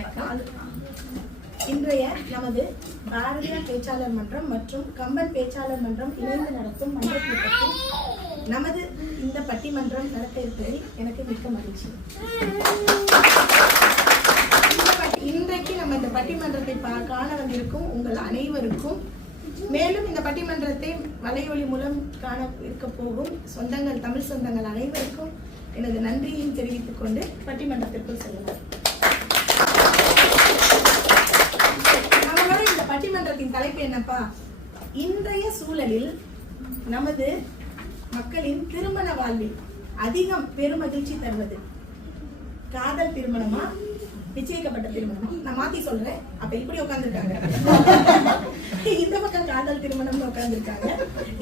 வணக்கம். இன்றைய நமது பாரதியார் பேச்சாளர் மன்றம் மற்றும் கம்பன் பேச்சாளர் மன்றம் இணைந்து நடத்தும் மன்ற கூட்டத்தில் நமது இந்த பட்டிமன்றம் நடத்த இருப்பதில் எனக்கு மிக்க மகிழ்ச்சி. இன்றைக்கு நம்ம இந்த பட்டிமன்றத்தை காண வந்திருக்கும் உங்கள் அனைவருக்கும், மேலும் இந்த பட்டிமன்றத்தை வலையொலி மூலம் காண இருக்க போகும் சொந்தங்கள், தமிழ் சொந்தங்கள் அனைவருக்கும் எனது நன்றியையும் தெரிவித்துக் கொண்டு பட்டிமன்றத்திற்குள் செல்லலாம். நம்மளோட இந்த பட்டிமன்றத்தின் தலைப்பு என்னப்பா? இன்றைய சூழலில் நமது மக்களின் திருமண வாழ்வில் அதிகம் பெருமகிழ்ச்சி தருவது காதல் திருமணமா, நிச்சயிக்கப்பட்ட திருமணமா? நான் மாத்தி சொல்றேன். அப்ப இப்படி உட்கார்ந்துருக்காங்க, இந்த பக்கம் காதல் திருமணம்னு உட்கார்ந்துருக்காங்க,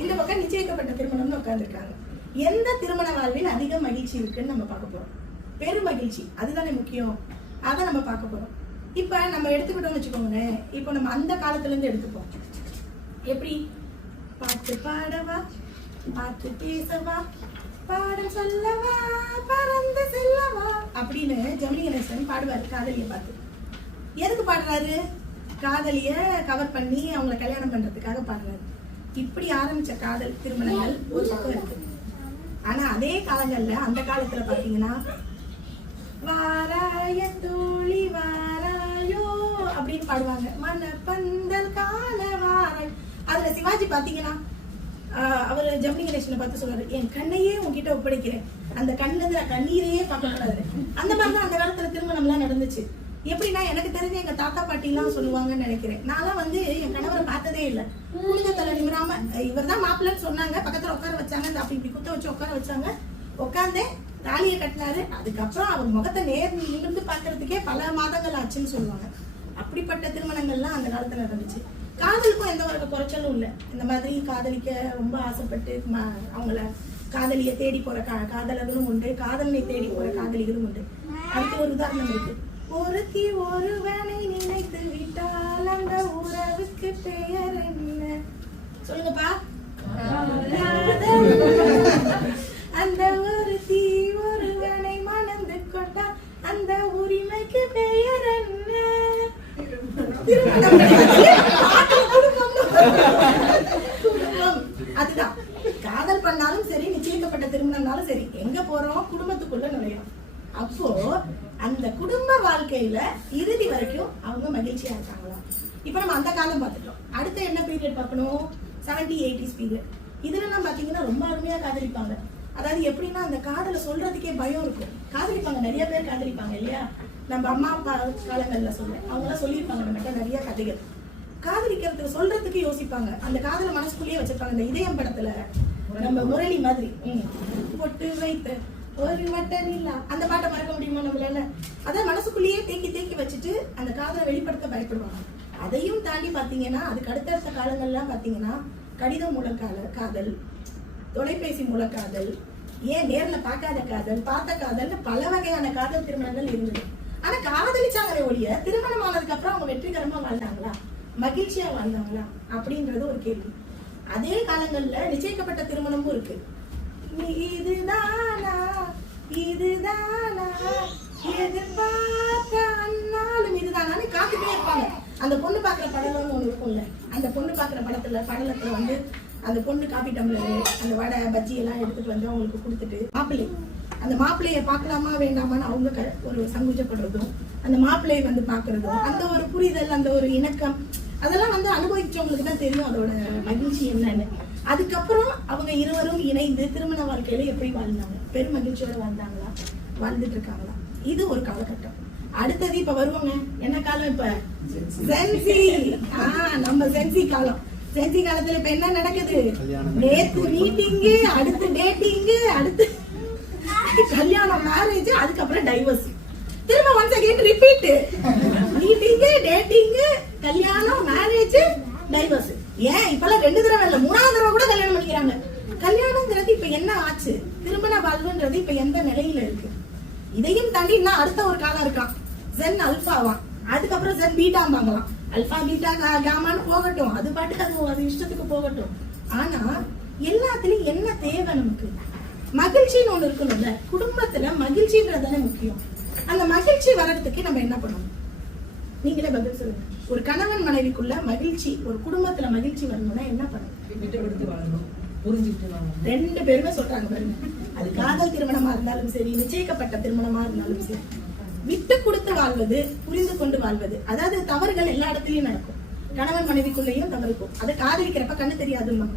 இந்த பக்கம் நிச்சயிக்கப்பட்ட திருமணம்னு உட்கார்ந்துருக்காங்க. எந்த திருமண வாழ்வில் அதிக மகிழ்ச்சி இருக்குன்னு நம்ம பார்க்க போறோம். பெருமகிழ்ச்சி அதுதானே முக்கியம், அதை நம்ம பார்க்க போறோம். இப்ப நம்ம எடுத்துக்கிட்டோம்னு வச்சுக்கோங்க, இப்ப நம்ம அந்த காலத்துல இருந்து எடுத்துப்போம். எப்படி? பாட்டு பாடவா, பாட்டு பேசவா, பாடம் சொல்லவா, பறந்து செல்லவா அப்படின்னு ஜெமினி கணேசன் பாடுவாரு காதலிய பார்த்து. எதுக்கு பாடுறாரு? காதலிய கவர் பண்ணி அவங்களை கல்யாணம் பண்றதுக்காக பாடுறாரு. இப்படி ஆரம்பிச்ச காதல் திருமணங்கள் ஒரு பக்கம் இருக்கு. ஆனா அதே காலங்கள்ல, அந்த காலத்துல பாத்தீங்கன்னா, வாராய தோழி வாராயோ அப்படின்னு பாடுவாங்க. மனப்பந்தல் கால வாராய். அதுல சிவாஜி பாத்தீங்கன்னா, அவர் ஜெமினி கணேசனை பார்த்து சொல்றாரு, என் கண்ணையே உன்கிட்ட ஒப்படைக்கிறேன், அந்த கண்ணுல கண்ணீரையே பார்க்க கூடாது. அந்த மாதிரிதான் அந்த காலத்துல திருமணம் எல்லாம் நடந்துச்சு. எப்படின்னா, எனக்கு தெரிஞ்ச எங்க தாத்தா பாட்டி எல்லாம் சொல்லுவாங்கன்னு நினைக்கிறேன். நான்லாம் என் கணவரை பார்த்ததே இல்லை. குளிக்கத்தலை நிமிராம இவர் தான் மாப்பிள்ளைன்னு சொன்னாங்க, பக்கத்துல உட்கார வச்சாங்க, அப்படி இப்படி குத்த வச்சு உட்கார வச்சாங்க, உட்காந்தே தாலியை கட்டினாரு. அதுக்கப்புறம் அவர் முகத்தை நிமிர்ந்து பாக்குறதுக்கே பல மாதங்கள் ஆச்சுன்னு சொல்லுவாங்க. அப்படிப்பட்ட திருமணங்கள்லாம் அந்த காலத்துல நடந்துச்சு. காதலுக்கும் எந்த ஒரு குறைச்சலும் இல்லை. இந்த மாதிரி காதலிக்க ரொம்ப ஆசைப்பட்டு அவங்கள காதலிய தேடி போற காதலர்களும் உண்டு, காதலனை தேடி போற காதலிகளும் உண்டு. அதுக்கு ஒரு உதாரணம் இருக்கு. ஒருத்தி ஒருவனை நினைத்து விட்டால் அந்த உறவுக்கு பெயர் என்ன? சொல்லுங்கப்பா. அந்த ஒருத்தி ஒருவனை மணந்து கொண்டால் அந்த உரிமைக்கு பெயர் என்ன? அதுதான். காதல் பண்ணாலும் சரி, நிச்சயிக்கப்பட்ட திருமணம்னாலும் சரி, எங்க போறோம்? குடும்பத்துக்குள்ள நுழையும். அப்போ அந்த குடும்ப வாழ்க்கையில இறுதி வரைக்கும் அவங்க மகிழ்ச்சியா இருக்காங்களா? இப்ப நம்ம அந்த காலம் பார்த்துட்டோம். அடுத்த என்ன பீரியட் பார்க்கணும்? 70s 80s period. இதுல எல்லாம் பாத்தீங்கன்னா ரொம்ப அருமையா காதலிப்பாங்க. அதாவது எப்படின்னா, அந்த காதலை சொல்றதுக்கே பயம் இருக்கும். காதலிப்பாங்க, நிறைய பேர் காதலிப்பாங்க இல்லையா? நம்ம அம்மா அப்பா காலங்கள்ல சொல்றேன், அவங்க எல்லாம் சொல்லியிருப்பாங்க நம்மகிட்ட நிறைய கதைகள். காதலிக்கிறதுக்கு சொல்றதுக்கு யோசிப்பாங்க. அந்த காதலை மனசுக்குள்ளேயே வச்சிருப்பாங்க. இந்த இதயம் படத்துல நம்ம முரளி மாதிரி பொட்டு வைத்த ஒரு மட்டன் இல்ல, அந்த பாட்டை மறக்க முடியுமா நம்மளால? அதான் மனசுக்குள்ளேயே தேக்கி தேக்கி வச்சுட்டு அந்த காதலை வெளிப்படுத்த பயப்படுவாங்க. அதையும் தாண்டி பாத்தீங்கன்னா, அதுக்கு அடுத்தடுத்த காலங்கள்லாம் பாத்தீங்கன்னா, கடிதம் மூலம் காதல், தொலைபேசி மூலம் காதல், ஏன் நேர்ல பார்க்காத காதல், பார்த்த காதல், பல வகையான காதல் திருமணங்கள் இருந்தது. ஆனா காதலிச்சாங்களே ஒழிய, திருமணம் ஆனதுக்கு அப்புறம் அவங்க வெற்றிகரமா வாழ்ந்தாங்களா, மகிழ்ச்சியா வாழ்ந்தாங்களா அப்படின்றது ஒரு கேள்வி. அதே காலங்கள்ல நிச்சயிக்கப்பட்ட திருமணமும் இருக்கு. இதுதானா இதுதானா எதிர்பார்த்த அண்ணாலும் இதுதானான்னு காத்துட்டே இருப்பாங்க. அந்த பொண்ணு பாக்குற படம்னு ஒண்ணு இருக்கும்ல, அந்த பொண்ணு பாக்குற படத்துல அந்த பொண்ணு காபி டம்ளர், அந்த வடை பஜ்ஜி எல்லாம் எடுத்துட்டு வந்து அவங்களுக்கு கொடுத்துட்டு, அந்த மாப்பிள்ளைய பார்க்கலாமா வேண்டாமான்னு அவங்க ஒரு சங்குஜப்படுறதும், அந்த மாப்பிள்ளைய பாக்குறதும், அந்த ஒரு புரிதல், அந்த ஒரு இணக்கம், அதெல்லாம் அனுபவிச்சவங்களுக்கு தான் தெரியும் அதோட மகிழ்ச்சி என்னன்னு. அதுக்கப்புறம் அவங்க இருவரும் இணைந்து திருமண வாழ்க்கையில எப்படி வாழ்ந்தாங்க? பெரும் மகிழ்ச்சியோட வாழ்ந்தாங்களா, வாழ்ந்துட்டு இருக்காங்களா? இது ஒரு காலகட்டம். அடுத்தது இப்ப வருவாங்க. என்ன காலம்? இப்ப சென்சி. நம்ம சென்சி காலம். சென்சி காலத்துல இப்ப என்ன நடக்குது? நேத்து மீட்டிங்கு, அடுத்து டேட்டிங்கு, அடுத்து கல்யாணம், மேரேஜ், அதுக்கப்புறம் டைவர்ஸ், திரும்ப ஒன்ஸ் அகைன் ரிப்பீட். மீட்டிங்கு, டேட்டிங்கு, கல்யாணம், மேரேஜ், டைவர்ஸ். ஏன் இப்பெல்லாம் 2 தடவை இல்ல, 3ஆவது தடவை கூட கல்யாணம் பண்ணிக்கிறாங்க. கல்யாணம்ங்கிறது இப்ப என்ன ஆச்சு? திருமண வாழ்வுன்றது இப்ப எந்த நிலையில இருக்கு? இதையும் தாண்டி இன்னும் அடுத்த ஒரு காலம் இருக்கான். ஜென் அல்பாவா, அதுக்கப்புறம் ஜென் பீட்டாம்பாங்களாம். அல்பா பீட்டா காமான்னு போகட்டும், அது பாட்டுக்கு அது இஷ்டத்துக்கு போகட்டும். ஆனா எல்லாத்துலயும் என்ன தேவை நமக்கு? மகிழ்ச்சின்னு ஒண்ணு இருக்கணும்ல. குடும்பத்துல மகிழ்ச்சின்றதானே முக்கியம். அந்த மகிழ்ச்சி வர்றதுக்கு நம்ம என்ன பண்ணணும்? நீங்களே பதில் சொல்லுங்க. ஒரு கணவன் மனைவிக்குள்ள மகிழ்ச்சி, ஒரு குடும்பத்துல மகிழ்ச்சி வரணும்னா என்ன பண்ணணும்? விட்டு கொடுத்து வாழணும், புரிஞ்சுக்கிட்டு வாழணும். 2 பேருமே சொல்றாங்க பாருங்க. அது காதல் திருமணமா இருந்தாலும் சரி, நிச்சயிக்கப்பட்ட திருமணமா இருந்தாலும் சரி, விட்டு கொடுத்து வாழ்வது, புரிந்து கொண்டு வாழ்வது. அதாவது தவறுகள் எல்லா இடத்துலயும் நடக்கும், கணவன் மனைவிக்குள்ளேயும் தவறுக்கும். அதை காதலிக்கிறப்ப கண்ணு தெரியாதுன்னு,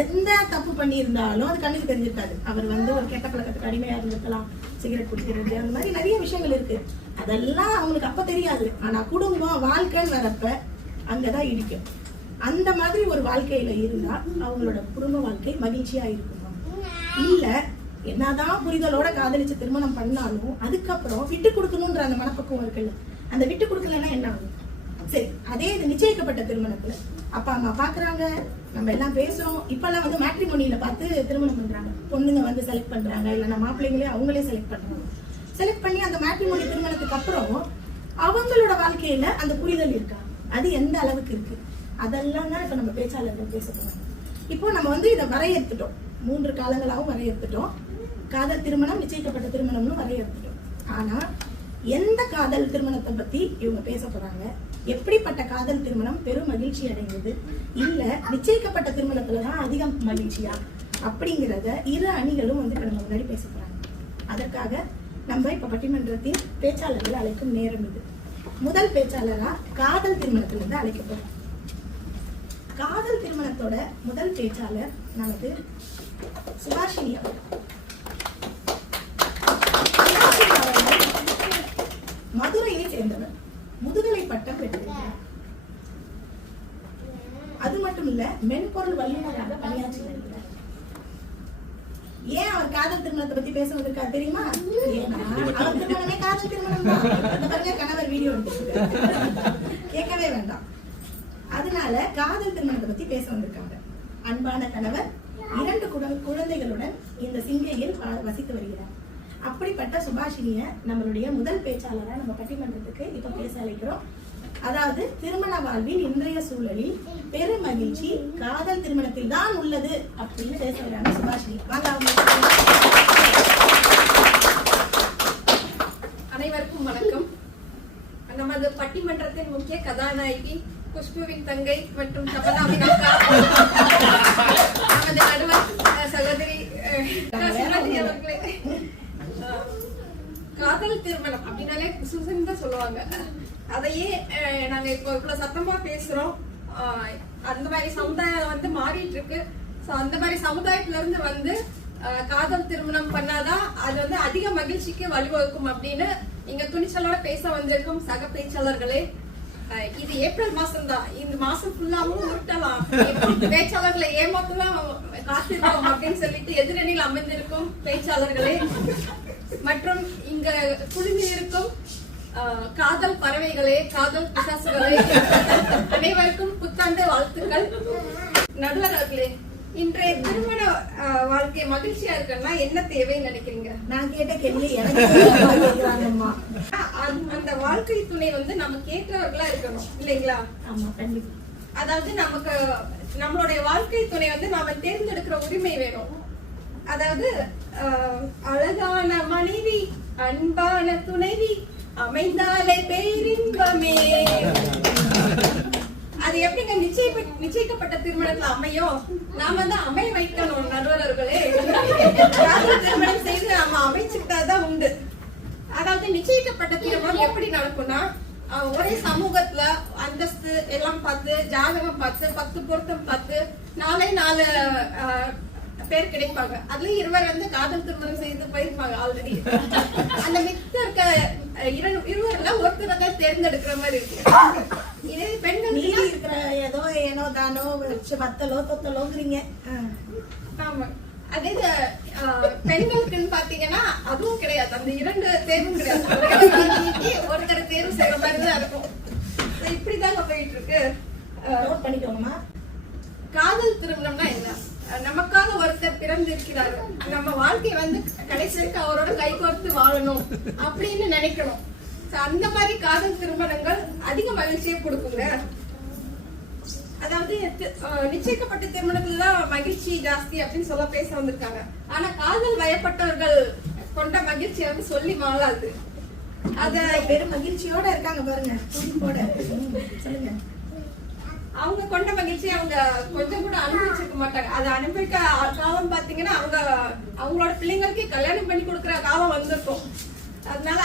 எந்த தப்பு பண்ணி இருந்தாலும் அது கண்ணுக்கு தெரிஞ்சிருக்காது. அவர் ஒரு கெட்ட பழக்கத்துக்கு அடிமையா இருந்திருக்கலாம், சிகரெட் குடிக்கிறது, அந்த மாதிரி நிறைய விஷயங்கள் இருக்கு. அதெல்லாம் அவங்களுக்கு அப்ப தெரியாது. ஆனா குடும்பம் வாழ்க்கைன்னு வரப்ப அங்கதான் இடிக்கும். அந்த மாதிரி ஒரு வாழ்க்கையில இருந்தா அவங்களோட குடும்ப வாழ்க்கை மகிழ்ச்சியா இருக்குமா? இல்ல என்னதான் புரிதலோட காதலிச்சு திருமணம் பண்ணாலும் அதுக்கப்புறம் விட்டு கொடுக்கணும்ன்ற அந்த மனப்பக்குவம் இருக்குல்ல, அந்த விட்டு கொடுக்கலன்னா என்ன ஆகும்? சரி, அதே இது நிச்சயிக்கப்பட்ட திருமணத்துல அப்பா அம்மா பாக்குறாங்க, நம்ம எல்லாம் பேசுறோம். இப்பெல்லாம் மேட்ரிமோனியில பார்த்து திருமணம் பண்றாங்க. பொண்ணுங்க செலக்ட் பண்றாங்க, இல்லைன்னா மாப்பிள்ளைங்களே அவங்களே செலக்ட் பண்றாங்க. செலக்ட் பண்ணி அந்த மேட்ரிமோனி திருமணத்துக்கு அப்புறம் அவங்களோட வாழ்க்கையில அந்த புரிதல் இருக்கா, அது எந்த அளவுக்கு இருக்கு, அதெல்லாம் தான் இப்ப நம்ம பேச்சாளர்கள் பேச போறாங்க. இப்போ நம்ம இதை வரையறுத்துட்டோம், 3 காலங்களாகவும் வரையறுத்துட்டோம். காதல் திருமணம், நிச்சயிக்கப்பட்ட திருமணம்னு வரையறுத்துட்டோம். ஆனா எந்த காதல் திருமணத்தை பத்தி இவங்க பேச போறாங்க, எப்படிப்பட்ட காதல் திருமணம் பெரும் மகிழ்ச்சி அடைந்தது, இல்ல நிச்சயிக்கப்பட்ட திருமணத்துலதான் அதிகம் மகிழ்ச்சியா, அப்படிங்கிறத இரு அணிகளும் இப்ப நம்ம முன்னாடி பேச போறாங்க. அதற்காக நம்ம இப்ப பட்டிமன்றத்தின் பேச்சாளர்கள் அழைக்கும் நேரம் இது. முதல் பேச்சாளரா காதல் திருமணத்திலிருந்து அழைக்க போறோம். காதல் திருமணத்தோட முதல் பேச்சாளர் நமது சுபாஷினி அவர்கள். மதுரையை சேர்ந்தவர், முதுகலை பட்டம் பெற்றிருக்கிறார். அது மட்டும் இல்ல, மென்பொருள் வல்லுநராக பணியாற்றி வருகிறார். ஏன் அவர் காதல் திருமணத்தை பத்தி பேச வந்திருக்காரு தெரியுமா? ஏன்னா அவர் திருமணமே காதல் திருமணம் தான். அந்த பாருங்க, கணவர் வீடியோ எடுத்துருக்காரு, கேட்கவே வேண்டாம். அதனால காதல் திருமணத்தை பத்தி பேச வந்திருக்காங்க. அன்பான கணவர் 2 குழந்தைகளுடன் இந்த சிங்கையில் வசித்து வருகிறார். அப்படிப்பட்ட சுபாஷினிய நம்மளுடைய முதல் பேச்சாளரா நம்ம பட்டிமன்றத்துக்கு இப்ப பேச அழைக்கிறோம். அதாவது திருமண வாழ்வின் இன்றைய சூழலில் பெரும் மகிழ்ச்சி காதல் திருமணத்தில் தான் உள்ளது அப்படின்னு பேச வராங்க சுபாஷினி. அனைவருக்கும் வணக்கம். நமது பட்டிமன்றத்தின் முக்கிய கதாநாயகி குஷ்புவின் தங்கை மற்றும் தபலாவின் அக்கா, நமது நடுவர் சகோதரி அவர்களே. காதல் திருமணம் அப்படின்னாலே சுசன் தான் சொல்லுவாங்க. அதையே நாங்க இப்போ இவ்வளவு சத்தமா பேசுறோம். அந்த மாதிரி சமுதாயம் மாறிட்டு இருக்கு. அந்த மாதிரி சமுதாயத்துல இருந்து காதல் திருமணம் பண்ணாதான் அது அதிக மகிழ்ச்சிக்கு வழிவகுக்கும் அப்படின்னு இங்க துணிச்சலோட பேச வந்திருக்கும் சக பேச்சாளர்களே. இது ஏப்ரல் மாசம் தான், இந்த மாசம் ஃபுல்லாவும் உருட்டலாம், பேச்சாளர்களை ஏமாத்தலாம் காத்திருக்கோம் அப்படின்னு சொல்லிட்டு எதிரணியில் அமர்ந்திருக்கும் பேச்சாளர்களே மற்றும் இங்க குழுமி இருக்கும் காதல் பறவைகளே, காதல் பிசாசுகளே, அனைவருக்கும் புத்தாண்டு வாழ்த்துக்கள். நடுவர் அவர்களே, இன்றைய திருமண வாழ்க்கை மகிழ்ச்சியா இருக்குன்னா என்ன தேவைன்னு நினைக்கிறீங்க? நான் கேட்ட கேள்வி அந்த வாழ்க்கை துணை நமக்கு ஏற்றவர்களா இருக்கணும் இல்லைங்களா? ஆமா, கண்டிப்பா. அதாவது நமக்கு நம்மளுடைய வாழ்க்கை துணை நாம தேர்ந்தெடுக்கிற உரிமை வேணும். அதாவது அழகான மனைவி, அன்பான துணைவி அமைந்தாலே பேரின்பமே. அது எப்படிங்க நிச்சயிக்கப்பட்ட திருமணத்துல அமையும்? நாம அமைய வைக்கணும் நடுவர்களே. திருமணம் செய்து நாம அமைச்சுக்கிட்டாதான் உண்டு. அதாவது நிச்சயிக்கப்பட்ட திருமணம் எப்படி நடக்கும்னா, ஒரே சமூகத்துல அந்தஸ்து எல்லாம் பார்த்து, ஜாதகம் பார்த்து, 10 பொருத்தம் பார்த்து 4 பேர் கிடைப்பாங்க. அதுல 20 காதல் திருமணம் செய்து போயிருப்பாங்க ஆல்ரெடி. அந்த மித்த இருக்க 20 ஒருத்தரங்க தேர்ந்தெடுக்கிற மாதிரி இருக்கு. இதே பெண்கள் இருக்கிற ஏதோ ஏனோ தானோ வத்தலோ தொத்தலோங்கிறீங்க. ஆமா, அதே பெண்களுக்குன்னு பாத்தீங்கன்னா அதுவும் கிடையாது. அந்த 2 தேர்வும் கிடையாது, ஒருத்தர் தேர்வு செய்யற மாதிரிதான் இருக்கும். இப்படிதாங்க போயிட்டு இருக்கு. பண்ணிக்கோங்கம்மா. காதல் திருமணம்னா என்ன? நமக்காக ஒருத்தர் பிறந்திருக்கிறாரு, நம்ம வாழ்க்கை கடைசி வரைக்கும் அவரோட கைகோர்த்து வாழணும் அப்படின்னு நினைக்கணும். அந்த மாதிரி காதல் திருமணங்கள் அதிக மகிழ்ச்சியை கொடுக்குங்க. அதாவது நிச்சயிக்கப்பட்ட திருமணத்துலதான் மகிழ்ச்சி ஜாஸ்தி அப்படின்னு சொல்ல பேச வந்திருக்காங்க. ஆனா காதல் வயப்பட்டவர்கள் கொண்ட மகிழ்ச்சியை சொல்லி மாளாது. அத பெரும் மகிழ்ச்சியோட இருக்காங்க பாருங்க. துடிப்போட. சொல்லுங்க. அவங்க கொண்ட மகிழ்ச்சி அவங்க கொஞ்சம் கூட அனுபவிச்சிருக்க மாட்டாங்க. அதை அனுபவிக்க காலம் பாத்தீங்கன்னா அவங்களோட பிள்ளைங்களுக்கு கல்யாணம் பண்ணி கொடுக்குற காலம் வந்திருக்கும். அதனால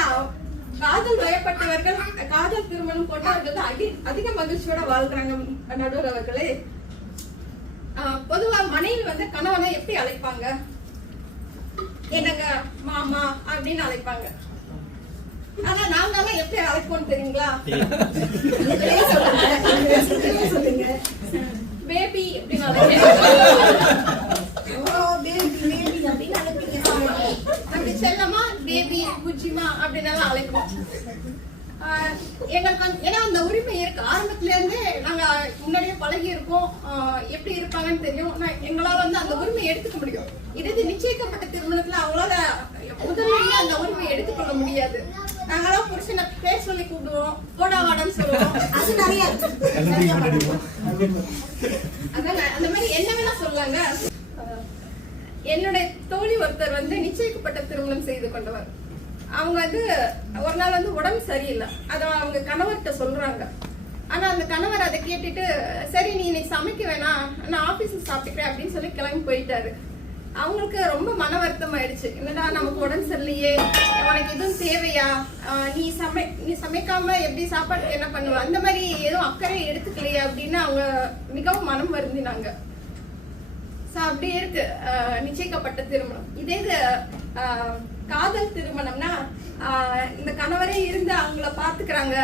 காதல் வயப்பட்டவர்கள், காதல் திருமணம் கொண்டவர்கள் அதிக மகிழ்ச்சியோட வாழ்றாங்க. நடுவர் அவர்களே, பொதுவா மனைவி வந்து கணவனை எப்படி அழைப்பாங்க? என்னங்க மாமா அப்படின்னு அழைப்பாங்க. ஆனா நாங்கெல்லாம் எப்படி அழைப்போம் தெரியுங்களா? சொல்லுங்க. பேபி அப்படின்னு அழைப்போம். அப்படி செல்லமா பேபி குச்சிமா அப்படின்னு அழைப்போம். எங்களுக்கு ஏன்னா அந்த உரிமை இருக்கு. ஆரம்பத்துல இருந்தே நாங்க முன்னாடியே பழகி இருக்கோம். எப்படி இருப்பாங்கன்னு தெரியும். எங்களால வந்து அந்த உரிமை எடுத்துக்க முடியும். இது நிச்சயிக்கப்பட்ட திருமணத்துல அவங்களால முதல்ல அந்த உரிமை எடுத்துக்கொள்ள முடியாது. நாங்களாம் புருஷனை பேர் சொல்லி கூப்பிடுவோம், போடா வாடன்னு சொல்லுவோம். அது நிறைய அதான் அந்த மாதிரி என்ன வேணா சொல்லாங்க. என்னுடைய தோழி ஒருத்தர் வந்து நிச்சயிக்கப்பட்ட திருமணம் செய்து கொண்டவர். அவங்க வந்து ஒரு நாள் வந்து உடம்பு சரியில்லை. அத அவங்க கணவர்கிட்ட சொல்றாங்க. ஆனா அந்த கணவர் அதை கேட்டுட்டு, சரி நீ இன்னைக்கு சமைக்க வேணாம், நான் ஆபீஸ்ல சாப்பிட்டுக்கிறேன் அப்படின்னு சொல்லி கிளம்பி போயிட்டாரு. அவங்களுக்கு ரொம்ப மன வருத்தம் ஆயிடுச்சு. என்னடா நமக்கு உடம்பு சரியில்லையே, உனக்கு எதுவும் தேவையா, நீ சமைக்காம எப்படி சாப்பாடு என்ன பண்ணுவ, அந்த மாதிரி எதுவும் அக்கறை எடுத்துக்கலையே அப்படின்னு அவங்க மிகவும் மனம் வருந்தினாங்க. அப்படி இருக்கு நிச்சயிக்கப்பட்ட திருமணம். இதே காதல் திருமணம்னா இந்த கணவரே இருந்து அவங்கள பாத்துக்கிறாங்க,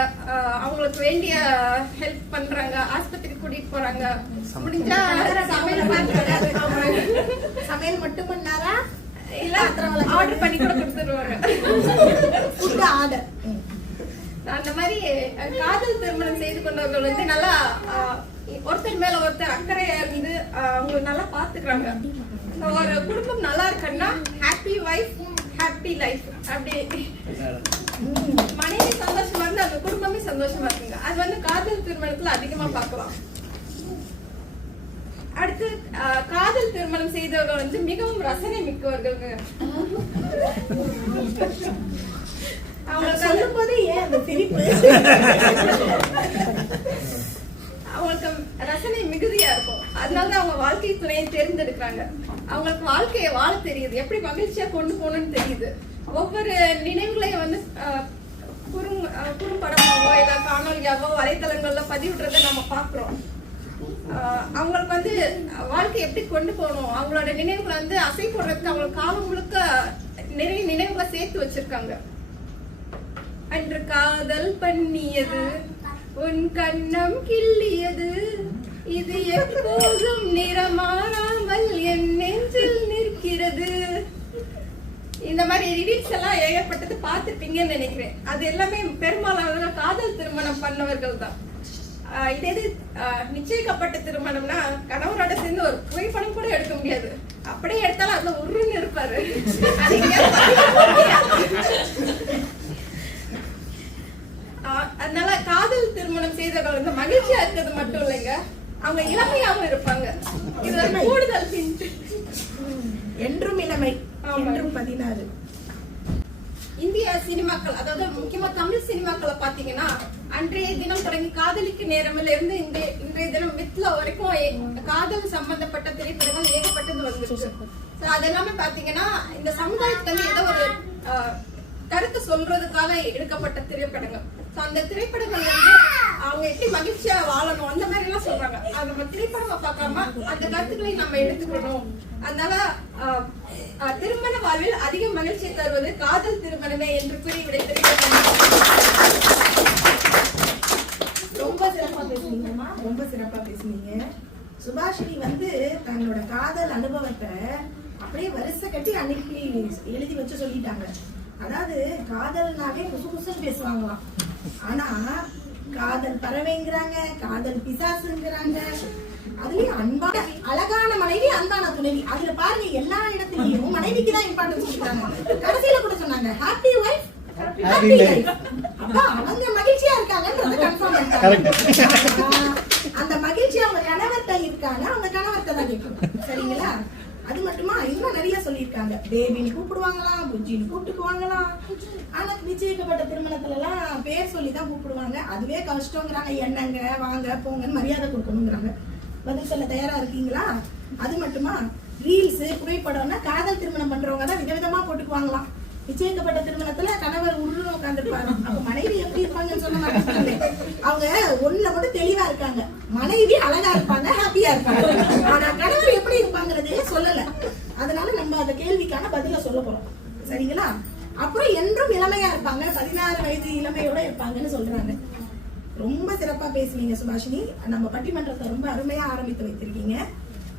அவங்களுக்கு வேண்டிய ஹெல்ப் பண்றாங்க, ஆஸ்பத்திரி கூட்டிட்டு போறாங்க, முடிஞ்சா சமையல் மட்டும் பண்ணாரா இல்ல ஆர்டர் பண்ணி கூட கொடுத்துருவாங்க. அந்த மாதிரி காதல் திருமணம் செய்து கொண்டவர்கள் வந்து நல்லா ஒருத்தர் மேல ஒருத்தர் அக்கறையா இருந்து அவங்க நல்லா பாத்துக்கிறாங்க. ஒரு குடும்பம் நல்லா இருக்குன்னா ஹாப்பி வைஃப் ஹாப்பி லைஃப். அப்படி மனைவி சந்தோஷமா இருந்து அந்த குடும்பமே சந்தோஷமா இருக்குங்க. அது வந்து காதல் திருமணத்துல அதிகமா பார்க்கலாம். அடுத்து காதல் திருமணம் செய்தவர்கள் வந்து மிகவும் ரசனை மிக்கவர்கள். அவங்க சொல்லும் போது ஏன் அந்த சிரிப்பு? அவங்களுக்கு ரசனை மிகுதியா இருக்கும். அதனாலதான் அவங்க வாழ்க்கை துணையை தேர்ந்தெடுக்கிறாங்க. அவங்களுக்கு வாழ்க்கையை வாழ தெரியுது, எப்படி மகிழ்ச்சியா கொண்டு போகணும்னு தெரியுது. ஒவ்வொரு நினைவுகளையும் வந்து குறும்படமாவோ இல்ல காணொலியாவோ வலைத்தளங்கள்ல பதிவிடுறத நம்ம பாக்குறோம். அவங்களுக்கு வந்து வாழ்க்கை எப்படி கொண்டு போகணும், அவங்களோட நினைவுகளை வந்து அசை போடுறதுக்கு அவங்களுக்கு காலம் முழுக்க நிறைய நினைவுகளை சேர்த்து வச்சிருக்காங்க. அன்று காதல் பண்ணியது உன் கண்ணம் கிள்ளியது, இது எப்போதும் நிறமாறாமல் என் நெஞ்சில் நிற்கிறது. இந்த மாதிரி ரிலீஸ் எல்லாம் ஏகப்பட்டது பார்த்துருப்பீங்கன்னு நினைக்கிறேன். அது எல்லாமே பெரும்பாலான காதல் திருமணம் பண்ணவர்கள் தான். இதே நிச்சயிக்கப்பட்ட திருமணம்னா கணவரோட சேர்ந்து ஒரு புகைப்படம் கூட எடுக்க முடியாது. அப்படியே எடுத்தாலும் அதுல உருன்னு இருப்பாரு. அதனால காதல் திருமணம் செய்தவர்கள் வந்து மகிழ்ச்சியா இருக்கிறது மட்டும் இல்லைங்க, அவங்க இளமையாவும் இருப்பாங்க. இது கூடுதல் என்றும் இளமை, என்றும் 16. இந்திய சினிமாக்கள், அதாவது முக்கியமா தமிழ் சினிமாக்களை பாத்தீங்கன்னா அன்றைய தினம் தொடங்கி காதலிக்கு நேரமில்ல இருந்து இன்றைய தினம் வித்ல வரைக்கும் காதல் சம்பந்தப்பட்ட திரைப்படங்கள் ஏகப்பட்டது வந்துருக்கு. அதெல்லாமே பாத்தீங்கன்னா இந்த சமுதாயத்துக்கு வந்து ஏதோ ஒரு கருத்து சொல்றதுக்காக எடுக்கப்பட்ட திரைப்படங்கள். அந்த திரைப்படங்கள் வந்து அவங்க எப்படி மகிழ்ச்சியா வாழணும் அந்த மாதிரி எல்லாம் சொல்றாங்க. நம்ம திரைப்படமா பார்க்காம அந்த கருத்துக்களை நம்ம எடுத்துக்கணும். அதனால திருமண வாழ்வில் அதிக மகிழ்ச்சி தருவது காதல் திருமணமே என்று கூறி விடைபெறுகிறேன். ரொம்ப சிறப்பா பேசுனீங்கம்மா, ரொம்ப சிறப்பா பேசுனீங்க. சுபாஷினி வந்து தன்னோட காதல் அனுபவத்தை அப்படியே வரிசை கட்டி அன்னைக்கு எழுதி வச்சு சொல்லிட்டாங்க. அதாவது காதல்னாலே குசு குசுன்னு பேசுவாங்களாம். ஆனா காதல் பறவைங்கிறாங்க, காதல் பிசாசுங்கிறாங்க. அதுலயும் அன்பான அழகான மனைவி, அன்பான துணைவி. அதுல பாருங்க எல்லா இடத்துலயும் மனைவிக்கு தான் இம்பார்ட்டன்ஸ் கொடுத்தாங்க. கடைசியில கூட சொன்னாங்க ஹாப்பி வைஃப் ஹாப்பி லைஃப். அப்ப அவங்க மகிழ்ச்சியா இருக்காங்கன்றத கன்ஃபார்ம் பண்ணிட்டாங்க. அந்த மகிழ்ச்சி அவங்க கணவர்கிட்ட இருக்காங்க, அவங்க கணவர்கிட்ட தான் கேட்கணும். சரிங்களா? அது மட்டுமா இன்னும் நிறைய சொல்லியிருக்காங்க. பேபின்னு கூப்பிடுவாங்களாம், புஜ்ஜின்னு கூப்பிட்டுக்குவாங்களாம். ஆனா நிச்சயிக்கப்பட்ட திருமணத்துல எல்லாம் பேர் சொல்லிதான் கூப்பிடுவாங்க. அதுவே கஷ்டங்கிறாங்க. என்னங்க வாங்க போங்கன்னு மரியாதை கொடுக்கணுங்கிறாங்க. பதில் சொல்ல தயாரா இருக்கீங்களா? அது மட்டுமா ரீல்ஸ் புகைப்படம்னா காதல் திருமணம் பண்றவங்க தான் விதவிதமா போட்டுக்குவாங்களாம். நிச்சயிக்கப்பட்ட திருமணத்துல கணவர் உருன்னு உட்காந்துருப்பாரு. அப்ப மனைவி எப்படி இருப்பாங்கன்னு சொல்ல மாட்டாங்க. அவங்க ஒண்ணுல மட்டும் தெளிவா இருக்காங்க. மனைவி அழகா இருப்பாங்க, ஹாப்பியா இருப்பாங்க. ஆனா கணவர் எப்படி இருப்பாங்கிறதே சொல்லல. அதனால நம்ம அந்த கேள்விக்கான பதில சொல்ல போறோம். சரிங்களா? அப்புறம் என்றும் இளமையா இருப்பாங்க, 16 வயது இளமையோட இருப்பாங்கன்னு சொல்றாங்க. ரொம்ப சிறப்பா பேசுனீங்க சுபாஷினி. நம்ம பட்டிமன்றத்தை ரொம்ப அருமையா ஆரம்பித்து வைத்திருக்கீங்க.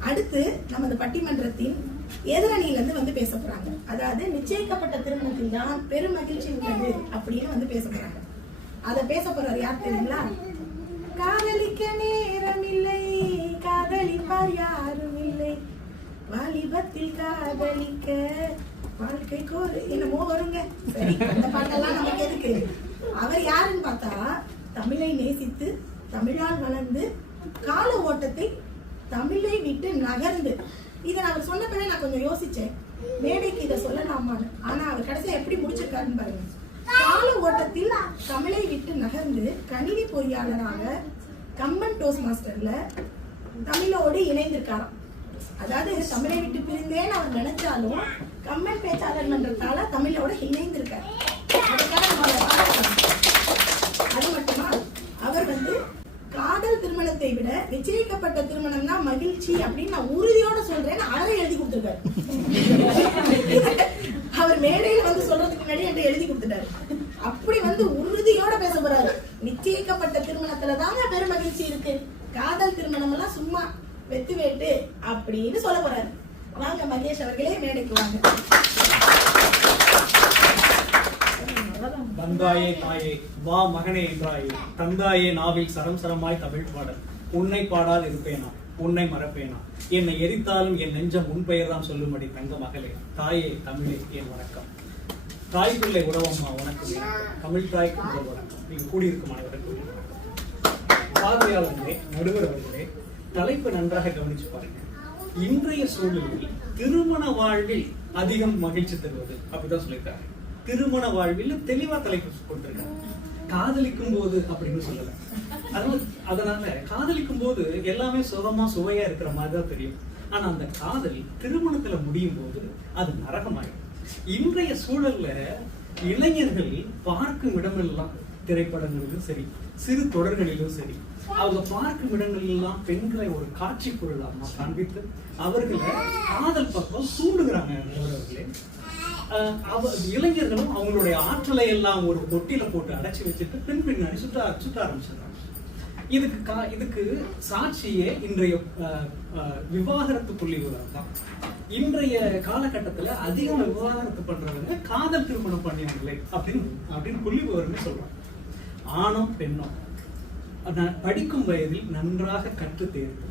அடுத்து நமது பட்டிமன்றத்தின் எதிரணியில இருந்து வந்து பேச போறாங்க. அதாவது நிச்சயிக்கப்பட்ட திருமணத்தில் தான் பெரும் மகிழ்ச்சி உள்ளது அப்படின்னு வந்து பேச போறாங்க. அத பேச போறாரு யார் தெரியுங்களா? காதலிக்க நேரம் இல்லை, காதலிப்பார் யாரும் இல்லை, வாலிபத்தில் காதலிக்க வாழ்க்கைக்கு ஒரு என்னமோ வருங்க. சரி, அந்த பாட்டெல்லாம் நமக்கு எதுக்கு? அவர் யாருன்னு பார்த்தா தமிழை நேசித்து தமிழால் வளர்ந்து கால ஓட்டத்தை தமிழை விட்டு நகர்ந்து. இதை அவர் சொன்னப்பவே நான் கொஞ்சம் யோசிச்சேன், மேடைக்கு இதை சொல்லலாமான்னு. ஆனா அவர் கடைசியா எப்படி முடிச்சிருக்காருன்னு பாருங்க. கால ஓட்டத்தில் தமிழை விட்டு நகர்ந்து கணினி பொறியாளராக கம்பன் டோஸ் மாஸ்டர்ல தமிழோடு இணைந்திருக்காராம். அதாவது தமிழை விட்டு பிரிந்தேன்னு அவர் நினைச்சாலும் கம்பன் பேச்சாளர் மன்றத்தால தமிழோட இணைந்திருக்காரு. அது மட்டுமா அவர் வந்து காதல் திருமணத்தை விட நிச்சயிக்கப்பட்ட திருமணம் தான் மகிழ்ச்சி அப்படின்னு நான் உறுதியோட சொல்றேன்னு அழகா எழுதி கொடுத்திருக்காரு. அவர் மேடையில வந்து சொல்றதுக்கு முன்னாடி என்கிட்ட எழுதி கொடுத்துட்டாரு. அப்படி வந்து உறுதியோட பேச போறாரு. நிச்சயிக்கப்பட்ட திருமணத்துல தாங்க பெரும் மகிழ்ச்சி இருக்கு, காதல் திருமணம் எல்லாம் சும்மா வெத்து வேட்டு அப்படின்னு சொல்ல போறாரு. வாங்க மகேஷ் அவர்களே மேடைக்கு வாங்க. வந்தாயே தாயே வா மகனே என்றாயே, தந்தாயே நாவில் சரம் சரமாய் தமிழ் பாடல், உன்னை பாடாது இருப்பேனா உன்னை மறப்பேனா, என்னை எரித்தாலும் என் நெஞ்சம் உன் பெயர் தான் சொல்லும்படி தங்க மகளே, தாயே தமிழே என் வணக்கம். தாய் பிள்ளை உறவம்மா உனக்கு தமிழ் தாய்க்கு முதல் வணக்கம். நீங்க கூடியிருக்கும் அனைவருக்கும் பார்வையாளர்களே, நடுவர் அவர்களே, தலைப்பு நன்றாக கவனிச்சு பாருங்க. இன்றைய சூழலில் திருமண வாழ்வில் அதிகம் மகிழ்ச்சி தருவது அப்படிதான் சொல்லியிருக்காங்க. திருமண வாழ்வில் தெளிவா தலைப்பு கொடுத்திருக்காங்க. காதலிக்கும் போது அப்படின்னு சொல்லல. அதனால காதலிக்கும் போது எல்லாமே சுகமா சுவையா இருக்கிற மாதிரிதான் தெரியும். ஆனா அந்த காதல் திருமணத்துல முடியும் போது அது நரகமாயிடும். இன்றைய சூழல்ல இளைஞர்கள் பார்க்கும் இடமெல்லாம் திரைப்படங்களிலும் சரி, சிறு தொடர்களிலும் சரி, அவங்க பார்க்கும் இடங்களெல்லாம் பெண்களை ஒரு காட்சி பொருளாக காண்பித்து அவர்களை காதல் பக்கம் தூண்டுகிறாங்க. அவர்களே இளைஞர்களும் அவங்களுடைய ஆற்றலை எல்லாம் ஒரு தொட்டில போட்டு அடைச்சி வச்சுட்டு பெண் பின்னாடி சுத்த ஆரம்பிச்சிடறாங்க. இதுக்கு சாட்சியே இன்றைய விவாகரத்து புள்ளி விவரம் தான். இன்றைய காலகட்டத்துல அதிகம் விவாகரத்து பண்றவங்க காதல் திருமணம் பண்ணினாங்களே அப்படின்னு புள்ளி விவரமே சொல்றாங்க. ஆணும் பெண்ணும் படிக்கும் வயதில் நன்றாக கற்று தேர்ந்து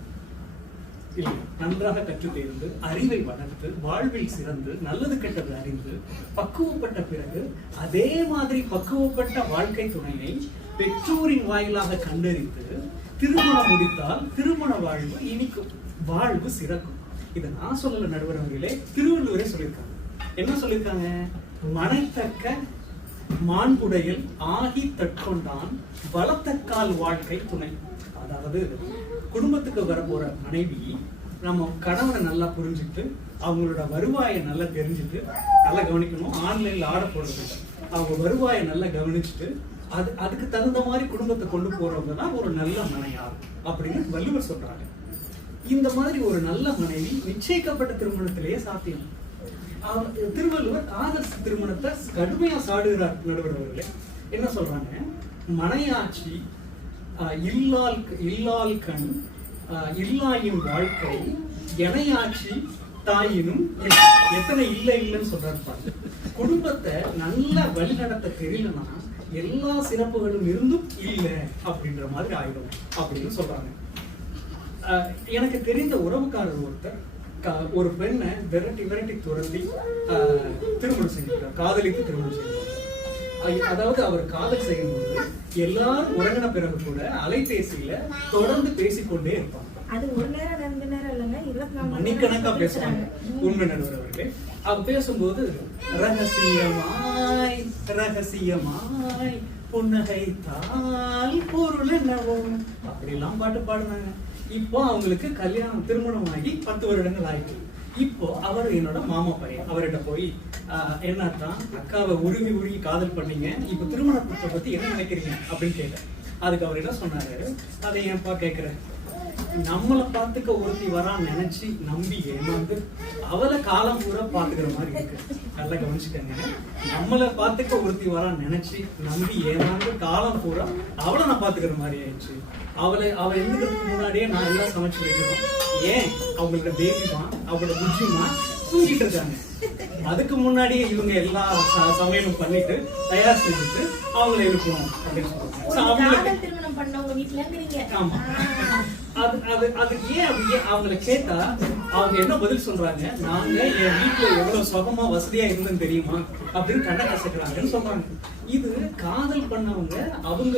அறிவை வளர்த்து வாழ்வில் சிறந்து நல்லது கெட்டது அறிந்து பக்குவப்பட்ட பிறகு அதே மாதிரி பக்குவப்பட்ட வாழ்க்கை துணையை பெற்றோரின் வாயிலாக கண்டறிந்து திருமணம் முடித்தால் திருமண வாழ்வு இனிக்கும், வாழ்வு சிறக்கும். இதை நான் சொல்லல நடுவர் அவர்களே, திருவள்ளுவரே சொல்லியிருக்காங்க. என்ன சொல்லியிருக்காங்க? மனைத்தக்க மாண்புடையில் ஆகி தற்கொண்டான் பலத்தக்கால் வாழ்க்கை துணை. அதாவது குடும்பத்துக்கு வர போற மனைவி நம்ம கணவனை நல்லா புரிஞ்சுட்டு அவங்களோட வருவாயை நல்லா தெரிஞ்சுட்டு நல்லா கவனிக்கணும். ஆன்லைன்ல ஆர்டர் போடுறது அவங்க வருவாயை நல்லா கவனிச்சுட்டு அதுக்கு தகுந்த மாதிரி குடும்பத்தை கொண்டு போறவங்க தான் ஒரு நல்ல மனையார் அப்படின்னு வள்ளுவர் சொல்றாங்க. இந்த மாதிரி ஒரு நல்ல மனைவி நிச்சயிக்கப்பட்ட திருமணத்திலேயே சாத்தியம். திருவள்ளுவர் காதல் திருமணத்தை கடுமையா சாடுகிறார். நடுவர் அவர்களே என்ன சொல்றாங்க? மனையாட்சி இல்லால் கண் இல்லாயின் வாழ்க்கை எனையாட்சி தாயினும் எத்தனை இல்லைன்னு சொல்றாரு. குடும்பத்தை நல்லா வழிநடத்த தெரியலன்னா எல்லா சிறப்புகளும் இருந்தும் இல்லை அப்படின்ற மாதிரி ஆயிடும் அப்படின்னு சொல்றாங்க. எனக்கு தெரிந்த உறவுக்காரர் ஒருத்தர் ஒரு பெண்ணை விரட்டி துரத்தி திருமணம் செஞ்சிருக்கார், காதலித்து திருமணம் செய்வார். அதாவது அவர் காதல் செய்யும் போது எல்லாரும் உறங்கின பிறகு கூட அலைபேசியில தொடர்ந்து பேசிக்கொண்டே இருப்பாங்க. அது ஒரு நேரம் 2 நேரம் இல்லைங்க, 24 மணிக்கணக்கா பேசுறாங்க உண்மை நடுவர் அவர்களே. அவ பேசும்போது ரகசியமாய் ரகசியமாய் புன்னகைத்தால் பொருள் என்னவோ அப்படிலாம் பாட்டு பாடுனாங்க. இப்போ அவங்களுக்கு கல்யாணம் திருமணமாகி 10 வருடங்கள் ஆயிடுச்சு. இப்போ அவர் என்னோட மாமா பையன். அவர்கிட்ட போய் என்னத்தான் அக்காவை உருகி காதல் பண்ணீங்க, இப்போ திருமணத்தை பத்தி என்ன நினைக்கிறீங்க அப்படின்னு கேட்டேன். அதுக்கு அவர் என்ன சொன்னாரு, அதை ஏன்பா கேட்கிற, நம்மளை பார்த்துக்க ஒருத்தி வரான்னு நினைச்சு நம்பி ஏமாந்து அவளை காலம் பூரா பாத்துக்கிற மாதிரி இருக்கு. நல்லா கவனிச்சுக்கங்க, நம்மளை பார்த்துக்க ஒருத்தி வரான்னு நினைச்சு நம்பி ஏமாந்து காலம் பூரா அவளை நான் பாத்துக்கிற மாதிரி ஆயிடுச்சு. அவ எழுந்துக்கிறதுக்கு முன்னாடியே நான் எல்லாம் சமைச்சு வைக்கணும். ஏன் அவங்களோட பேபிமா அவங்களோட புஜ்ஜிமா தூங்கிட்டு இருக்காங்க. அதுக்கு முன்னாடியே இவங்க எல்லா சமையலும் பண்ணிட்டு தயார் செஞ்சுட்டு அவங்கள இருக்கணும் அப்படின்னு சொல்றாங்க. திருமணம் பண்ணவங்க வீட்டுல. ஆமா, அதுக்கு ஏன் அப்படியே அவங்களை கேட்டா அவங்க என்ன பதில் சொல்றாங்க, நாங்க என் வீட்டுல எவ்வளவு சுகமா வசதியா இருந்தேன்னு தெரியுமா அப்படின்னு கண்ண கசக்குறாங்கன்னு சொல்றாங்க. இது காதல் பண்ணவங்க அவங்க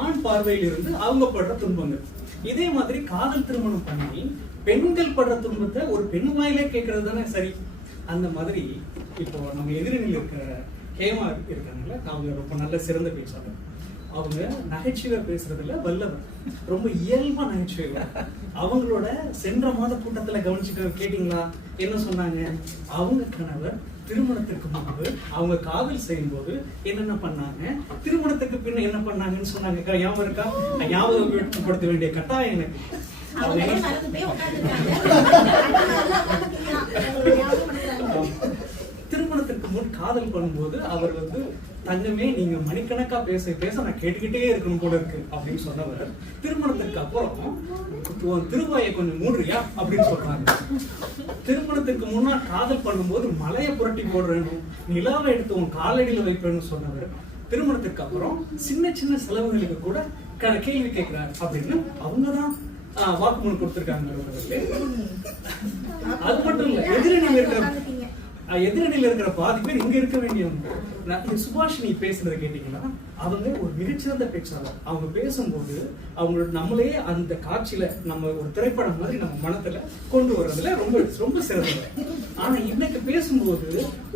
ஆண் பார்வையில் இருந்து அவங்க படுற துன்பங்கள். இதே மாதிரி காதல் திருமணம் பண்ணி பெண்கள் படுற துன்பத்தை ஒரு பெண் வாயிலே கேட்கறது தானே சரி. அந்த மாதிரி இப்போ நம்ம எதிரில் இருக்கிற ஹேமா இருக்காங்கல்ல, அவங்க ரொம்ப நல்ல சிறந்த பேசுவாங்க. அவங்க நகைச்சுவை பேசுறதுல வல்லவர், ரொம்ப இயல்பா நகைச்சுவை. அவங்களோட சென்ற மாத கூட்டத்துல கவனிச்சுக்க கேட்டீங்களா என்ன சொன்னாங்க, அவங்க கணவர் திருமணத்திற்கு முன்பு அவங்க காதல் செய்யும் போது என்னென்ன பண்ணாங்க, திருமணத்துக்கு பின்ன என்ன பண்ணாங்கன்னு சொன்னாங்க. ஞாபகம் இருக்கா? ஞாபகப்படுத்த வேண்டிய கட்டாயம் எனக்கு. திருமணத்திற்கு முன் காதல் பண்ணும்போது அவர் தங்கமே நீங்க மணிக்கணக்கா பேச பேச நான் கேட்டுக்கிட்டே இருக்கணும் போல இருக்கு அப்படின்னு சொன்னவர், திருமணத்திற்கு அப்புறம் திருவாயை கொஞ்சம் மூடுறியா அப்படின்னு சொல்றாங்க. திருமணத்திற்கு முன்னா காதல் பண்ணும்போது மலையை புரட்டி போடுறேன்னு, நிலாவை எடுத்து உன் காலடியில வைப்பேன்னு சொன்னவர், திருமணத்திற்கு அப்புறம் சின்ன சின்ன செலவுகளுக்கு கூட கேள்வி கேட்கிறார் அப்படின்னு அவங்கதான் வாக்குமூலம் கொடுத்திருக்காங்க. அது மட்டும் இல்ல, எதிரணியில் இருக்கிற பாதி பேர் இங்க இருக்க வேண்டியவங்க. சுபாஷினி பேசுறத கேட்டீங்கன்னா அவங்க ஒரு மிகச்சிறந்த பேச்சாளர். அவங்க பேசும்போது அவங்களோட நம்மளே அந்த காட்சியில நம்ம ஒரு திரைப்படம் மாதிரி நம்ம மனத்துல கொண்டு வர்றதுல ரொம்ப ரொம்ப சிறந்தவர். ஆனா இன்னைக்கு பேசும்போது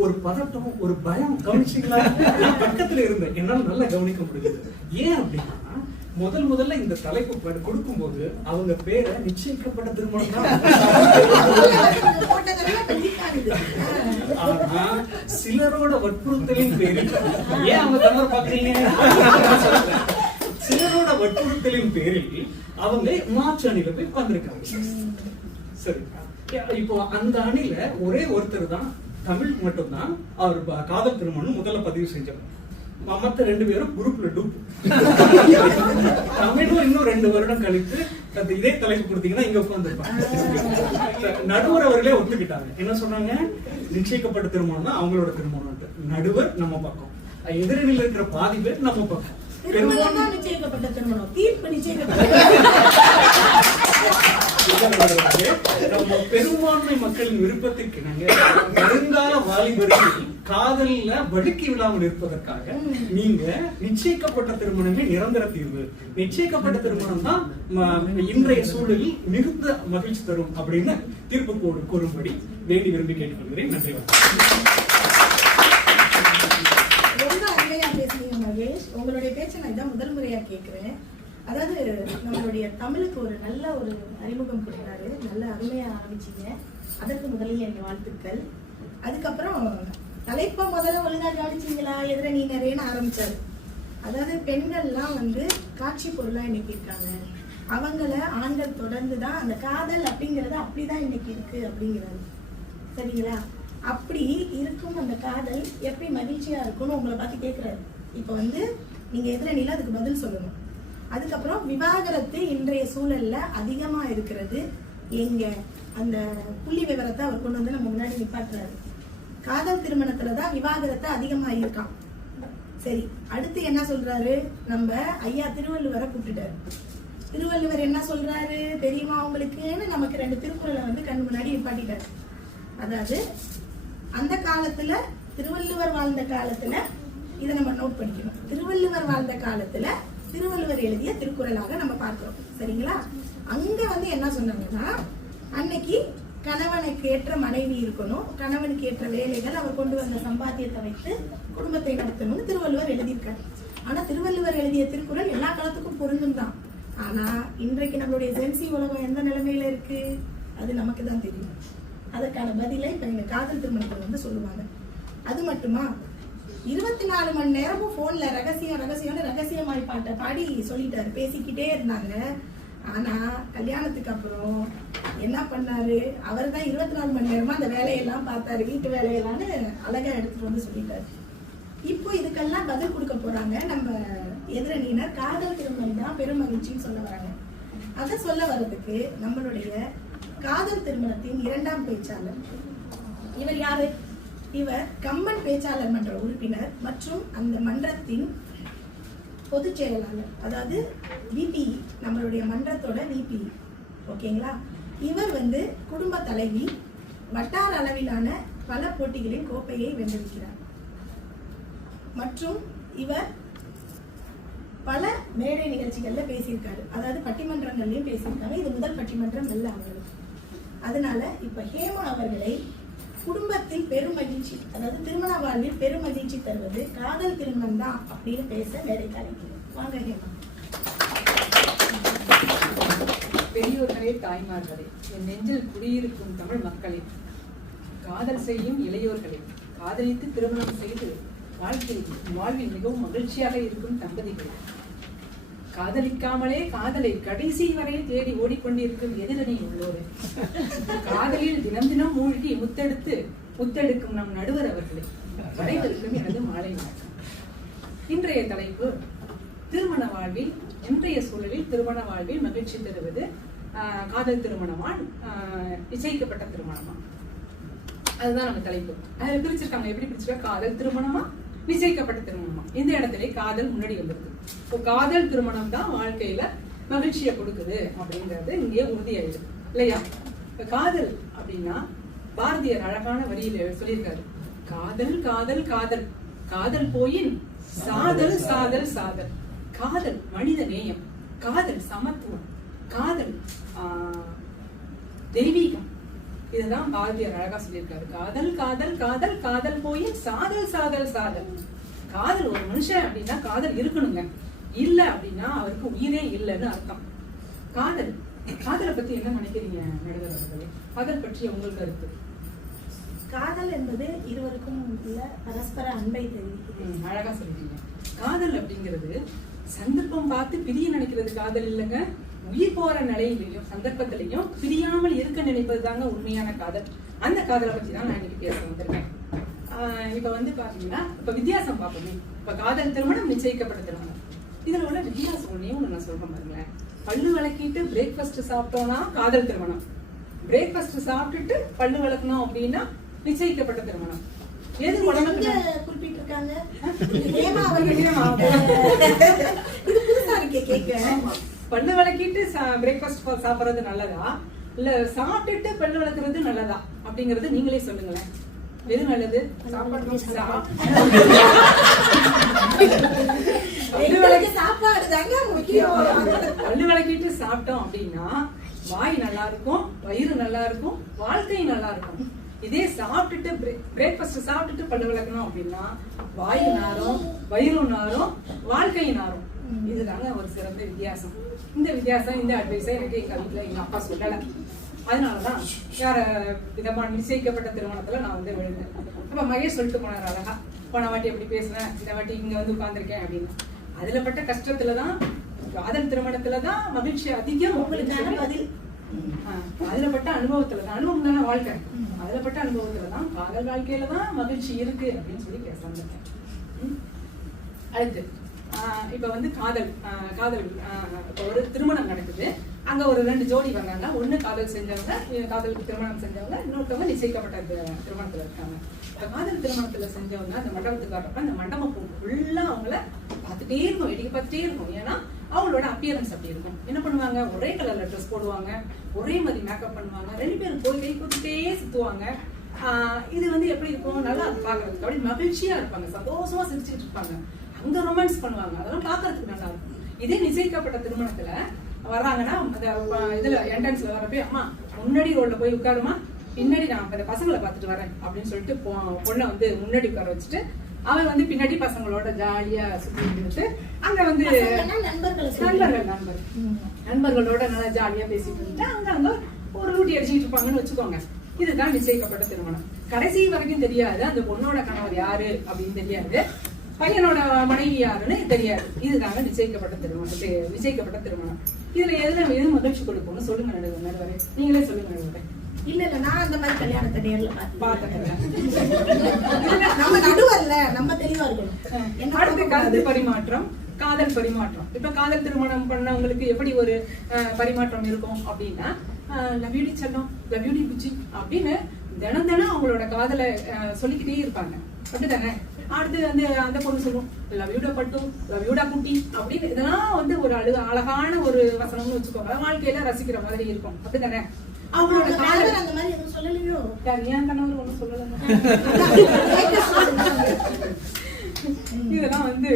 ஒரு பதட்டம், ஒரு பயம். கவனிச்சீங்களா? நான் பக்கத்துல இருந்தேன், என்னால நல்லா கவனிக்க முடியுது. ஏன் அப்படின்னா முதல்ல இந்த தலைப்பு கொடுக்கும் போது அவங்க பேரை நிச்சயிக்கப்பட்ட திருமணம் தான். ஆனா சிலரோட வற்புறுத்தலின் பேரில், ஏன் அவங்க கணவர் பாக்குறீங்க, சிலரோட வற்புறுத்தலின் பேரில் அவங்க மாற்று அணில போய் உட்கார்ந்துருக்காங்க. சரி, இப்போ அந்த அணில ஒரே ஒருத்தர் தான் தமிழ் மட்டும்தான் அவர் காதல் திருமணம் முதல்ல பதிவு செஞ்சவர். மத்த 2 பேரும் குரூப்ல டூப். தமிழும் இன்னும் 2 வருடம் கழித்து இதே தலைப்பு கொடுத்தீங்கன்னா இங்க உட்கார்ந்துருப்பாங்க. நடுவர் அவர்களே ஒத்துக்கிட்டாங்க. என்ன சொன்னாங்க, நிச்சயிக்கப்பட்ட திருமணம் தான் அவங்களோட திருமணம். நடுவர் நம்ம பக்கம், எதிரில் இருக்கிற பாதி பேர் நம்ம பக்கம். நிச்சயிக்கப்பட்ட திருமணம், தீர்ப்பு நிச்சயிக்கப்பட்ட. நம்ம பெரும்பான்மை மக்களின் விருப்பத்திற்கு வருங்கால வாலிபர்கள் காதல்ல வழுக்கி விடாமல் இருப்பதற்காக நீங்க நிச்சயிக்கப்பட்ட திருமணமே நிரந்தர தீர்வு, நிச்சயிக்கப்பட்ட திருமணம் தான் இன்றைய சூழலில் மிகுந்த மகிழ்ச்சி தரும் அப்படின்னு தீர்ப்பு கூறும்படி வேண்டி விரும்பி கேட்டுக்கொள்கிறேன். நன்றி. ரொம்ப அருமையா பேசுறீங்க மகேஷ். உங்களுடைய பேச்சை நான் இதான் முதல் முறையா கேட்கிறேன். அதாவது நம்மளுடைய தமிழுக்கு ஒரு நல்ல ஒரு அறிமுகம் கொடுத்தாரு, நல்ல அருமையா ஆரம்பிச்சீங்க. அதற்கு முதலில் என் வாழ்த்துக்கள். அதுக்கப்புறம் தலைப்பா முதல்ல ஒழுங்கா கவனிச்சீங்களா, எதிரணியினரேன்னு ஆரம்பிச்சாரு. அதாவது பெண்கள்லாம் காட்சி பொருளா இன்னைக்கு இருக்காங்க, அவங்கள ஆண்கள் தொடர்ந்துதான் அந்த காதல் அப்படிங்கறது அப்படிதான் இன்னைக்கு இருக்கு அப்படிங்கிறாரு. சரிங்களா? அப்படி இருக்கும் அந்த காதல் எப்படி மகிழ்ச்சியா இருக்கும்னு உங்களை பார்த்து கேட்கிறாரு. இப்ப நீங்க எதிரணியில அதுக்கு பதில் சொல்லணும். அதுக்கப்புறம் விவாகரத்து இன்றைய சூழல்ல அதிகமா இருக்கிறது எங்க, அந்த புள்ளி விவரத்தை அவர் கொண்டு நம்ம முன்னாடி நிப்பாட்டுறாரு. காதல் திருமணத்துலதான் விவாகரத்து அதிகமா இருக்கான். சரி, அடுத்து என்ன சொல்றாரு, நம்ம ஐயா திருவள்ளுவரை கூப்பிட்டுட்டாரு. திருவள்ளுவர் என்ன சொல்றாரு தெரியுமா உங்களுக்குன்னு நமக்கு 2 திருக்குறளை கண்ணு முன்னாடி நிப்பாட்டிட்டாரு. அதாவது அந்த காலத்துல திருவள்ளுவர் வாழ்ந்த காலத்துல இதை நம்ம நோட் பண்ணிக்கணும். திருவள்ளுவர் வாழ்ந்த காலத்துல திருவள்ளுவர் எழுதிய திருக்குறளாக நம்ம பார்க்கிறோம். சரிங்களா? அங்க வந்து என்ன சொன்னாங்கன்னா, அன்னைக்கு கணவனுக்கு ஏற்ற மனைவி இருக்கணும், கணவனுக்கு ஏற்ற வேலைகள், அவர் கொண்டு வந்த சம்பாத்தியத்தை வைத்து குடும்பத்தை நடத்தணும்னு திருவள்ளுவர் எழுதியிருக்காரு. ஆனா திருவள்ளுவர் எழுதிய திருக்குறள் எல்லா காலத்துக்கும் பொருந்தும் தான். ஆனா இன்றைக்கு நம்மளுடைய ஜென்சி உலகம் எந்த நிலைமையில இருக்கு அது நமக்கு தான் தெரியும். அதற்கான பதிலை இப்ப எங்க காதல் திருமணத்தில் வந்து சொல்லுவாங்க. அது மட்டுமா, 24 மணி நேரமும் போன்ல ரகசியமாய் பாட்டை பாடி சொல்லிட்டாரு, பேசிக்கிட்டே இருந்தாங்க. ஆனா கல்யாணத்துக்கு அப்புறம் என்ன பண்ணாரு, அவர் தான் 24 மணி நேரமா அந்த வேலையெல்லாம் பார்த்தாரு, வீட்டு வேலையெல்லாம்னு அழகா எடுத்துட்டு வந்து சொல்லிட்டாரு. இப்போ இதுக்கெல்லாம் பதில் கொடுக்க போறாங்க நம்ம எதிரணியினர். காதல் திருமணம் தான் பெரும் மகிழ்ச்சின்னு சொல்ல வராங்க. அதை சொல்ல வர்றதுக்கு நம்மளுடைய காதல் திருமணத்தின் 2ஆம் பேச்சாளர் இவர் யாரு? இவர் கம்மன் பேச்சாளர் மன்ற உறுப்பினர் மற்றும் அந்த மன்றத்தின் பொதுச் செயலாளர், அதாவது விபி, நம்மளுடைய மன்றத்தோட விபி. ஓகேங்களா? இவர் வந்து குடும்ப தலைவி, வட்டார அளவிலான பல போட்டிகளின் கோப்பையை வென்றிருக்கிறார். மற்றும் இவர் பல மேடை நிகழ்ச்சிகள்ல பேசியிருக்காரு, அதாவது பட்டிமன்றங்கள்லயும் பேசியிருக்காங்க. இது முதல் பட்டிமன்றம் அல்ல அவங்களுக்கு. அதனால இப்ப ஹேமா அவர்களை குடும்பத்தில் பெருமகிழ்ச்சி, அதாவது திருமண வாழ்வில் பெருமகிழ்ச்சி தருவது காதல் திருமணம் தான் அப்படின்னு பேச மேடைக்கு அழைக்கிறேன். வாங்க ஹேமா. பெரியோர்களே, தாய்மார்களே, என் நெஞ்சில் குடியிருக்கும் தமிழ் மக்களே, காதல் செய்யும் இளையோர்களே, காதலித்து திருமணம் செய்து வாழ்வில் மிகவும் மகிழ்ச்சியாக இருக்கும் தம்பதிகளே, காதலிக்காமலே காதலை கடைசி வரை தேடி ஓடிக்கொண்டிருக்கும் எதிரணி உள்ளோரே, காதலில் தினம் தினம் மூழ்கி முத்தெடுக்கும் நம் நடுவர் அவர்களே, அனைவருக்கும் எனது மாலை வணக்கம். இன்றைய தலைப்பு திருமண வாழ்வில், இன்றைய சூழலில் திருமண வாழ்வில் மகிழ்ச்சி தருவது காதல் திருமணமா நிச்சயிக்கப்பட்ட திருமணமா, அதுதான் நம்ம தலைப்பு. அதுல பிரிச்சிருக்காங்க. எப்படி பிரிச்சிருக்காங்க? காதல் திருமணமா நிச்சயிக்கப்பட்ட திருமணமா. இந்த இடத்துல காதல் முன்னாடி வந்துருக்கு. இப்போ காதல் திருமணம் தான் வாழ்க்கையில மகிழ்ச்சியை கொடுக்குது அப்படிங்கிறது இங்கே உறுதியாயிடுது இல்லையா? இப்ப காதல் அப்படின்னா பாரதியார் அழகான வரியில சொல்லியிருக்காரு, காதல் காதல் காதல் காதல் போயின் சாதல் சாதல் சாதல். காதல் மனித நேயம், காதல் சமத்துவம், காதல் தெய்வீகம். இதுதான் பாரதியார் அழகா சொல்லியிருக்காரு. காதல் காதல் காதல் காதல் போயின் சாதல் சாதல் சாதல். காதல், ஒரு மனுஷன் அப்படின்னா காதல் இருக்கணுங்க, இல்ல அப்படின்னா அவருக்கு உயிரே இல்லைன்னு அர்த்தம். காதல், காதலை பத்தி என்ன நினைக்கிறீங்க நடுவர் அவர்களே? காதல் பற்றி உங்கள் கருத்து? காதல் என்பது இருவருக்கும் உள்ள பரஸ்பர அன்பை தெரிவிக்கிறது. அழகா சொல்லிட்டீங்க. காதல் அப்படிங்கிறது சந்தர்ப்பம் பார்த்து பிரிய நினைக்கிறது காதல் இல்லைங்க. உயிர் போற நிலையிலையும் சந்தர்ப்பத்திலையும் பிரியாமல் இருக்க நினைப்பது தாங்க உண்மையான காதல். அந்த காதலை பத்தி தான் நான் இன்னைக்கு பேச வந்திருக்கேன். இப்ப வந்து பாத்தீங்கன்னா, இப்ப வித்தியாசம் பார்ப்போமே. இப்ப காதல் திருமணம், நிச்சயிக்கப்பட்ட திருமணம், இதுல உள்ள வித்தியாசம் ஒண்ணு நான் சொல்றேன் பாருங்களேன். பல்லு விளக்கிட்டு பிரேக்ஃபாஸ்ட் சாப்பிட்டோம்னா காதல் திருமணம், பிரேக்ஃபாஸ்ட் சாப்பிட்டுட்டு பல்லு விளக்கணும் அப்படின்னா நிச்சயிக்கப்பட்ட திருமணம். எது உடம்புக்கு குறிப்பிட்டிருக்காங்க? பல்லு விளக்கிட்டு பிரேக்ஃபாஸ்ட் சாப்பிடுறது நல்லதா, இல்ல சாப்பிட்டுட்டு பல்லு விளக்குறது நல்லதா அப்படிங்கறது நீங்களே சொல்லுங்களேன். எது நல்லது? பல்லு விளக்கிட்டு சாப்பிட்டோம் அப்படின்னா வாய் நல்லா இருக்கும், வயிறு நல்லா இருக்கும், வாழ்க்கை நல்லா இருக்கும். இதே சாப்பிட்டுட்டு பிரேக்ஃபாஸ்ட் சாப்பிட்டுட்டு பல்லு விளக்கணும் அப்படின்னா வாயு நாரும், வயிறு நாரும், வாழ்க்கை நாரும். இதுதாங்க ஒரு சிறந்த வித்தியாசம். இந்த வித்தியாசம், இந்த அட்வைஸை எனக்கு எங்க வீட்டுல எங்க அப்பா சொல்லல. அதனாலதான் வேற விதமான நிச்சயிக்கப்பட்ட திருமணத்துல நான் வந்து விழுந்தேன். அப்ப மகேஷ் சொல்லிட்டு போனார் அழகா, போன வாட்டி எப்படி பேசுனேன், இந்த வாட்டி இங்க வந்து உட்கார்ந்துருக்கேன் அப்படின்னு. அதுல பட்ட கஷ்டத்துலதான், காதல் திருமணத்துலதான் மகிழ்ச்சி அதிகம். உங்களுக்கான பதில் அதுல பட்ட அனுபவத்துலதான், அனுபவம் தானே வாழ்க்கை, அதுல பட்ட அனுபவத்துலதான் காதல் வாழ்க்கையில தான் மகிழ்ச்சி இருக்கு அப்படின்னு சொல்லி பேச வந்திருக்கேன். அடுத்து இப்ப வந்து காதல் இப்ப ஒரு திருமணம் நடக்குது. அங்க ஒரு 2 ஜோடி வந்தாங்க. ஒண்ணு காதல் செஞ்சவங்க, காதலுக்கு திருமணம் செஞ்சவங்க, இன்னொருத்தவங்க நிச்சயிக்கப்பட்ட திருமணத்துல இருக்காங்க. காதல் திருமணத்துல செஞ்சவங்க அந்த மண்டபத்துக்கு வரப்ப அந்த மண்டபம் ஃபுல்லா அவங்கள பார்த்துட்டே இருக்கும், வேடிக்கை பார்த்துட்டே இருக்கும். ஏன்னா அவங்களோட அப்பியரன்ஸ் அப்படி இருக்கும். என்ன பண்ணுவாங்க, ஒரே கலர்ல ட்ரெஸ் போடுவாங்க, ஒரே மாதிரி மேக்கப் பண்ணுவாங்க, 2 பேரும் போய் கை கொடுத்துட்டே சுத்துவாங்க. இது வந்து எப்படி இருக்கும், நல்லா பாக்குறதுக்கு அப்படி மகிழ்ச்சியா இருப்பாங்க, சந்தோஷமா சிரிச்சுட்டு இருப்பாங்க. அங்க ரொமான்ஸ் பண்ணுவாங்க, அதெல்லாம் பாக்குறதுக்கு நல்லா இருக்கும். இதே நிச்சயிக்கப்பட்ட திருமணத்துல வர்றாங்கன்னா அந்த இதுல என்ட்ரன்ஸ்ல வரப்போ அம்மா முன்னாடி ரோட்ல போய் உட்காருமா, பின்னாடி நான் அந்த பசங்களை பார்த்துட்டு வரேன் அப்படின்னு சொல்லிட்டு பொண்ணை வந்து முன்னாடி உட்கார வச்சுட்டு அவன் வந்து பின்னாடி பசங்களோட ஜாலியா சுத்திட்டு அங்க வந்து நண்பர்களோட நல்லா ஜாலியா பேசிட்டு இருந்துட்டு அங்க ஒரு ரூட்டி அடிச்சுட்டு இருப்பாங்கன்னு வச்சுக்கோங்க. இதுதான் நிச்சயிக்கப்பட்ட திருமணம். கடைசி வரைக்கும் தெரியாது அந்த பொண்ணோட கணவர் யாரு அப்படின்னு தெரியாது, பையனோட மனைவி யாருன்னு தெரியாது. இதுதாங்க நிச்சயிக்கப்பட்ட திருமணம். இதுல எது மகிழ்ச்சி கொடுக்கும்னு சொல்லுங்க நடுவரே, நீங்களே சொல்லுங்க நடுவரே. இல்ல நான் அந்த மாதிரி கல்யாணத்தை நேர்ல பார்த்தேன். நம்ம நடுவர்ல நம்ம தெளிவா இருக்கணும். அடுத்து கருத்து பரிமாற்றம், காதல் பரிமாற்றம். இப்ப காதல் திருமணம் பண்ணவங்களுக்கு எப்படி ஒரு பரிமாற்றம் இருக்கும் அப்படின்னா, லவ் யூ டி செல்லம், லவ் யூ டி புச்சி அப்படின்னு தினம் அவங்களோட காதலை சொல்லிக்கிட்டே இருப்பாங்க, அப்படித்தானே? அடுத்து வந்து அந்த பொண்ணு சொல்லுவோம் லவ் யூடா பட்டு, லவ் யூடா குட்டி அப்படின்னு. இதெல்லாம் வந்து ஒரு அழகான ஒரு வசனம்னு வச்சுக்கோங்க, வாழ்க்கையில ரசிக்கிற மாதிரி இருக்கும், அப்படித்தானே? அவங்களோட காதல் அந்த மாதிரி எதுவும் சொல்லலையோ? ஏன் கணவர் ஒண்ணும் சொல்லல. இதெல்லாம் வந்து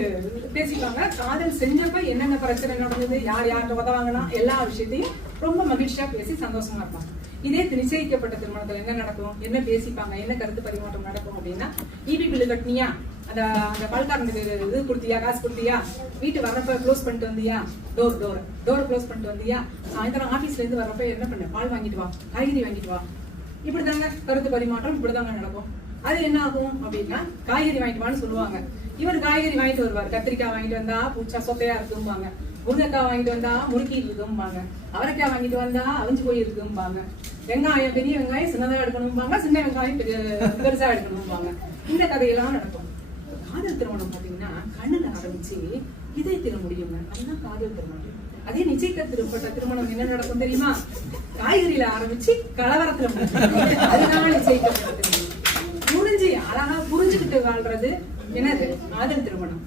பேசிப்பாங்க. காதல் செஞ்சப்ப என்னென்ன பிரச்சனை நடந்தது, யார்கிட்ட உதவாங்கன்னா எல்லா விஷயத்தையும் ரொம்ப மகிழ்ச்சியா பேசி சந்தோஷமா இருப்பாங்க. இதே நிச்சயிக்கப்பட்ட திருமணத்துல என்ன நடக்கும், என்ன பேசிப்பாங்க, என்ன கருத்து பரிமாற்றம் நடக்கும் அப்படின்னா, ஈபி பில்லு கட்டினியா, அந்த பால்காரனுக்கு இது கொடுத்தியா, காசு கொடுத்தியா, வீட்டு வர்றப்ப க்ளோஸ் பண்ணிட்டு வந்தியா, டோர் க்ளோஸ் பண்ணிட்டு வந்தியா, சாயந்தரம் ஆபீஸ்ல இருந்து வர்றப்ப என்ன பண்ண, பால் வாங்கிட்டு வா, காய்கறி வாங்கிட்டு வா. இப்படிதாங்க கருத்து பரிமாற்றம் இப்படிதாங்க நடக்கும். அது என்ன ஆகும் அப்படின்னா, காய்கறி வாங்கிட்டு வான்னு சொல்லுவாங்க. இவர் காய்கறி வாங்கிட்டு வருவார். கத்திரிக்காய் வாங்கிட்டு வந்தா பூச்சா சொத்தையா இருக்கும்பாங்க, முருங்கைக்காய் வாங்கிட்டு வந்தா முறுக்கி இருக்கும்பாங்க, அவரைக்காய் வாங்கிட்டு வந்தா அவிஞ்சு போய் இருக்கும்பாங்க, வெங்காயம் பெரிய வெங்காயம் சின்னதா எடுக்கணும்பாங்க, சின்ன வெங்காயம் பெருசா எடுக்கணும்பாங்க. இந்த கதையெல்லாம் நடக்கும். காதல் திருமணம் பாத்தீங்கன்னா கண்ணுல ஆரம்பிச்சு இதயத்தில முடியுங்க, அதுதான் காதல் திருமணம். அதே நிச்சயிக்கப்பட்ட திருமணம் என்ன நடக்கும் தெரியுமா, காய்கறியில ஆரம்பிச்சு கலவரத்துல முடியும். அதுதான் நிச்சயிக்கப்பட்ட திருமணம். புரிஞ்சு அழகா புரிஞ்சுக்கிட்டு வாழ்றது என்னது காதல் திருமணம்.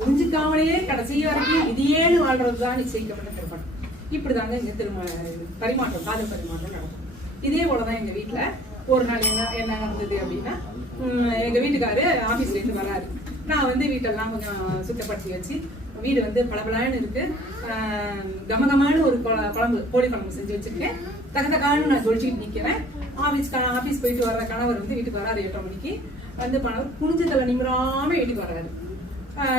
புரிஞ்சுக்காமலேயே கடைசி வரைக்கும் இதையேன்னு வாழ்றதுதான் நிச்சயிக்கப்பட்ட திருமணம். இப்படிதாங்க இந்த பரிமாற்றம், காதல் பரிமாற்றம் நடக்கும். இதே போலதான் எங்க வீட்டுல ஒரு நாள் என்ன நடந்தது அப்படின்னா, எங்க வீட்டுக்காரு ஆபீஸ்ல இருந்து வராரு. நான் வந்து வீட்டெல்லாம் கொஞ்சம் சுத்தப்படுத்தி வச்சு, வீடு வந்து பளபளன்னு இருக்கு, கமகமான ஒரு குழம்பு, கோழி குழம்பு செஞ்சு வச்சிருக்கேன். தகதகான்னு நான் ஜொலிச்சுக்கிட்டு நிக்கிறேன். ஆபீஸ் போயிட்டு வர்ற கணவர் வந்து வீட்டுக்கு வராரு 8:30 மணிக்கு. வந்து குனிஞ்சு தலை நிமிராம வீட்டுக்கு வர்றாரு.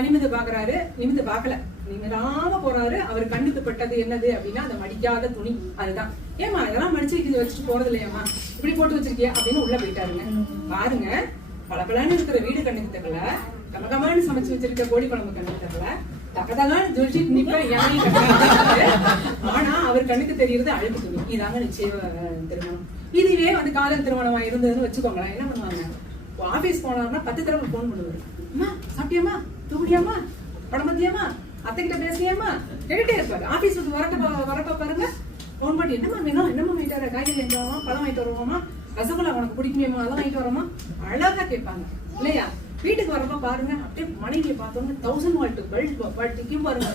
நிமிந்து பாக்குறாரு, நிமிந்து பாக்கல, நிமிராம போறாரு. அவர் கண்ணுக்கு பட்டது என்னது அப்படின்னா, அந்த மடிக்காத துணி. அதுதான், ஏமா இதெல்லாம் மடிச்சு வச்சுட்டு போறது இல்லையாமா, இப்படி போட்டு வச்சிருக்கியா அப்படின்னு உள்ள போயிட்டாருங்க. பாருங்க, பளபளன்னு இருக்கிற வீடு கண்ணுக்கு தெரியல, கமகமான்னு சமைச்சு வச்சிருக்க கோழி குழம்பு கண்ணுக்கு தெரியல, தகதகான்னு ஜொலிச்சுட்டு நிப்ப ஆனா அவர் கண்ணுக்கு தெரியுறது அழுக்கு துணி. இதாங்க நிச்சய திருமணம். இதுவே வந்து காதல் திருமணமா இருந்ததுன்னு வச்சுக்கோங்களேன், என்ன பண்ணுவாங்க, ஆபீஸ் போனாருன்னா 10 தடவை போன் பண்ணுவாரு. அம்மா சாப்பிட்டியாமா, தூங்கியாமா, படம் பார்த்தியாமா, அத்தைகிட்ட பேசியாமா, கேட்டுட்டே இருப்பாரு. ஆபீஸ் வந்து வரப்ப பாருங்க போன் பண்ணி, என்னமா வேணும், என்னமா வாங்கிட்டு வர, காய்கறி வாங்கிட்டு வரோமா, பழம் வாங்கிட்டு வருவோமா, ரசகுல்லா உனக்கு பிடிக்குமேமா, அதெல்லாம் வாங்கிட்டு வரோமா, அழகா கேட்பாங்க இல்லையா? வீட்டுக்கு வரப்ப பாருங்க, அப்படியே மனைவியை பார்த்தோம்னா 1000 வாட் பல்புக்கும் பாருங்க.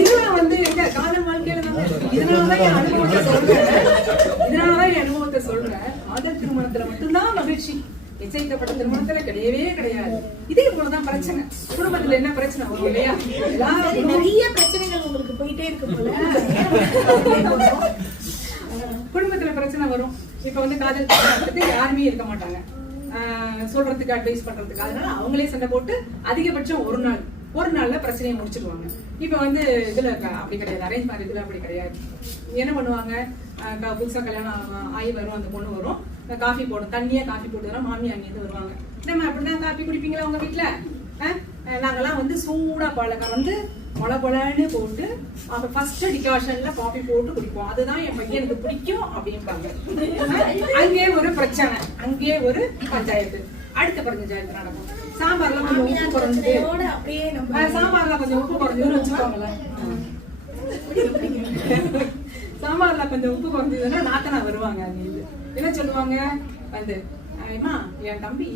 இதெல்லாம் வந்து எங்க காதல் வாழ்க்கையில இதனாலதான் என் அனுபவத்தை சொல்றேன். காதல் திருமணத்துல மட்டும்தான் மகிழ்ச்சி, நிச்சயிக்கப்பட்ட திருமணத்துல கிடையவே கிடையாது. இதே போலதான் பிரச்சனை, குடும்பத்துல என்ன பிரச்சனை வரும் இல்லையா? நிறைய பிரச்சனைகள் உங்களுக்கு போயிட்டே இருக்கு போல. குடும்பத்துல பிரச்சனை வரும். இப்ப வந்து காதல் திருமணத்துக்கு யாருமே இருக்க மாட்டாங்க சொல்றதுக்கு, அட்வைஸ் பண்றதுக்கு. அதனால அவங்களே சண்டை போட்டு அதிகபட்சம் ஒரு நாள்ல பிரச்சனையை முடிச்சிடுவாங்க. இப்ப வந்து இதுல அப்படி கிடையாது, அரேஞ்ச் மேரேஜ்ல அப்படி கிடையாது. என்ன பண்ணுவாங்க, புதுசா கல்யாணம் ஆகி வரும் அந்த பொண்ணு வரும், காஃபி போடும், தண்ணியா காஃபி போட்டு மாமி அங்கேருந்து வருவாங்க. நம்ம அப்படிதான் காஃபி குடிப்பீங்களா உங்க வீட்டுல? நாங்கெல்லாம் வந்து சூடா பாலை கறந்து பொலன்னு போட்டு அப்ப ஃபர்ஸ்ட் டிகாஷன்ல காஃபி போட்டு குடிப்போம். அதுதான் என் பையனுக்கு பிடிக்கும் அப்படிம்பாங்க. அங்கே ஒரு பிரச்சனை, அங்கே ஒரு பஞ்சாயத்து, அடுத்த பஞ்சாயத்து நடக்கும். சாம்பார்ல கொஞ்சம் உப்பு குறைஞ்சது, சாம்பார்ல கொஞ்சம் உப்பு குறைஞ்சதுன்னு வச்சுக்கோங்களேன். சாம்பார்ல கொஞ்சம் உப்பு குறைஞ்சதுன்னா நாத்தனா வருவாங்க. அங்க இது என்ன சொல்லுவாங்க, வந்து அம்மா என் தம்பி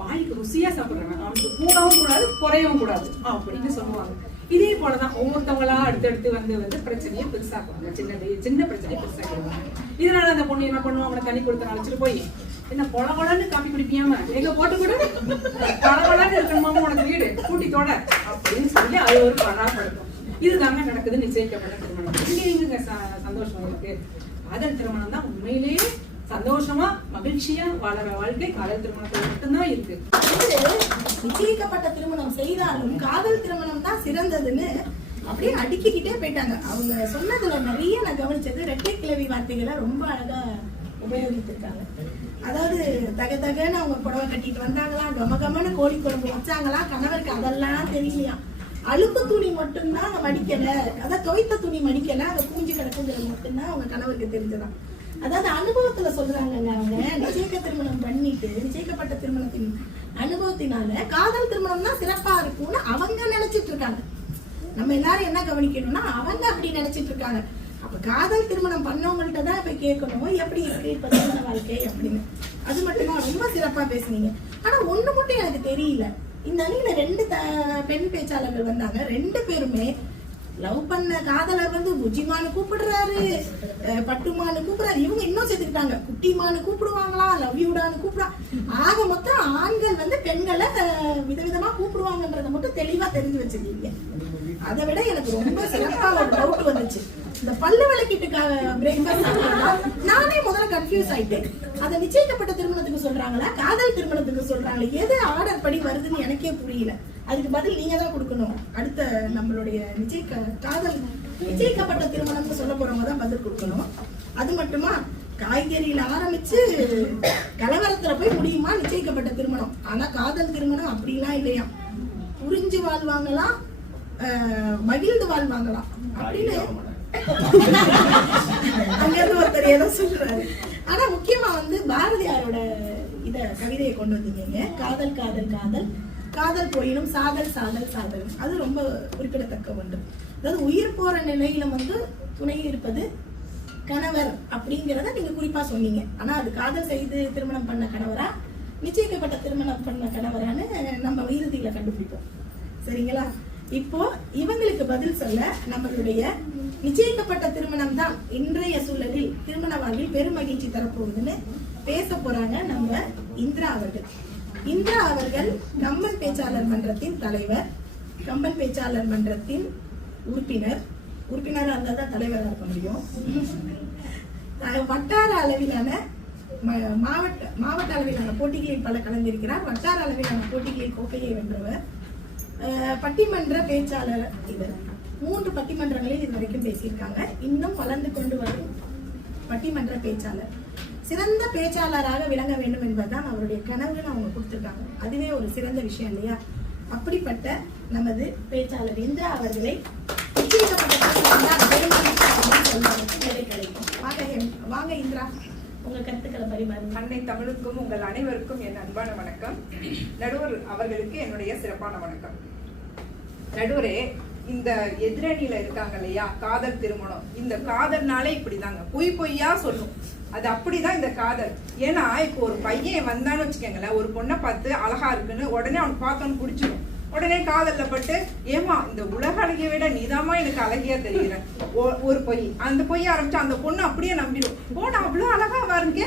வாய்க்கு ருசியா சாப்பிடுறாங்க, அவனுக்கு கூடவும் கூடாது குறையவும் கூடாது அப்படின்னு சொல்லுவாங்க. இதே போலதான் ஒவ்வொருத்தவங்களா அடுத்தடுத்து வந்து பிரச்சனையை பெருசாக்குவாங்க, சின்ன பிரச்சனையை பெருசாக்கிடுவாங்க. இதனால அந்த பொண்ணு என்ன பண்ணுவாங்க, தண்ணி கொடுத்து அழைச்சிட்டு போய், என்ன பொலன்னு காப்பி குடிப்பியாம எங்க போட்டு கூட பொலன்னு இருக்கணுமாம உனக்கு தொட அப்படின்னு சொல்லி அது ஒரு பராப்படுத்தும். இதுதாங்க நடக்குது நிச்சயிக்கப்பட்ட திருமணம். இங்க எங்க சந்தோஷம் இருக்கு? காதல் திருமணம் தான் உண்மையிலேயே சந்தோஷமா மகிழ்ச்சியா வாழற வாழ்க்கை காதல் திருமணத்துல மட்டும்தான் இருக்கு. நிச்சயிக்கப்பட்ட திருமணம் செய்தாலும் காதல் திருமணம் தான் சிறந்ததுன்னு அப்படியே அடுக்கிக்கிட்டே போயிட்டாங்க. அவங்க சொன்னதுல நிறைய நான் கவனிச்சது ரெட்டை கிளவி வார்த்தைகளை ரொம்ப அழகா உபயோகித்திருக்காங்க. அதாவது தகன்னு அவங்க புடவை கட்டிட்டு வந்தாங்களா, கமகமன்னு கோழி குழம்பு வச்சாங்களா, கணவருக்கு அதெல்லாம் தெரியலையா, அழுக்கு துணி மட்டும்தான் மடிக்கல, அதான் துவைத்த துணி மடிக்கல, அதை கூஞ்சி கிடக்குங்கிறது மட்டும்தான் அவங்க கணவருக்கு தெரிஞ்சதான். அதாவது அனுபவத்துல சொல்றாங்க அவங்க நிச்சயிக்கப்பட்ட திருமணத்தின் அனுபவத்தினால காதல் திருமணம் தான் சிறப்பா இருக்கும்னு அவங்க நினைச்சிட்டு இருக்காங்க. நம்ம எல்லாரும் என்ன கவனிக்கணும்னா அவங்க அப்படி நினைச்சிட்டு இருக்காங்க. அப்ப காதல் திருமணம் பண்ணவங்கள்ட்ட தான் இப்ப கேட்கணும் எப்படி இருக்கு இப்ப திருமண வாழ்க்கை அப்படின்னு. அது மட்டுமா ரொம்ப சிறப்பா பேசுனீங்க. ஆனா ஒண்ணு மட்டும் எனக்கு தெரியல, இந்த அணியில 2 பெண் பேச்சாளர்கள் வந்தாங்க. 2 பேருமே லவ் பண்ண காதலர் வந்து புஜிமானு கூப்பிடுறாரு, பட்டுமானு கூப்பிடுறாரு. இவங்க இன்னும் சேர்த்துக்கிட்டாங்க, குட்டிமானு கூப்பிடுவாங்களா, லவ் யூடான்னு கூப்பிடா. ஆக மொத்தம் ஆண்கள் வந்து பெண்களை விதவிதமா கூப்பிடுவாங்கன்றத மட்டும் தெளிவா தெரிஞ்சு வச்சிருக்கீங்க. அதை விட எனக்கு ரொம்ப சிறப்பா ஒரு டவுட் வந்துச்சு. இந்த பல்லு விளக்கிட்டுக்காக பிரேக்ஃபாஸ்ட் நானே முதல்ல கன்ஃபியூஸ் ஆயிட்டேன். அதை நிச்சயிக்கப்பட்ட திருமணத்துக்கு சொல்றாங்களா காதல் திருமணத்துக்கு சொல்றாங்களா, எது ஆர்டர் படி வருதுன்னு எனக்கே புரியல. அதுக்கு பதில் நீங்க தான் கொடுக்கணும். அடுத்த நம்மளுடைய நிச்சயிக்கப்பட்ட திருமணம்னு சொல்ல போறவங்க தான் பதில் கொடுக்கணும். அது மட்டுமா, காய்கறியில ஆரம்பிச்சு கலவரத்துல போய் முடியுமா நிச்சயிக்கப்பட்ட திருமணம். ஆனா காதல் திருமணம் அப்படிலாம் இல்லையா, புரிஞ்சு வாழ்வாங்களாம், மகிழ்ந்து வாழ்வாங்களாம் அப்படின்னு அங்கிருந்து ஒருத்தர் ஏதோ சொல்றாரு. ஆனா முக்கியமா வந்து பாரதியாரோட இத கவிதையை கொண்டு வந்தீங்க, காதல் காதல் காதல் காதல் போயினும் சாதல் சாதல் சாதல். அது ரொம்ப குறிப்பிடத்தக்க ஒன்று. அதாவது உயிர் போற நிலையில வந்து துணை இருப்பது கணவர் அப்படிங்கிறத நீங்க குறிப்பா சொன்னீங்க. ஆனா அது காதல் செய்து திருமணம் பண்ண கணவரா நிச்சயிக்கப்பட்ட திருமணம் பண்ண கணவரான்னு நம்ம இறுதியில கண்டுபிடிப்போம். சரிங்களா? இப்போ இவங்களுக்கு பதில் சொல்ல நம்மளுடைய நிச்சயிக்கப்பட்ட திருமணம் தான் இன்றைய சூழலில் திருமண வாழ்வில் பெரும் மகிழ்ச்சி தரப்போகுதுன்னு பேச போறாங்க நம்ம இந்திரா அவர்கள். இந்திரா அவர்கள் கம்பன் பேச்சாளர் மன்றத்தின் தலைவர், கம்பன் பேச்சாளர் மன்றத்தின் உறுப்பினராக இருந்தால் தான் தலைவராக இருக்க முடியும். வட்டார அளவிலான மாவட்ட அளவிலான போட்டிகளில் பல கலந்திருக்கிறார். வட்டார அளவிலான போட்டிகளில் கோப்பையை வென்றவர். பட்டிமன்ற பேச்சாளர் இவர். 3 பட்டிமன்றங்களில் இது வரைக்கும் பேசியிருக்காங்க. இன்னும் வளர்ந்து கொண்டு வரும் பட்டிமன்ற பேச்சாளர். சிறந்த பேச்சாளராக விளங்க வேண்டும் என்பதுதான் அவருடைய கனவுன்னு அவங்க கொடுத்திருக்காங்க. அதுவே ஒரு சிறந்த விஷயம் இல்லையா? அப்படிப்பட்ட நமது பேச்சாளர் இந்திரா அவர்களை வாங்க இந்திரா, உங்க கருத்துக்களை பரிமாறுங்க. அன்னை தமிழுக்கும் உங்கள் அனைவருக்கும் என் அன்பான வணக்கம். நடுவர் அவர்களுக்கு என்னுடைய சிறப்பான வணக்கம். நடுவரே, இந்த எதிரணியில இருக்காங்க இல்லையா, காதல் திருமணம், இந்த காதல்னாலே இப்படிதாங்க, பொய்யா சொல்லும். அது அப்படிதான் இந்த காதல். ஏன்னா இப்போ ஒரு பையன் வந்தான்னு வச்சுக்கோங்களேன், ஒரு பொண்ணை பார்த்து அழகா இருக்குன்னு உடனே அவனுக்கு பார்த்தோன்னு பிடிச்சிடும். உடனே காதல்ல பட்டு, ஏமா இந்த உலக அழகிய விட நீதாமா எனக்கு அழகியா தெரியுற ஒரு பொய். அந்த பொய் ஆரம்பிச்சு அந்த பொண்ணு அப்படியே நம்பிடும். நான் அவ்வளவு அழகா வருங்க,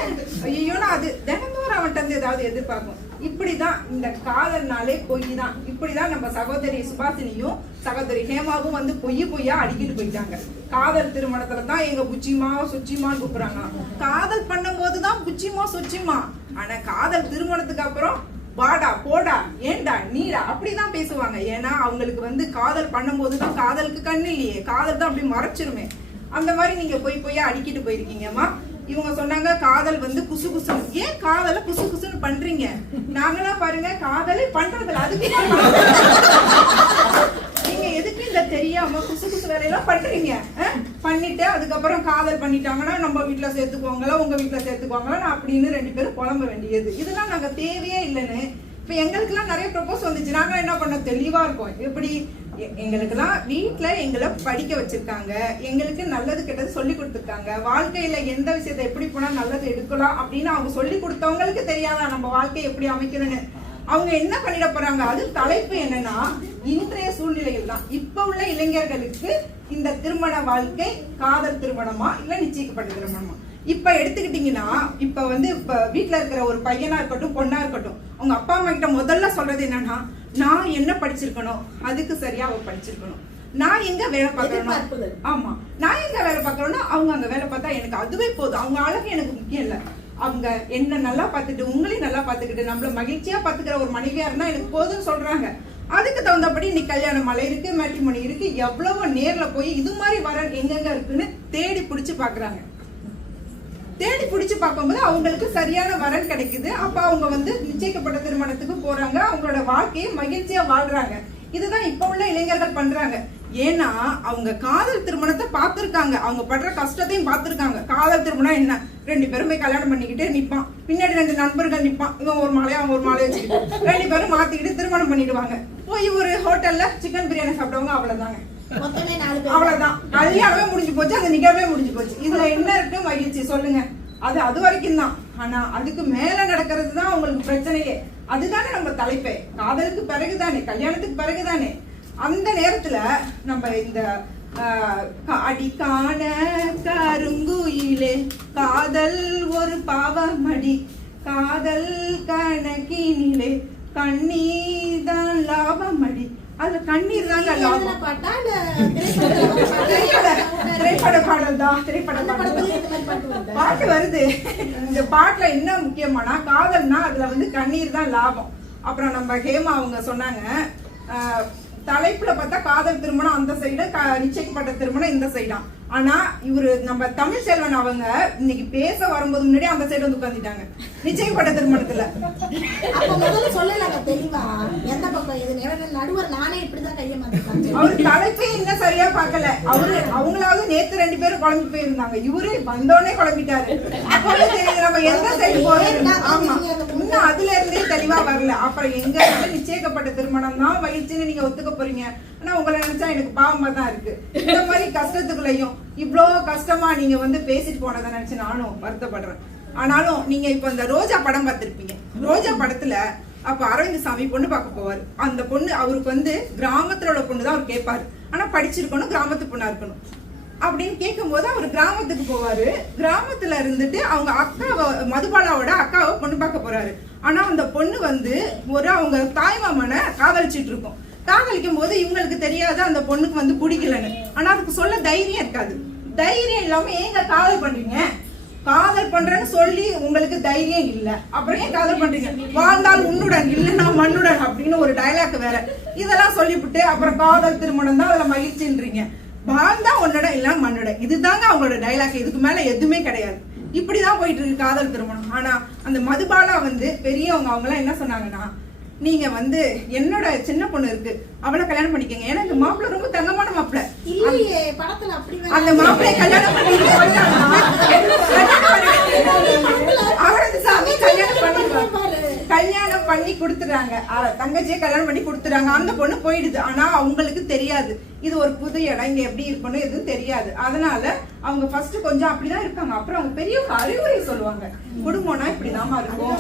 ஐயோனா அது தினந்தோறும் அவன்கிட்ட இருந்து ஏதாவது எதிர்பார்க்கும். இப்படிதான் இந்த காதல்னாலே பொய் தான். இப்படிதான் நம்ம சகோதரி சுபாசினியும் சகோதரி ஹேமாவும் வந்து பொய்யா அடிக்கிட்டு போயிட்டாங்க. காதல் திருமணத்துல தான் எங்க புச்சிமா சுச்சிமான்னு கூப்பிடுறாங்க. காதல் பண்ணும் போதுதான் புச்சிமா சுச்சிமா. ஆனா காதல் திருமணத்துக்கு அப்புறம் வாடா போடா ஏண்டா நீடா அப்படிதான் பேசுவாங்க. ஏன்னா அவங்களுக்கு வந்து காதல் பண்ணும் போதுதான் காதலுக்கு கண்ணு இல்லையே, காதல் தான் அப்படி மறைச்சிருமே. அந்த மாதிரி நீங்க பொய்யா அடிக்கிட்டு போயிருக்கீங்கம்மா. இவங்க சொன்னாங்க காதல் வந்து குசு குசுன்னு. ஏன் காதலை குசு குசுன்னு பண்றீங்க? நாங்களாம் பாருங்க காதலை பண்றதில்ல. அதுக்கு நீங்க எதுக்கு இந்த தெரியாம குசு குசு வேலையெல்லாம் பண்றீங்க? பண்ணிட்டு அதுக்கப்புறம் காதல் பண்ணிட்டாங்கன்னா நம்ம வீட்டுல சேர்த்துக்குவாங்களா உங்க வீட்டுல சேர்த்துக்குவாங்களா அப்படின்னு 2 பேரும் புலம்ப வேண்டியது. இதெல்லாம் நாங்க தேவையே இல்லைன்னு இப்ப எங்களுக்கு எல்லாம் நிறைய ப்ரொபோஸ் வந்துச்சு. நாங்க என்ன பண்ண தெளிவா இருக்கோம். எப்படி எங்களுக்கெல்லாம் வீட்டுல எங்களை படிக்க வச்சிருக்காங்க, எங்களுக்கு நல்லது கெட்டது சொல்லி கொடுத்துருக்காங்க. வாழ்க்கையில எந்த விஷயத்த எப்படி போனா நல்லது எடுக்கலாம் அப்படின்னு அவங்க சொல்லி கொடுத்தவங்களுக்கு தெரியாதா நம்ம வாழ்க்கையை எப்படி அமைக்கணும்னு? அவங்க என்ன பண்ணிட போறாங்க? அது தலைப்பு என்னன்னா, இன்றைய சூழ்நிலையில் தான் இப்ப உள்ள இளைஞர்களுக்கு இந்த திருமண வாழ்க்கை காதல் திருமணமா இல்ல நிச்சயிக்கப்பட்ட திருமணமா? இப்ப எடுத்துக்கிட்டீங்கன்னா இப்ப வந்து இப்ப வீட்டுல இருக்கிற ஒரு பையனா இருக்கட்டும் பொண்ணா இருக்கட்டும், அவங்க அப்பா அம்மா கிட்ட முதல்ல சொல்றது என்னன்னா, நான் என்ன படிச்சிருக்கணும், அதுக்கு சரியா அவ படிச்சிருக்கணும். நான் எங்க வேலை பார்க்கறேனோ, ஆமா நான் எங்க வேலை பார்க்கறேனோ அவங்க அங்க வேலை பார்த்தா எனக்கு அதுவே போதும். அவங்க அழகு எனக்கு முக்கியம் இல்ல. அவங்க என்ன நல்லா பார்த்துட்டு உங்களையும் நல்லா பார்த்துக்கிட்டு நம்மள மகிழ்ச்சியா பார்த்துக்கிற ஒரு மனைவியா இருந்தா எனக்கு போதும்னு சொல்றாங்க. அதுக்கு தகுந்தபடி இன்னைக்கு கல்யாண மலை இருக்கு, மேட்ரிமோனி இருக்கு, எவ்வளவு நேர்ல போய் இது மாதிரி வரன் எங்கெங்க இருக்குன்னு தேடி பிடிச்சு பாக்குறாங்க. தேடி பிடிச்சு பார்க்கும்போது அவங்களுக்கு சரியான வரன் கிடைக்குது. அப்ப அவங்க வந்து நிச்சயிக்கப்பட்ட திருமணத்துக்கு போறாங்க, அவங்களோட வாழ்க்கையை மகிழ்ச்சியா வாழ்றாங்க. இதுதான் இப்ப உள்ள இளைஞர்கள் பண்றாங்க. ஏன்னா அவங்க காதல் திருமணத்தை பார்த்திருக்காங்க, அவங்க படுற கஷ்டத்தையும் பார்த்திருக்காங்க. காதல் திருமணம் என்ன, 2 பேரும் போய் கல்யாணம் பண்ணிக்கிட்டு நிப்பான், பின்னாடி 2 நண்பர்கள் நிப்பான், இவன் ஒரு மாலையா அவன் ஒரு மாலையை வச்சுக்கிட்டு 2 பேரும் மாத்திக்கிட்டு திருமணம் பண்ணிடுவாங்க. போய் ஒரு ஹோட்டல்ல சிக்கன் பிரியாணி சாப்பிடுவாங்க, அவ்வளவுதாங்க, அவ்வளவுதான். கல்யாணமே முடிஞ்சு போச்சு, அந்த நிகழ்வே முடிஞ்சு போச்சு. இதுல என்ன இருக்கு மகிழ்ச்சி சொல்லுங்க? அது வரைக்கும் தான். ஆனா அதுக்கு மேல நடக்கிறது தான் உங்களுக்கு பிரச்சனையே. அதுதானே நம்ம தலைப்பே. காதலுக்கு பிறகுதானே, கல்யாணத்துக்கு பிறகுதானே. அந்த நேரத்துல நம்ம இந்த அடிக்கான கருங்குயிலே காதல் ஒரு பாவமடி, காதல் கணக்கினிலே கண்ணீர் தான் லாபமடி. அதுல கண்ணீர் தாங்க லாபம். திரைப்பட பாடல் தான், திரைப்பட பாட்டு வருது. இந்த பாட்டுல என்ன முக்கியமானா காதல்னா அதுல வந்து கண்ணீர் தான் லாபம். அப்புறம் நம்ம ஹேமா அவங்க சொன்னாங்க, தலைப்புல பார்த்தா காதல் திருமணம் அந்த சைடு, நிச்சயிக்கப்பட்ட திருமணம் இந்த சைடா. ஆனா இவரு நம்ம தமிழ் செல்வன் அவங்க இன்னைக்கு பேச வரும்போது முன்னாடி அந்த சைடு வந்து உட்காந்துட்டாங்க நிச்சயிக்கப்பட்ட திருமணத்துல. சொல்லலாங்க தெளிவா எந்த பக்கம் இது நடுவர் நானே இப்படிதான் கைய மாட்டேன். அவரு தலைப்பே இன்னும் சரியா பாக்கல. அவங்களாவது நேத்து 2 பேரும் குழம்பி போயிருந்தாங்க, இவரு வந்தோடனே குழம்பிட்டாரு. அப்பவே தெரியுது நம்ம எந்த சைடு போறது. ஆமா, இன்னும் அதுல இருந்தே தெளிவா வரல. அப்புறம் எங்க நிச்சயிக்கப்பட்ட திருமணம் தான் மகிழ்ச்சின்னு நீங்க ஒத்துக்க போறீங்க. ஆனா உங்களை நினைச்சா எனக்கு பாவமா தான் இருக்கு. இந்த மாதிரி கஷ்டத்துக்குள்ளயும் இவ்வளோ கஷ்டமா நீங்க வந்து பேசிட்டு போனதை நினைச்சு நானும் வருத்தப்படுறேன். ஆனாலும் நீங்க இப்ப இந்த ரோஜா படம் பார்த்திருப்பீங்க. ரோஜா படத்துல அப்ப அரவிந்த் சாமி பொண்ணு பார்க்க போவாரு. அந்த பொண்ணு அவருக்கு வந்து கிராமத்துல உள்ள பொண்ணு தான் அவர் கேட்பாரு. ஆனா படிச்சிருக்கணும், கிராமத்து பொண்ணா இருக்கணும் அப்படின்னு கேட்கும் போது அவர் கிராமத்துக்கு போவாரு. கிராமத்துல இருந்துட்டு அவங்க அக்காவை, மதுபாலாவோட அக்காவை பொண்ணு பார்க்க போறாரு. ஆனா அந்த பொண்ணு வந்து அவங்க தாய்மாமனை காதலிச்சிட்டு இருக்கும். காதலிக்கும் போது இவங்களுக்கு தெரியாது அந்த பொண்ணுக்கு வந்து பிடிக்கலன்னு. ஆனா அதுக்கு சொல்ல தைரியம் இருக்காது. தைரியம் இல்லாம ஏங்க காதல் பண்றீங்க? காதல் பண்றேன்னு சொல்லி உங்களுக்கு தைரியம் இல்ல, அப்புறம் ஏன் காதல் பண்றீங்க? வாழ்ந்தால் உன்னுடன் இல்லைன்னா மண்ணுடன் அப்படின்னு ஒரு டயலாக் வேற. இதெல்லாம் சொல்லிவிட்டு அப்புறம் காதல் திருமணம் தான் அதுல மகிழ்ச்சின்றீங்க. வாழ்ந்தா உன்னுடன் இல்ல மண்ணுடன், இதுதாங்க அவங்களோட டயலாக். இதுக்கு மேல எதுவுமே கிடையாது. இப்படிதான் போயிட்டு இருக்கு காதல் திருமணம். ஆனா அந்த மதுபாலா வந்து பெரியவங்க அவங்க எல்லாம் என்ன சொன்னாங்கன்னா, நீங்க வந்து என்னோட சின்ன பொண்ணு இருக்கு, அவளை கல்யாணம் பண்ணிக்கங்க. ஏன்னா இந்த மாப்பிள்ளை ரொம்ப தங்கமான மாப்பிள்ளை. அந்த மாப்பிள்ளை கல்யாணம் கல்யாணம் பண்ணி கொடுத்துறாங்க, தங்கச்சியை கல்யாணம் பண்ணி கொடுத்துறாங்க. அந்த பொண்ணு போயிடுது. ஆனா அவங்களுக்கு தெரியாது இது ஒரு புது இடம், இங்க எப்படி இருக்கணும் எதுவும் தெரியாது. அதனால அவங்க ஃபர்ஸ்ட் கொஞ்சம் அப்படிதான் இருக்காங்க. அப்புறம் அவங்க பெரியவங்க அறிவுரை சொல்லுவாங்க, குடும்பம்னா இப்படிதாமா இருக்கும்,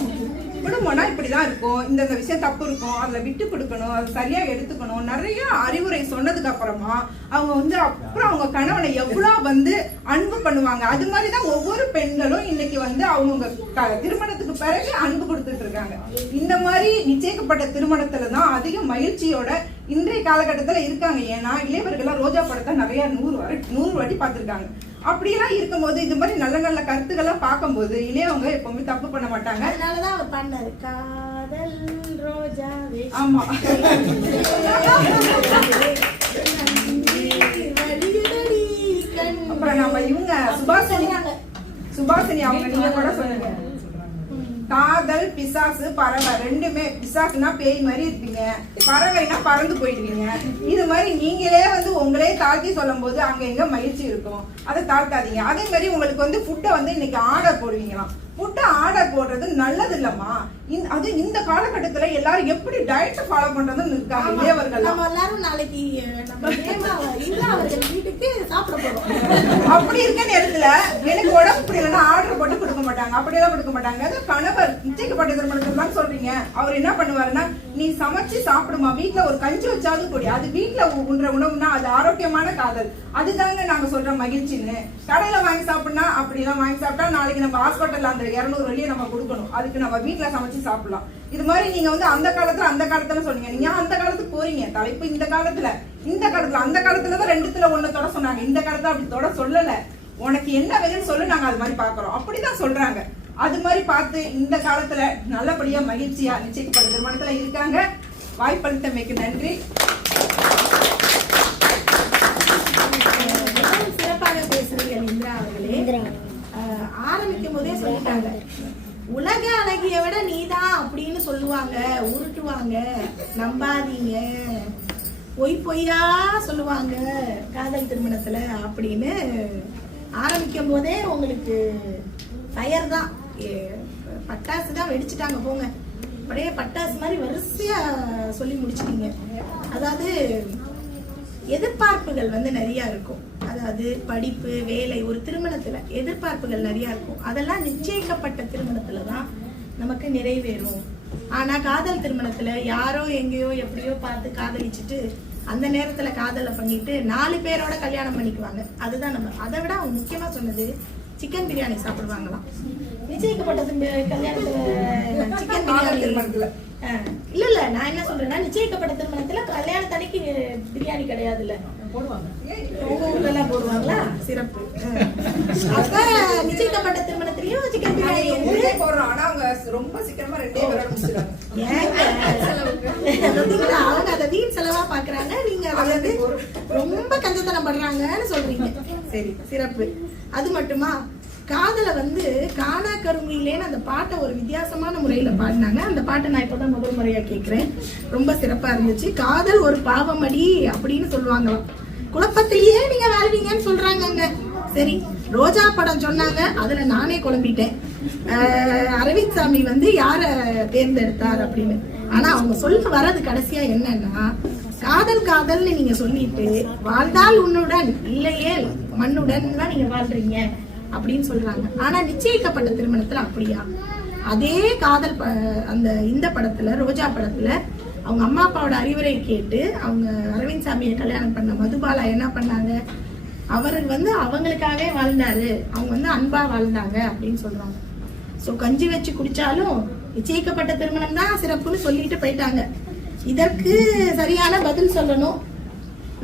குடும்பம்னா இப்படிதான் இருக்கும், இந்த விஷயம் தப்பு இருக்கும், அதுல விட்டு கொடுக்கணும், அது சரியா எடுத்துக்கணும், நிறைய அறிவுரை சொன்னதுக்கு அப்புறமா அவங்க வந்து அப்புறம் அவங்க கணவனை எவ்வளவு வந்து அன்பு பண்ணுவாங்க. அது மாதிரிதான் ஒவ்வொரு பெண்களும் இன்னைக்கு வந்து அவங்க திருமணத்துக்கு பிறகு அன்பு கொடுத்துட்டு இருக்காங்க. இந்த மாதிரி நிச்சயிக்கப்பட்ட திருமணத்துலதான் அதிக மகிழ்ச்சியோட இன்றைய காலகட்டத்துல இருக்காங்க. ஏன்னா இளையவர்கள் ரோஜா படத்தை நிறைய 100 வாட்டி பார்த்திருக்காங்க. அப்படியெல்லாம் இருக்கும்போது இந்த மாதிரி நல்ல நல்ல கருத்துக்கெல்லாம் பார்க்கும்போது இளையவங்க எப்பவுமே தப்பு பண்ண மாட்டாங்க. அதனாலதான் அவர் பண்ணாரு காதல் ரோஜா. ஆமா, அப்புறம் நம்ம இவங்க சுபாசினி அவங்க நீங்க கூட சொல்லுங்க, காதல் பிசாசு பறவை ரெண்டுமே. பிசாசுனா பேய் மாதிரி இருப்பீங்க, பறவைனா பறந்து போயிடுவீங்க. இது மாதிரி நீங்களே வந்து உங்களே தாழ்த்தி சொல்லும் போது அங்க எங்க மகிழ்ச்சி இருக்கும், அதை தாழ்த்தாதீங்க. அதே மாதிரி உங்களுக்கு வந்து ஃபுட்டை வந்து இன்னைக்கு ஆர்டர் போடுவீங்களாம். ஃபுட்டை ஆர்டர் போடுறது நல்லது இல்லம்மா. அது இந்த காலகட்டத்துல எல்லாரும் எப்படி டயட் ஃபாலோ பண்றதுன்னு இருக்காங்க இளையவர்கள். நம்ம எல்லாரும் நாளைக்கு வீட்டுக்கு சாப்பிட போறோம். அப்படி இருக்க நேரத்துல எனக்கு உடம்பு புரியலன்னா ஆர்டர் போட்டு கொடுக்க மாட்டாங்க, அப்படியெல்லாம் கொடுக்க மாட்டாங்க. அது கணவர் நிச்சயிக்கப்பட்ட திருமணத்துலாம் சொல்றீங்க. அவர் என்ன பண்ணுவாருன்னா, நீ சமைச்சு சாப்பிடுமா, வீட்டுல ஒரு கஞ்சி வச்சாலும் கூடி, அது வீட்டுல உண்ற உணவுனா அது ஆரோக்கியமான காதல். அதுதாங்க நாங்க சொல்ற மகிழ்ச்சின்னு. கடையில வாங்கி சாப்பிடனா அப்படிலாம் வாங்கி சாப்பிட்டா நாளைக்கு நம்ம ஹாஸ்பிட்டல்ல அந்த 200 வெளியே நம்ம கொடுக்கணும். அதுக்கு நம்ம வீட்டுல சமைச்சு சாப்பிடலாம். இது மாதிரி நீங்க வந்து அந்த காலத்துல சொன்னீங்க. நீங்க அந்த காலத்துக்கு போறீங்க. தலைப்பு இந்த காலத்துல அந்த காலத்துலதான் ரெண்டுத்துல ஒண்ணு தொட சொன்னாங்க. இந்த காலத்துல அப்படி தொட சொல்லல. உனக்கு என்ன வேணும்னு சொல்லு, நாங்க அது மாதிரி பாக்குறோம் அப்படிதான் சொல்றாங்க. அது மாதிரி பார்த்து இந்த காலத்துல நல்லபடியா மகிழ்ச்சியா நிச்சயிக்கப்பட்ட திருமணத்துல இருக்காங்க. வாய்ப்பளித்தமைக்கு நன்றி. சிறப்பாக பேசுறீர்கள் இந்திரா அவர்களே. ஆரம்பிக்கும் போதே சொல்லிட்டாங்க, உலக அழகிய விட நீதான் அப்படின்னு சொல்லுவாங்க, உருட்டுவாங்க, நம்பாதீங்க, பொய்யா சொல்லுவாங்க காதல் திருமணத்துல அப்படின்னு ஆரம்பிக்கும் போதே உங்களுக்கு ஃபயர் தான், பட்டாசு தான் வெடிச்சிட்டாங்க போங்க. அப்படியே பட்டாசு மாதிரி வரிசையா சொல்லி முடிச்சிட்டீங்க. அதாவது எதிர்பார்ப்புகள் வந்து நிறைய இருக்கும். அதாவது படிப்பு, வேலை, ஒரு திருமணத்துல எதிர்பார்ப்புகள் நிறைய இருக்கும். அதெல்லாம் நிச்சயிக்கப்பட்ட திருமணத்துல தான் நமக்கு நிறைவேறும். ஆனா காதல் திருமணத்துல யாரோ எங்கேயோ எப்படியோ பார்த்து காதலிச்சுட்டு அந்த நேரத்துல காதலை பண்ணிட்டு 4 பேரோட கல்யாணம் பண்ணிக்குவாங்க. அதுதான் நம்ம. அதை விட அவங்க முக்கியமா சொன்னது சிக்கன் பிரியாணி சாப்பிடுவாங்களாம் நிச்சயிக்கப்பட்ட கல்யாணத்துல. சிக்கன் பிரியாணி திருமணத்துல இல்ல நான் என்ன சொல்றேன்னா, நிச்சயிக்கப்பட்ட திருமணத்துல கல்யாணத்தன்னைக்கு பிரியாணி கிடையாதுல்ல, போடுவாங்க. உங்க ஊர்ல எல்லாம் போடுவாங்களா? சிறப்பு. அப்ப நிச்சயிக்கப்பட்ட திருமணத்திலயும் சிக்கன் பிரியாணி போடுறோம். ஆனா அவங்க ரொம்ப சீக்கிரமா 2 பேரோட முடிச்சிடுறாங்க. அவங்க அதை வீண் செலவா பாக்குறாங்க, நீங்க அதை ரொம்ப கஞ்சத்தனம் பண்றாங்கன்னு சொல்றீங்க. சரி, சிறப்பு. அது மட்டுமா, காதலை வந்து காணா கருமையிலேன்னு அந்த பாட்டை ஒரு வித்தியாசமான முறையில பாடினாங்க. அந்த பாட்டை நான் இப்பதான் முதல் முறையா கேட்கிறேன். ரொம்ப சிறப்பா இருந்துச்சு. காதல் ஒரு பாவமடி அப்படின்னு சொல்லுவாங்களாம். குழப்பத்திலேயே நீங்க வாழ்வீங்கன்னு சொல்றாங்க. சரி, ரோஜா படம் சொன்னாங்க, அதுல நானே குழம்பிட்டேன். அரவிந்த் சாமி வந்து யார தேர்ந்தெடுத்தார் அப்படின்னு. ஆனா அவங்க சொல்ல வர்றது கடைசியா என்னன்னா, காதல்னு நீங்க சொல்லிட்டு வாழ்ந்தால் உன்னுடன் இல்லையே மண்ணுடன் தான் நீங்க வாழ்றீங்க அப்படின்னு சொல்றாங்க. ஆனா நிச்சயிக்கப்பட்ட திருமணத்துல அப்படியா? அதே காதல் அந்த இந்த படத்துல, ரோஜா படத்துல அவங்க அம்மா அப்பாவோட அறிவுரை கேட்டு அவங்க அரவிந்த் சாமியை கல்யாணம் பண்ண மதுபாலா என்ன பண்ணாங்க, அவர் வந்து அவங்களுக்காகவே வாழ்ந்தாரு, அவங்க வந்து அன்பா வாழ்ந்தாங்க அப்படின்னு சொல்றாங்க. சோ கஞ்சி வச்சு குடிச்சாலும் நிச்சயிக்கப்பட்ட திருமணம் தான் சிறப்புன்னு சொல்லிட்டு போயிட்டாங்க. இதற்கு சரியான பதில் சொல்லணும்.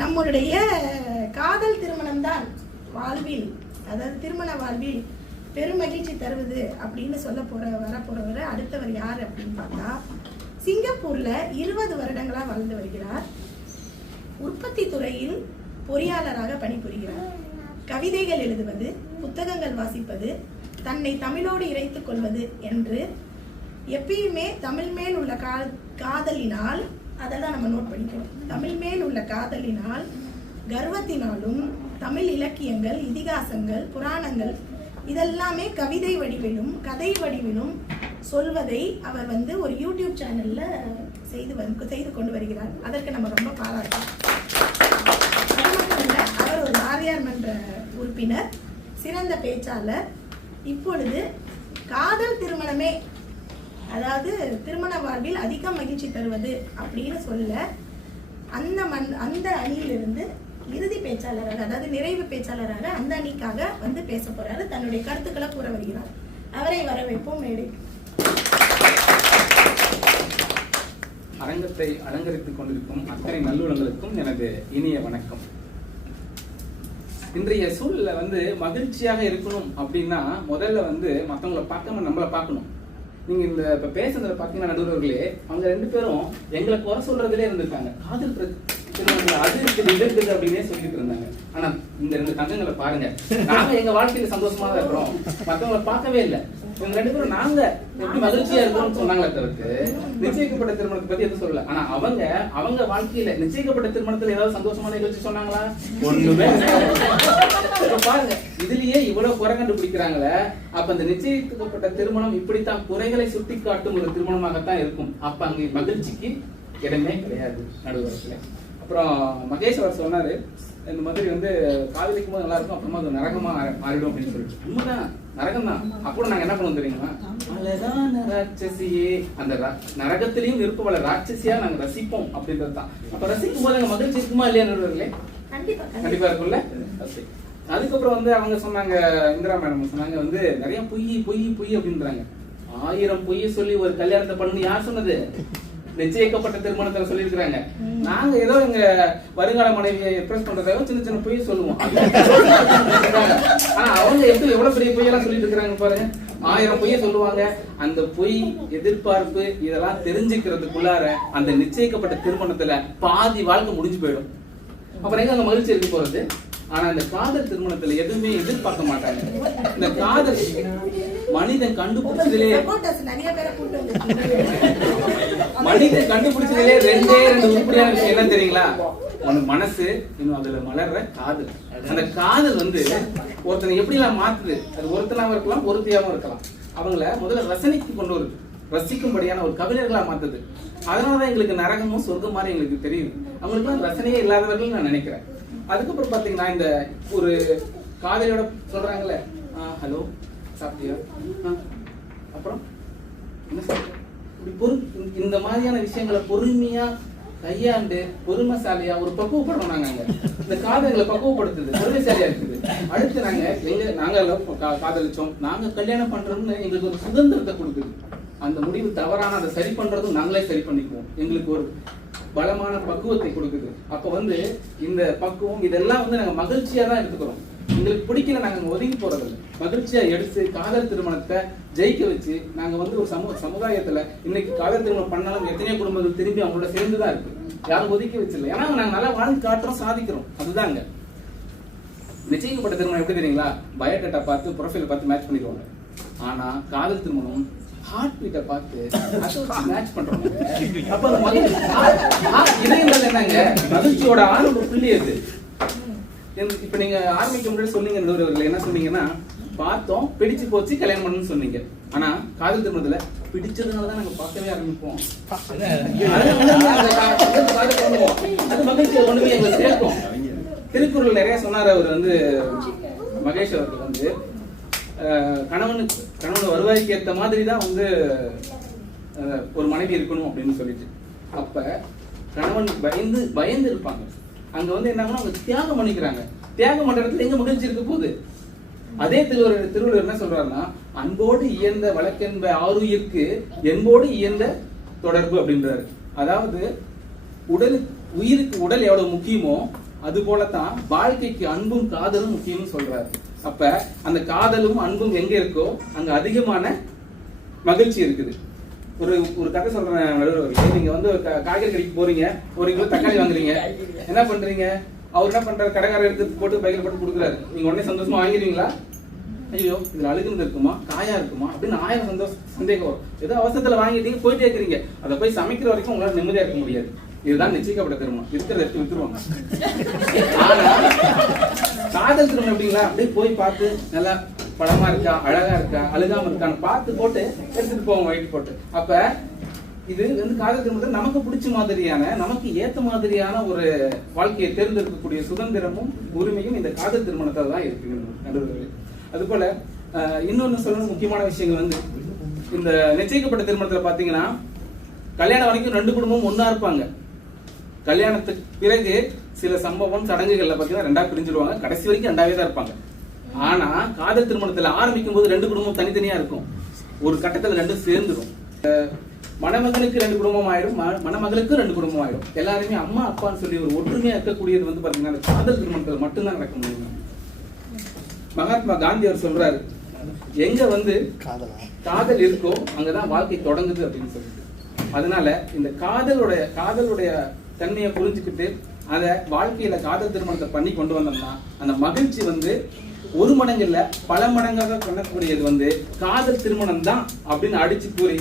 நம்மளுடைய காதல் திருமணம் தான் வாழ்வில், அதாவது திருமண வாழ்வில் பெருமகிழ்ச்சி தருவது அப்படின்னு வரப்போறவர் அடுத்தவர் யார் அப்படின்னு பார்த்தா, சிங்கப்பூர்ல 20 வருடங்களா வாழ்ந்து வருகிறார். உற்பத்தி துறையில் பொறியாளராக பணிபுரிகிறார். கவிதைகள் எழுதுவது, புத்தகங்கள் வாசிப்பது, தன்னை தமிழோடு இணைத்துக் கொள்வது என்று எப்பயுமே தமிழ் மேல் உள்ள காதலினால், அதெல்லாம் நம்ம நோட் பண்ணிக்கணும், தமிழ் மேல் உள்ள காதலினால் கர்வத்தினாலும் தமிழ் இலக்கியங்கள், இதிகாசங்கள், புராணங்கள் இதெல்லாமே கவிதை வடிவிலும் கதை வடிவிலும் சொல்வதை அவர் வந்து ஒரு யூடியூப் சேனல்ல செய்து கொண்டு வருகிறார். அதற்கு நம்ம ரொம்ப பாராட்டோம். அது மட்டும் இல்ல, அவர் ஒரு வாரியார் மன்ற உறுப்பினர், சிறந்த பேச்சாளர். இப்பொழுது காதல் திருமணமே, அதாவது திருமண வாழ்வில் அதிக மகிழ்ச்சி தருவது அப்படின்னு சொல்ல அந்த அணியிலிருந்து இறுதி பேச்சாளராக, அதாவது நிறைவு பேச்சாளராக அந்த அணிக்காக வந்து பேச போறாரு. தன்னுடைய கருத்துக்களை கூற வருகிறார். அவரை வரவேற்போம் மேடை. அரங்கத்தை அலங்கரித்துக் கொண்டிருக்கும் அத்தனை நல்லுள்ளங்களுக்கும் எனது இனிய வணக்கம். இன்றைய சூழல்ல வந்து மகிழ்ச்சியாக இருக்கணும் அப்படின்னா முதல்ல வந்து மற்றவங்களை பார்க்காம நம்மளை பார்க்கணும். நீங்க இந்த இப்ப பேசுறதுல பாத்தீங்கன்னா நடுவர்களே, அவங்க 2 பேரும் எங்களை குறை சொல்றதுலே இருந்திருக்காங்க. காதல் அது இருக்குது இது இருக்குது அப்படின்னே சொல்லிட்டு இருந்தாங்க. ஆனா இந்த 2 தங்கங்களை பாருங்க, நாங்க எங்க வாழ்க்கையில சந்தோஷமா தான் இருக்கிறோம், மற்றவங்களை பார்க்கவே இல்லை. இவங்க 2 பேரும் நாங்க எப்படி மகிழ்ச்சியா இருக்கோம்னு சொன்னாங்களே தவிர்த்து நிச்சயிக்கப்பட்ட திருமணத்தை பத்தி எதுவும் சொல்லல. ஆனா அவங்க வாழ்க்கையில நிச்சயிக்கப்பட்ட திருமணத்துல ஏதாவது சந்தோஷமான நிகழ்ச்சி சொன்னாங்களா? ஒண்ணுமே பாருங்க, இதுலயே இவ்வளவு குறை கண்டுபிடிக்கிறாங்களே. அப்ப அந்த நிச்சயிக்கப்பட்ட திருமணம் இப்படித்தான் குறைகளை சுட்டி காட்டும் ஒரு திருமணமாகத்தான் இருக்கும். அப்ப அங்க மகிழ்ச்சிக்கு இடமே கிடையாது நடுவரத்துல. அப்புறம் மகேஷ் அவர் சொன்னாரு, இந்த மாதிரி வந்து காதலிக்கும் போது நல்லா இருக்கும், அப்புறமா அது நரகமா மாறிடும் அப்படின்னு சொல்லிட்டு. உண்மைதான், நரகம் தான். அப்போ நாங்க என்ன பண்ணுவோம் தெரியுமா, அழகான ராட்சசியே, அந்த நரகத்திலையும் இருப்பவள ராட்சசியா நாங்க ரசிப்போம் அப்படின்றது தான். அப்ப ரசிக்கும் போது அங்க மகிழ்ச்சி இருக்குமா இல்லையா நடுவர்களே? கண்டிப்பா இருக்கும்ல. அதுக்கப்புறம் வந்து அவங்க சொன்னாங்க, இந்திரா மேடம் சொன்னாங்க வந்து நிறைய பொய் அப்படின்றாங்க. 1000 பொய்யை சொல்லி ஒரு கல்யாணத்தை பண்ணு யார் சொன்னது? நிச்சயிக்கப்பட்ட திருமணத்துல சொல்லியிருக்கிறாங்க. நாங்க ஏதோ எங்க வருங்கால மனைவியை எக்ஸ்பிரஸ் பண்றதாக சின்ன சின்ன பொய் சொல்லுவோம். ஆனா அவங்க எவ்வளவு பெரிய பொய்யெல்லாம் சொல்லிட்டு இருக்காங்க பாருங்க. 1000 பொய்யை சொல்லுவாங்க. அந்த பொய், எதிர்பார்ப்பு இதெல்லாம் தெரிஞ்சுக்கிறதுக்குள்ளார அந்த நிச்சயிக்கப்பட்ட திருமணத்துல பாதி வாழ்க்கை முடிஞ்சு போயிடும். அப்புறம் எங்க அங்க மகிழ்ச்சி இருக்க போறது? ஆனா இந்த காதல் திருமணத்துல எதுவுமே எதிர்பார்க்க மாட்டாங்க. இந்த காதல் மனிதன் கண்டுபிடிச்சதுலேயே ரெண்டே 2 உருப்படியான விஷயம் என்ன தெரியுங்களா? ஒண்ணு மனசு, இன்னும் அதுல மலர்ற காதல். அந்த காதல் வந்து ஒருத்தனை எப்படி எல்லாம் மாத்துது. அது ஒருத்தனாவும் இருக்கலாம், ஒருத்தியாவும் இருக்கலாம். அவங்கள முதல்ல ரசனைக்கு கொண்டு வருது, ரசிக்கும்படியான ஒரு கவிஞர்களா மாத்துது. அதனாலதான் எங்களுக்கு நரகமும் சொர்க்கம் மாதிரி எங்களுக்கு தெரியுது. அவங்களுக்கு ரசனையே இல்லாதவர்கள் நான் நினைக்கிறேன். அதுக்கப்புறம் பாத்தீங்கன்னா இந்த ஒரு காதலியோட சொல்றாங்கல்ல, ஹலோ சாப்பிட்டியா, அப்புறம் என்ன சாப்பிட்ட, இந்த மாதிரியான விஷயங்களை பொறுமையா கையாண்டு பொறுமைசாலியா ஒரு பக்குவப்படணும். நாங்க இந்த காதல்களை பக்குவப்படுத்துது, பொறுமைசாலியா இருக்குது. அடுத்து நாங்க காதலிச்சோம், நாங்க கல்யாணம் பண்றோம்னு எங்களுக்கு ஒரு சுதந்திரத்தை கொடுக்குது. அந்த முடிவு தவறான அதை சரி பண்றதும் நாங்களே சரி பண்ணிக்குவோம். எங்களுக்கு ஒரு பலமான பக்குவத்தை கொடுக்குது. அப்ப வந்து இந்த பக்குவம் இதெல்லாம் வந்து நாங்க மகிழ்ச்சியா தான் எடுத்துக்கிறோம். எங்களுக்கு பிடிக்கல, நாங்க ஒதுங்கி போறதில்லை. மகிழ்ச்சியா எடுத்து காதல் திருமணத்தை ஜெயிக்க வச்சு நாங்க வந்து ஒரு சமுதாயத்துல இன்னைக்கு காதல் திருமணம் பண்ணாலும் எத்தனையோ குடும்பங்கள் திரும்பி அவங்களோட சேர்ந்துதான் இருக்கு. யாரும் ஒதுக்கி வச்சிடல. ஏன்னா நாங்க நல்லா வாழ்ந்து காட்டுறோம், சாதிக்கிறோம். அதுதாங்க நிச்சயிக்கப்பட்ட திருமணம். எப்படி தெரியுங்களா? பயோடேட்டா பார்த்து, ப்ரொஃபைல் பார்த்து மேட்ச் பண்ணிடுவாங்க. ஆனா காதல் திருமணம் ஹார்ட் பீட்டை பார்த்து மேட்ச் பண்றோம். அப்ப என்னங்க மகிழ்ச்சியோட ஆரம்ப புள்ளி அது. இப்ப நீங்க ஆரம்பிக்க முன்னாடி சொன்னீங்க, என்ன சொன்னீங்கன்னா, பார்த்தோம், பிடிச்சு போச்சு, கல்யாணம் பண்ணணும்னு சொன்னீங்க. ஆனா காதல் திருமணத்துல பிடிச்சதுனாலதான் நாங்க பார்க்கவே ஆரம்பிப்போம். அது மகிழ்ச்சியை கொண்டு போய் எங்களுக்கு சேர்க்கும். திருக்குறள் நிறைய சொன்னார் அவர் வந்து, மகேஷ் அவர்கள் வந்து கணவன் வருவாய்க்கு ஏற்ற மாதிரி தான் வந்து ஒரு மனைவி இருக்கணும் அப்படின்னு சொல்லிட்டு. அப்ப கணவன் பயந்து இருப்பாங்க. அங்க வந்து என்ன, அவங்க தியாகம் பண்ணிக்கிறாங்க. தியாகம் பண்ற இடத்துல எங்க மகிழ்ச்சி இருக்க போகுது? அதே திருவள்ளுவர் என்ன சொல்றாருன்னா, அன்போடு இயந்த வழக்கென்ப ஆருயிர்க்கு என்போடு இயந்த தொடர்பு அப்படின்றாரு. அதாவது உயிருக்கு உடல் எவ்வளவு முக்கியமோ அது போலதான் வாழ்க்கைக்கு அன்பும் காதலும் முக்கியம்னு சொல்றாரு. அப்ப அந்த காதலும் அன்பும் எங்க இருக்கோ அங்க அதிகமான மகிழ்ச்சி இருக்குது. ஒரு கதை சொல்றேன் நடுவர்களே. நீங்க வந்து காய்கறி கடைக்கு போறீங்க, 1 கிலோ தக்காளி வாங்குறீங்க. என்ன பண்றீங்க? அவர் என்ன பண்றாரு? கடைக்காரர் எடுத்து போட்டு பைக்கில் போட்டு கொடுக்குறாரு. நீங்க உடனே சந்தோஷமா வாங்கிடுவீங்களா? ஐயோ இதுல அழுகுனது இருக்குமா, காயா இருக்குமா அப்படின்னு 1000 சந்தேகம் வரும். ஏதோ அவசரத்துல வாங்கிட்டீங்க, போயிட்டே இருக்கிறீங்க. அதை போய் சமைக்கிற வரைக்கும் உங்களால நிம்மதியா இருக்க முடியாது. இதுதான் நிச்சயிக்கப்பட்ட திருமணம். இருக்கிறத எடுத்து வித்துருவாங்க. ஆனா காதல் திருமணம் எப்படிங்களா? அப்படியே போய் பார்த்து நல்லா பழமா இருக்கா, அழகா இருக்கா, அழுகாம இருக்கான்னு பார்த்து போட்டு எடுத்துட்டு போவோம் வயிற்று போட்டு. அப்ப இது வந்து காதல் திருமணத்தில் நமக்கு பிடிச்ச மாதிரியான, நமக்கு ஏத்த மாதிரியான ஒரு வாழ்க்கையை தேர்ந்தெடுக்கக்கூடிய சுதந்திரமும் உரிமையும் இந்த காதல் திருமணத்தில் தான் இருக்கு நடுவர்களே. அது போல இன்னொன்னு சொல்லணும், முக்கியமான விஷயங்கள் வந்து இந்த நிச்சயிக்கப்பட்ட திருமணத்துல பாத்தீங்கன்னா, கல்யாணம் வரைக்கும் 2 குடும்பமும் ஒன்னா இருப்பாங்க. கல்யாணத்துக்கு பிறகு சில சம்பவம் சடங்குகள்ல பாத்தீங்கன்னா 2ஆ பிரிஞ்சிருவாங்க. கடைசி வரைக்கும் 2ஆவே தான் இருப்பாங்க. ஆனா காதல் திருமணத்துல ஆரம்பிக்கும் போது 2 குடும்பம் தனித்தனியா இருக்கும். ஒரு கட்டத்துல 2 சேர்ந்துடும். மணமகனுக்கு 2 குடும்பம் ஆயிடும், மணமகளுக்கு 2 குடும்பம் ஆயிடும். எல்லாருமே அம்மா அப்பான்னு சொல்லி ஒரு ஒற்றுமையா இருக்கக்கூடியது வந்து பாத்தீங்கன்னா காதல் திருமணத்துல மட்டும்தான் நடக்க முடியும். மகாத்மா காந்தி அவர் சொல்றாரு, எங்க வந்து காதல் இருக்கோ அங்கதான் வாழ்க்கை தொடங்குது அப்படின்னு சொல்லிட்டு. அதனால இந்த காதலுடைய தன்மையை புரிஞ்சுக்கிட்டு அத வாழ்க்கையில காதல் திருமணத்தை பண்ணி கொண்டு வந்தோம்னா அந்த மகிழ்ச்சி வந்து 1 மடங்கு இல்ல பல மடங்காக பண்ணக்கூடியது வந்து காதல் திருமணம் தான் அப்படின்னு அடிச்சு கூறி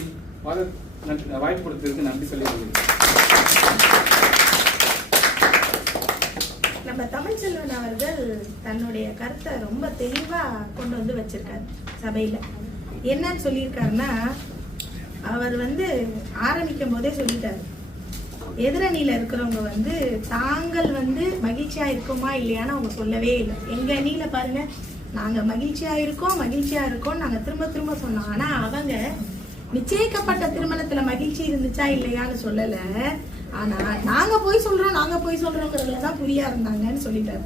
வாய்ப்பு கொடுத்ததுக்கு நன்றி சொல்லி நம்ம தமிழ்ச்செல்வன் அவர்கள் தன்னுடைய கருத்தை ரொம்ப தெளிவா கொண்டு வந்து வச்சிருக்காரு சபையில. என்னன்னு சொல்லியிருக்காருன்னா, அவர் வந்து ஆரம்பிக்கும் போதே சொல்லிட்டாரு, எதிரணியில இருக்கிறவங்க வந்து தாங்கள் வந்து மகிழ்ச்சியா இருக்குமா இல்லையான்னு அவங்க சொல்லவே இல்லை. எங்க அணியில பாருங்க, நாங்க மகிழ்ச்சியா இருக்கோம் நாங்க திரும்ப திரும்ப சொன்னோம். ஆனா அவங்க நிச்சயிக்கப்பட்ட திருமணத்துல மகிழ்ச்சி இருந்துச்சா இல்லையான்னு சொல்லல. ஆனா நாங்க போய் சொல்றோங்கிறதுலதான் புரியா இருந்தாங்கன்னு சொல்லிட்டாரு.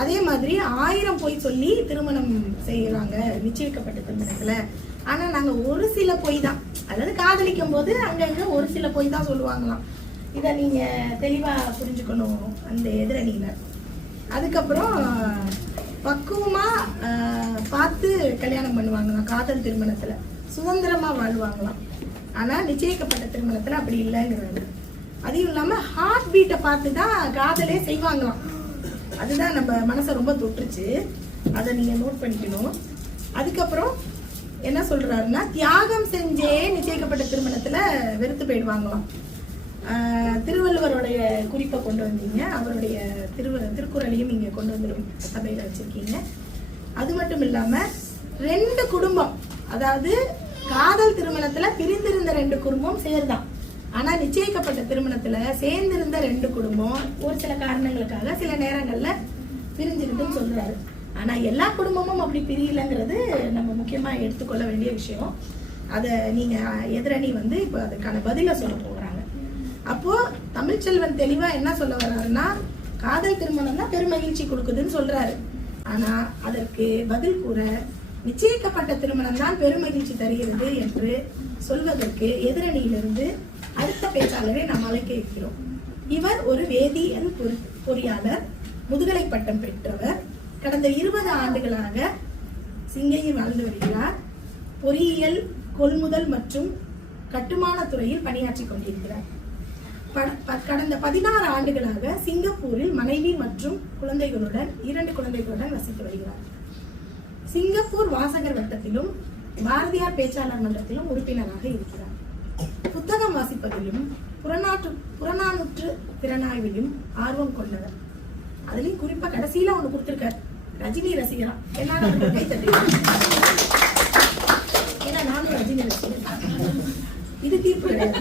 அதே மாதிரி 1000 போய் சொல்லி திருமணம் செய்யறாங்க நிச்சயிக்கப்பட்ட திருமணத்துல. ஆனா நாங்க ஒரு சில பொய் தான், அதாவது காதலிக்கும் போது அங்கங்க ஒரு சில பொய் தான் சொல்லுவாங்களாம். இதை நீங்க தெளிவா புரிஞ்சுக்கணும் அந்த எதிரணியினர். அதுக்கப்புறம் பக்குவமா பார்த்து கல்யாணம் பண்ணுவாங்களாம். காதல் திருமணத்துல சுதந்திரமா வாழ்வாங்களாம். ஆனா நிச்சயிக்கப்பட்ட திருமணத்துல அப்படி இல்லைங்கிறாங்க. அதையும் இல்லாம ஹார்ட் பீட்டை பார்த்து தான் காதலே செய்வாங்களாம். அதுதான் நம்ம மனசை ரொம்ப தொட்டுருச்சு, அதை நீங்க நோட் பண்ணிக்கணும். அதுக்கப்புறம் என்ன சொல்றாருன்னா, தியாகம் செஞ்சே நிச்சயிக்கப்பட்ட திருமணத்துல வெறுத்து போயிடுவாங்களாம். திருவள்ளுவருடைய குறிப்பை கொண்டு வந்தீங்க, அவருடைய திருக்குறளையும் நீங்க கொண்டு வந்து சபையில வச்சிருக்கீங்க. அது மட்டும் இல்லாம 2 குடும்பம், அதாவது காதல் திருமணத்துல பிரிந்திருந்த 2 குடும்பம் சேர்தான். ஆனா நிச்சயிக்கப்பட்ட திருமணத்துல சேர்ந்திருந்த 2 குடும்பம் ஒரு சில காரணங்களுக்காக சில நேரங்கள்ல பிரிஞ்சிருக்குன்னு சொல்றாரு. ஆனா எல்லா குடும்பமும் அப்படி பிரியலங்கிறது நம்ம முக்கியமா எடுத்துக்கொள்ள வேண்டிய விஷயம். அதை நீங்க எதிரணி வந்து இப்ப அதுக்கான பதில சொல்ல போகிறாங்க. அப்போ தமிழ்ச்செல்வன் தெளிவா என்ன சொல்ல வர்றாருன்னா, காதல் திருமணம் தான் பெருமகிழ்ச்சி கொடுக்குதுன்னு சொல்றாரு. ஆனா அதற்கு பதில் கூற நிச்சயிக்கப்பட்ட திருமணம் தான் பெருமகிழ்ச்சி தருகிறது என்று சொல்வதற்கு எதிரணியிலிருந்து அடுத்த பேச்சாளரை நாம் அழைக்க இருக்கிறோம். இவர் ஒரு வேதியியல் பொறியாளர், முதுகலை பட்டம் பெற்றவர். கடந்த 20 ஆண்டுகளாக சிங்கையில் வாழ்ந்து வருகிறார். பொறியியல், கொள்முதல் மற்றும் கட்டுமான துறையில் பணியாற்றி கொண்டிருக்கிறார். கடந்த 16 ஆண்டுகளாக சிங்கப்பூரில் மனைவி மற்றும் குழந்தைகளுடன் 2 குழந்தைகளுடன் வசித்து வருகிறார். சிங்கப்பூர் வாசகர் வட்டத்திலும் பாரதியார் பேச்சாளர் மன்றத்திலும் உறுப்பினராக இருக்கிறார். புத்தகம் வாசிப்பதிலும் புறநானூற்று திறனாய்விலும் ஆர்வம் கொண்டவர். அதுலயும் குறிப்பா கடைசியில ஒண்ணு கொடுத்திருக்காரு, ரஜினி ரசிகரா. எல்லாரும் கை தட்டி, ஏன்னா நானும் ரஜினி ரசிகர். இது தீர்ப்பு கிடையாது.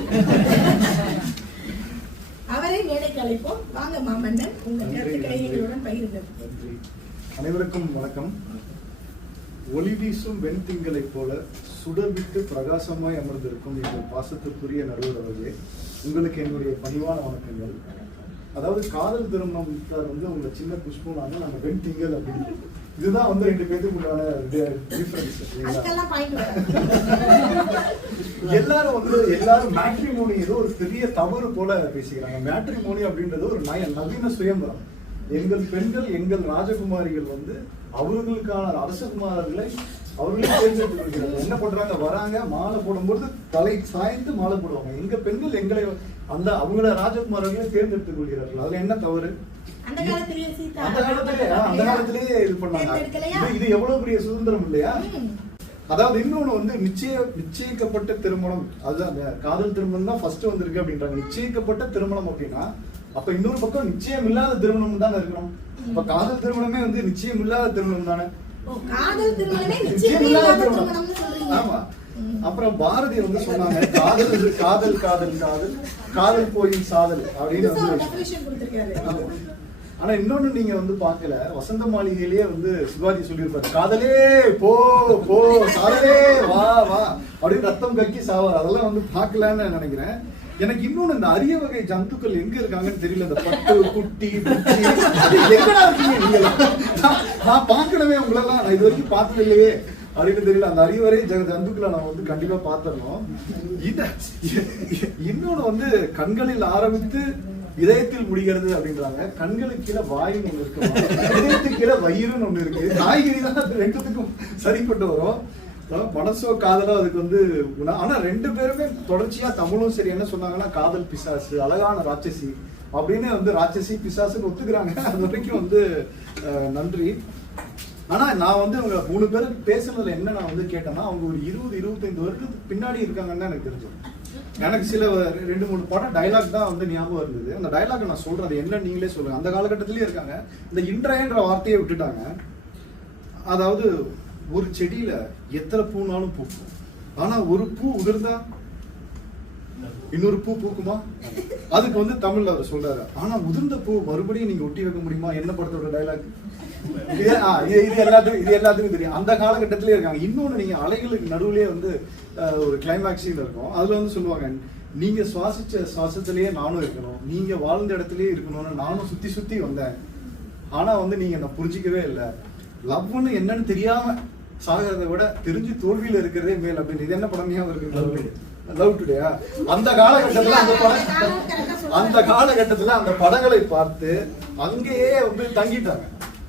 அவரை மேடைக்கு அழைப்போம். வாங்க மாமன்னன், உங்க கருத்துக்களை எங்களுடன் பகிருங்கள். அனைவருக்கும் வணக்கம். ஒளி வீசும் வெண்திங்களை போல சுடர்விட்டு பிரகாசமாய் அமர்ந்திருக்கும் எங்கள் பாசத்துக்குரிய நடுவர் அவர்களே, உங்களுக்கு என்னுடைய பணிவான வணக்கங்கள். அதாவது காதல் திருமணம் வந்து உங்களை சின்ன புஷ்பம், நாங்க வெண்திங்கள் அப்படின்னு, இதுதான் வந்து 2 பேருக்கு உண்டான டிஃபரன்ஸ். எல்லாரும் மேட்ரிமோனி ஏதோ ஒரு பெரிய தவறு போல பேசிக்கிறாங்க. மேட்ரிமோனி அப்படின்றது ஒரு நவீன சுயம்பரம். எங்கள் பெண்கள், எங்கள் ராஜகுமாரிகள் வந்து அவர்களுக்கான அரசகுமாரர்களை அவர்களே தேர்ந்தெடுத்து கொள்கிறார்கள். என்ன பண்றாங்க, வராங்க, மாலை போடும்போது தலை சாய்த்து மாலை போடுவாங்க. எங்க பெண்கள் எங்களை அந்த அவங்கள ராஜகுமாரர்களை தேர்ந்தெடுத்துக் கொள்கிறார்கள். அதுல என்ன தவறு? அந்த காலத்திலேயே இது பண்ணாங்க. இது எவ்வளவு பெரிய சுதந்திரம் இல்லையா? அதாவது இன்னொன்னு வந்து நிச்சயிக்கப்பட்ட திருமணம், அதுதான் அந்த காதல் திருமணம் தான் ஃபர்ஸ்ட் வந்திருக்கு அப்படின்றாங்க. நிச்சயிக்கப்பட்ட திருமணம் அப்படின்னா அப்ப இன்னொரு பக்கம் நிச்சயம் இல்லாத திருமணம் தானே இருக்கணும். இப்ப காதல் திருமணமே வந்து நிச்சயம் இல்லாத திருமணம் தானே. ஆமா. அப்புறம் பாரதி வந்து சொன்னாங்க, காதல் காதல் காதல் காதல் காதல் கோயில் சாதல் அப்படின்னு வந்து. ஆனா இன்னொன்னு நீங்க வந்து பாக்கல, வசந்த மாளிகையிலேயே வந்து சிவாஜி சொல்லியிருப்பாரு, காதலே போ போ, சாதலே வா வா அப்படின்னு ரத்தம் கக்கி சாவார். அதெல்லாம் வந்து பாக்கலான்னு நினைக்கிறேன். எனக்கு இன்னொன்னு, இந்த அரிய வகை ஜந்துக்கள் எங்க இருக்காங்கன்னு தெரியல. இந்த பட்டு, குட்டி, புட்டி, எங்கடா இருக்கீங்க நீங்க? நான் பாக்கணுமே உங்களெல்லாம், நான் இது வரைக்கும் பார்த்தது இல்லையே அப்படின்னு தெரியல. அந்த அரிய வகை ஜந்துக்களை நான் வந்து கண்டிப்பா பாத்திரணும். இன்னொன்னு வந்து கண்களில் ஆரம்பித்து இதயத்தில் முடிகிறது அப்படின்றாங்க. கண்களுக்கு கீழே வாயுன்னு ஒண்ணு இருக்கு, இதயத்துக்கு கீழே வயிறுன்னு ஒண்ணு இருக்கு. காய்கறி தான் அது 2த்துக்கும் சரிப்பட்டு வரும். மனசோ காதலோ அதுக்கு வந்து. ஆனா 2 பேருமே தொடர்ச்சியா, தமிழும் சரி, என்ன சொன்னாங்கன்னா, காதல் பிசாசு, அழகான ராட்சசி அப்படின்னு வந்து ராட்சசி பிசாசுன்னு ஒத்துக்கிறாங்க. அது வரைக்கும் வந்து நன்றி. ஆனா நான் வந்து அவங்க 3 பேரும் பேசுனதுல என்ன நான் வந்து கேட்டேன்னா, அவங்க ஒரு 20-25 வருடத்துக்கு பின்னாடி இருக்காங்கன்னு எனக்கு தெரிஞ்சது. எனக்கு சில 2-3 படம் டைலாக் தான் வந்து ஞாபகம் இருந்தது. அந்த டைலாக் நான் சொல்றது என்ன நீங்களே சொல்லுங்க. அந்த காலகட்டத்திலேயே இருக்காங்க. இந்த இன்றையன்ற வார்த்தையை விட்டுட்டாங்க. அதாவது ஒரு செடியில எத்தனை பூனாலும் பூக்கும், ஆனா ஒரு பூ உதிர்ந்தா இன்னொரு பூ பூக்குமா? அதுக்கு வந்து தமிழ்ல அவர் சொல்றாரு, ஆனா உதிர்ந்த பூ மறுபடியும் நீங்க ஒட்டி வைக்க முடியுமா? என்ன படத்தோட டைலாக் இது எல்லாத்துக்கும் தெரியும். அந்த காலகட்டத்திலே இருக்காங்க. இன்னொன்னு, நீங்க அலைகளுக்கு நடுவுலயே வந்து ஒரு கிளைமேக்ஸ் சீன் இருக்கும். அதுல வந்து சொல்லுவாங்க, நீங்க சுவாசிச்ச சுவாசத்திலேயே நானும் இருக்கணும், நீங்க வாழ்ந்த இடத்துலயே இருக்கணும்னு நானும் சுத்தி சுத்தி வந்தேன். ஆனா வந்து நீங்க என்ன புரிஞ்சிக்கவே இல்லை. லவ்னு என்னன்னு தெரியாம சாகிறத விட தெரிஞ்சு தோல்வியில இருக்கிறதே மேல் அப்படின்னு. இது என்ன படமையா இருக்கு? லவ் டுடேயா? அந்த காலகட்டத்துல அந்த காலகட்டத்துல அந்த படங்களை பார்த்து அங்கேயே வந்து தங்கிட்டாங்க.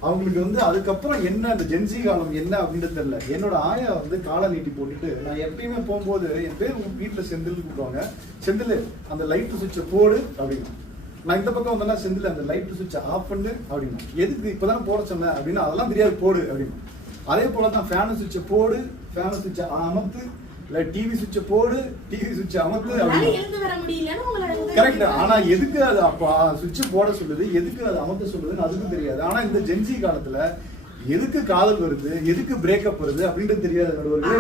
அவங்களுக்கு வந்து அதுக்கப்புறம் என்ன அந்த ஜென்சி காலம் என்ன அப்படின்னு தெரியல. என்னோட ஆயா வந்து காலை நீட்டி போட்டுட்டு, நான் எப்பயுமே போகும்போது என் பேர் வீட்டுல செந்தில் கூப்பிடுவாங்க, செந்தில் அந்த லைட் சுவிட்சை போடு அப்படின்னு. நான் இந்த பக்கம் வந்தேன்னா செந்தில் அந்த லைட் சுவிட்சை ஆஃப் பண்ணு அப்படின்னா, எதுக்கு இப்பதானே போட சொன்னேன் அப்படின்னு, அதெல்லாம் தெரியாது போடு அப்படின்னு. அதே போலதான் ஃபேன் சுவிட்சை போடு, ஃபேன் சுவிட்சை அமர்த்து, இல்ல டிவி சுவிட்சை போடு, டிவி சுவிட்சை அமர்த்து அப்படின்னு. கரெக்ட். ஆனா எதுக்கு அது அப்ப சுவிட்ச் போட சொல்லுது, எதுக்கு அது அமர்த்த சொல்லுதுன்னு அதுக்கும் தெரியாது. ஆனா இந்த ஜென்சி காலத்துல எதுக்கு காதல் வருது, எதுக்கு பிரேக்கப் வருது அப்படின்றது தெரியாது.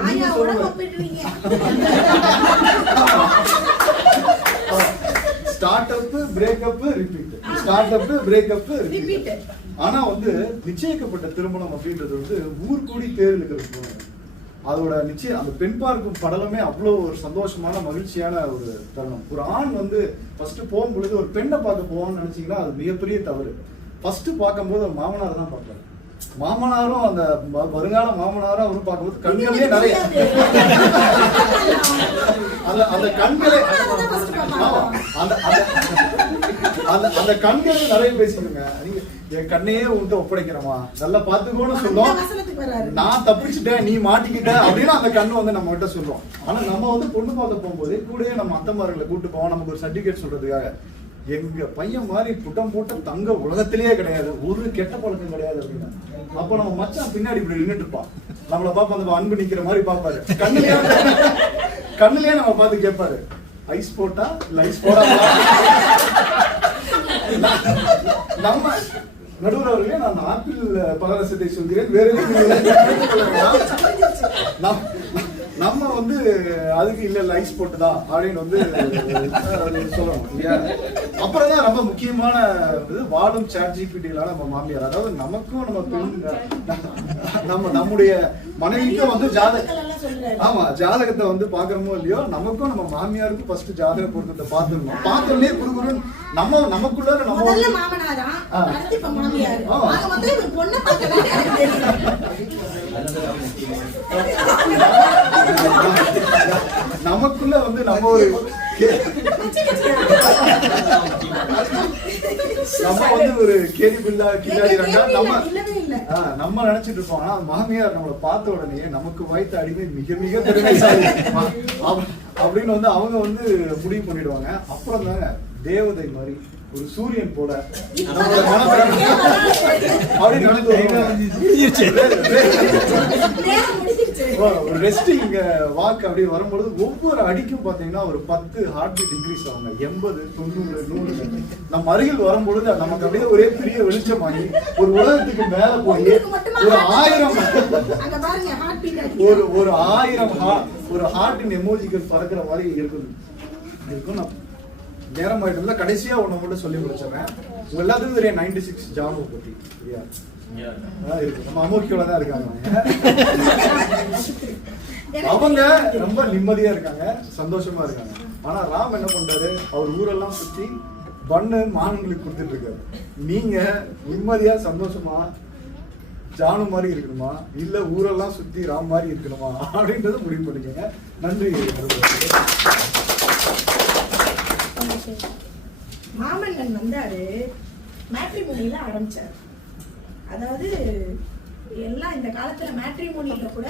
நீங்க சொல்லுங்க, start up breakup repeat, start up breakup repeat. ஆனா வந்து நிச்சயிக்கப்பட்ட திருமணம் அப்படின்றது வந்து ஊர் கூடி தேர் இருக்கிறது. அதோட நிச்சயம் அந்த பெண் பார்க்கும் படலமே அவ்வளோ ஒரு சந்தோஷமான மகிழ்ச்சியான ஒரு தருணம். ஒரு ஆண் வந்து ஃபர்ஸ்ட் போகும் பொழுது ஒரு பெண்ணை பார்க்க போவான்னு நினைச்சீங்கன்னா அது மிகப்பெரிய தவறு. ஃபர்ஸ்ட் பார்க்கும்போது மாமனார் தான் பார்ப்பாரு. மாமனாரும் அந்த வருங்கால மாமனாரும் அவரும் பார்க்கும்போது கண்களே நிறைய அந்த கண்களே அந்த கண்களே நிறைய பேசிக்கணுங்க. என் கண்ணையே உன்ட்டு ஒப்படைக்கிறோமா, நல்லா பாத்துக்கோன்னு சொல்லும். நான் தப்பிச்சுட்டேன் நீ மாட்டிக்கிட்ட அப்படின்னு அந்த கண்ணு வந்து நம்ம கிட்ட சொல்றோம். ஆனா நம்ம வந்து பொண்ணு பார்க்க போகும்போது கூடவே நம்ம அத்தமார்களை கூட்டு போவோம், நமக்கு ஒரு சர்டிபிகேட் சொல்றதுக்காக. எங்க பையன் மாதிரி புட்டம் போட்ட தங்க உலகத்திலேயே கிடையாது, ஒரு கெட்ட பழக்கம் கிடையாது அப்படின்னா. அப்ப நம்ம மச்சான் பின்னாடி இப்படி நின்றுட்டு இருப்பான், நம்மளை பாப்பா அந்த அன்பு நிக்கிற மாதிரி பாப்பாரு, கண்ணுலயே நம்ம பார்த்து கேட்பாரு, ஐஸ் போட்டா இல்ல ஐஸ் போடா. நம்ம நடுவர் அவர்களே, நான் ஆப்பிள் பலரசத்தை சொல்கிறேன், வேற நம்ம வந்து அதுக்கு இல்ல ஐஸ் போட்டுதான் அப்படின்னு வந்து சொல்லணும் இல்லையா. அப்புறம் தான் ரொம்ப முக்கியமான வாழும் ChatGPT-ல நம்ம மாமியார், அதாவது நமக்கும் நம்ம பெண் நம்முடைய மனைவிக்கும் வந்து ஜாதகத்தை வந்து பாக்குறோமோ இல்லையோ, நமக்கும் நம்ம மாமியாருக்கும் ஃபர்ஸ்ட் ஜாதக பொருத்தத்தை பார்த்துடணும். பார்த்தோன்னே குடுக்குறோம் நமக்குள்ள நமக்குள்ள வந்து நம்ம ஒரு நம்ம வந்து ஒரு கேரி பில்லா கில்லாடி நம்ம நினைச்சிட்டு இருப்போம். ஆனா மாமியார் நம்மளை பார்த்த உடனே நமக்கு வாய்த்த அடிமை மிக மிக திறமைசாலி அப்படின்னு வந்து அவங்க வந்து முடிவு பண்ணிடுவாங்க. அப்புறம் தாங்க தேவதை மாதிரி ஒரு சூரியன் போல ஒரு ரெஸ்டிங் வாக் அப்படி வரும்பொழுது ஒவ்வொரு அடிக்கும் பாத்தீங்கன்னா ஒரு 10 ஹார்ட் பீட் இன்க்ரீஸ் ஆகுங்க. 80, 90, 100 நம்ம அருகில் வரும்பொழுது நமக்கு அப்படியே ஒரே பெரிய வெளிச்சமாகி ஒரு உலகத்துக்கு மேல போய் ஒரு 1000 ஒரு ஹார்ட்டின் எமோஜிகள் பறக்கிற மாதிரி இருக்கும். நேரம் ஆயிட்டு கடைசியா ஒண்ணு மட்டும் சொல்லி முடிச்சிடறேன். உங்க எல்லாத்துக்கும் தெரியும் 96 ஜானு பத்தி இருக்கு, நம்ம அமோக்கியோட தான் இருக்காங்க. அவங்க ரொம்ப நிம்மதியா இருக்காங்க, சந்தோஷமா இருக்காங்க. ஆனா ராம் என்ன பண்றாரு, அவர் ஊரெல்லாம் சுத்தி பண்ணு மானங்களுக்கு கொடுத்துட்டு இருக்காரு. நீங்க நிம்மதியா சந்தோஷமா ஜானு மாதிரி இருக்கணுமா, இல்ல ஊரெல்லாம் சுத்தி ராம் மாதிரி இருக்கணுமா அப்படின்றத முடிவு பண்ணிக்கோங்க. நன்றி. மாமன்னன் வந்தாரு, மேட்ரிமோனியில ஆரம்பிச்சாரு. அதாவது எல்லாம் இந்த காலத்துல மேட்ரிமோனியில கூட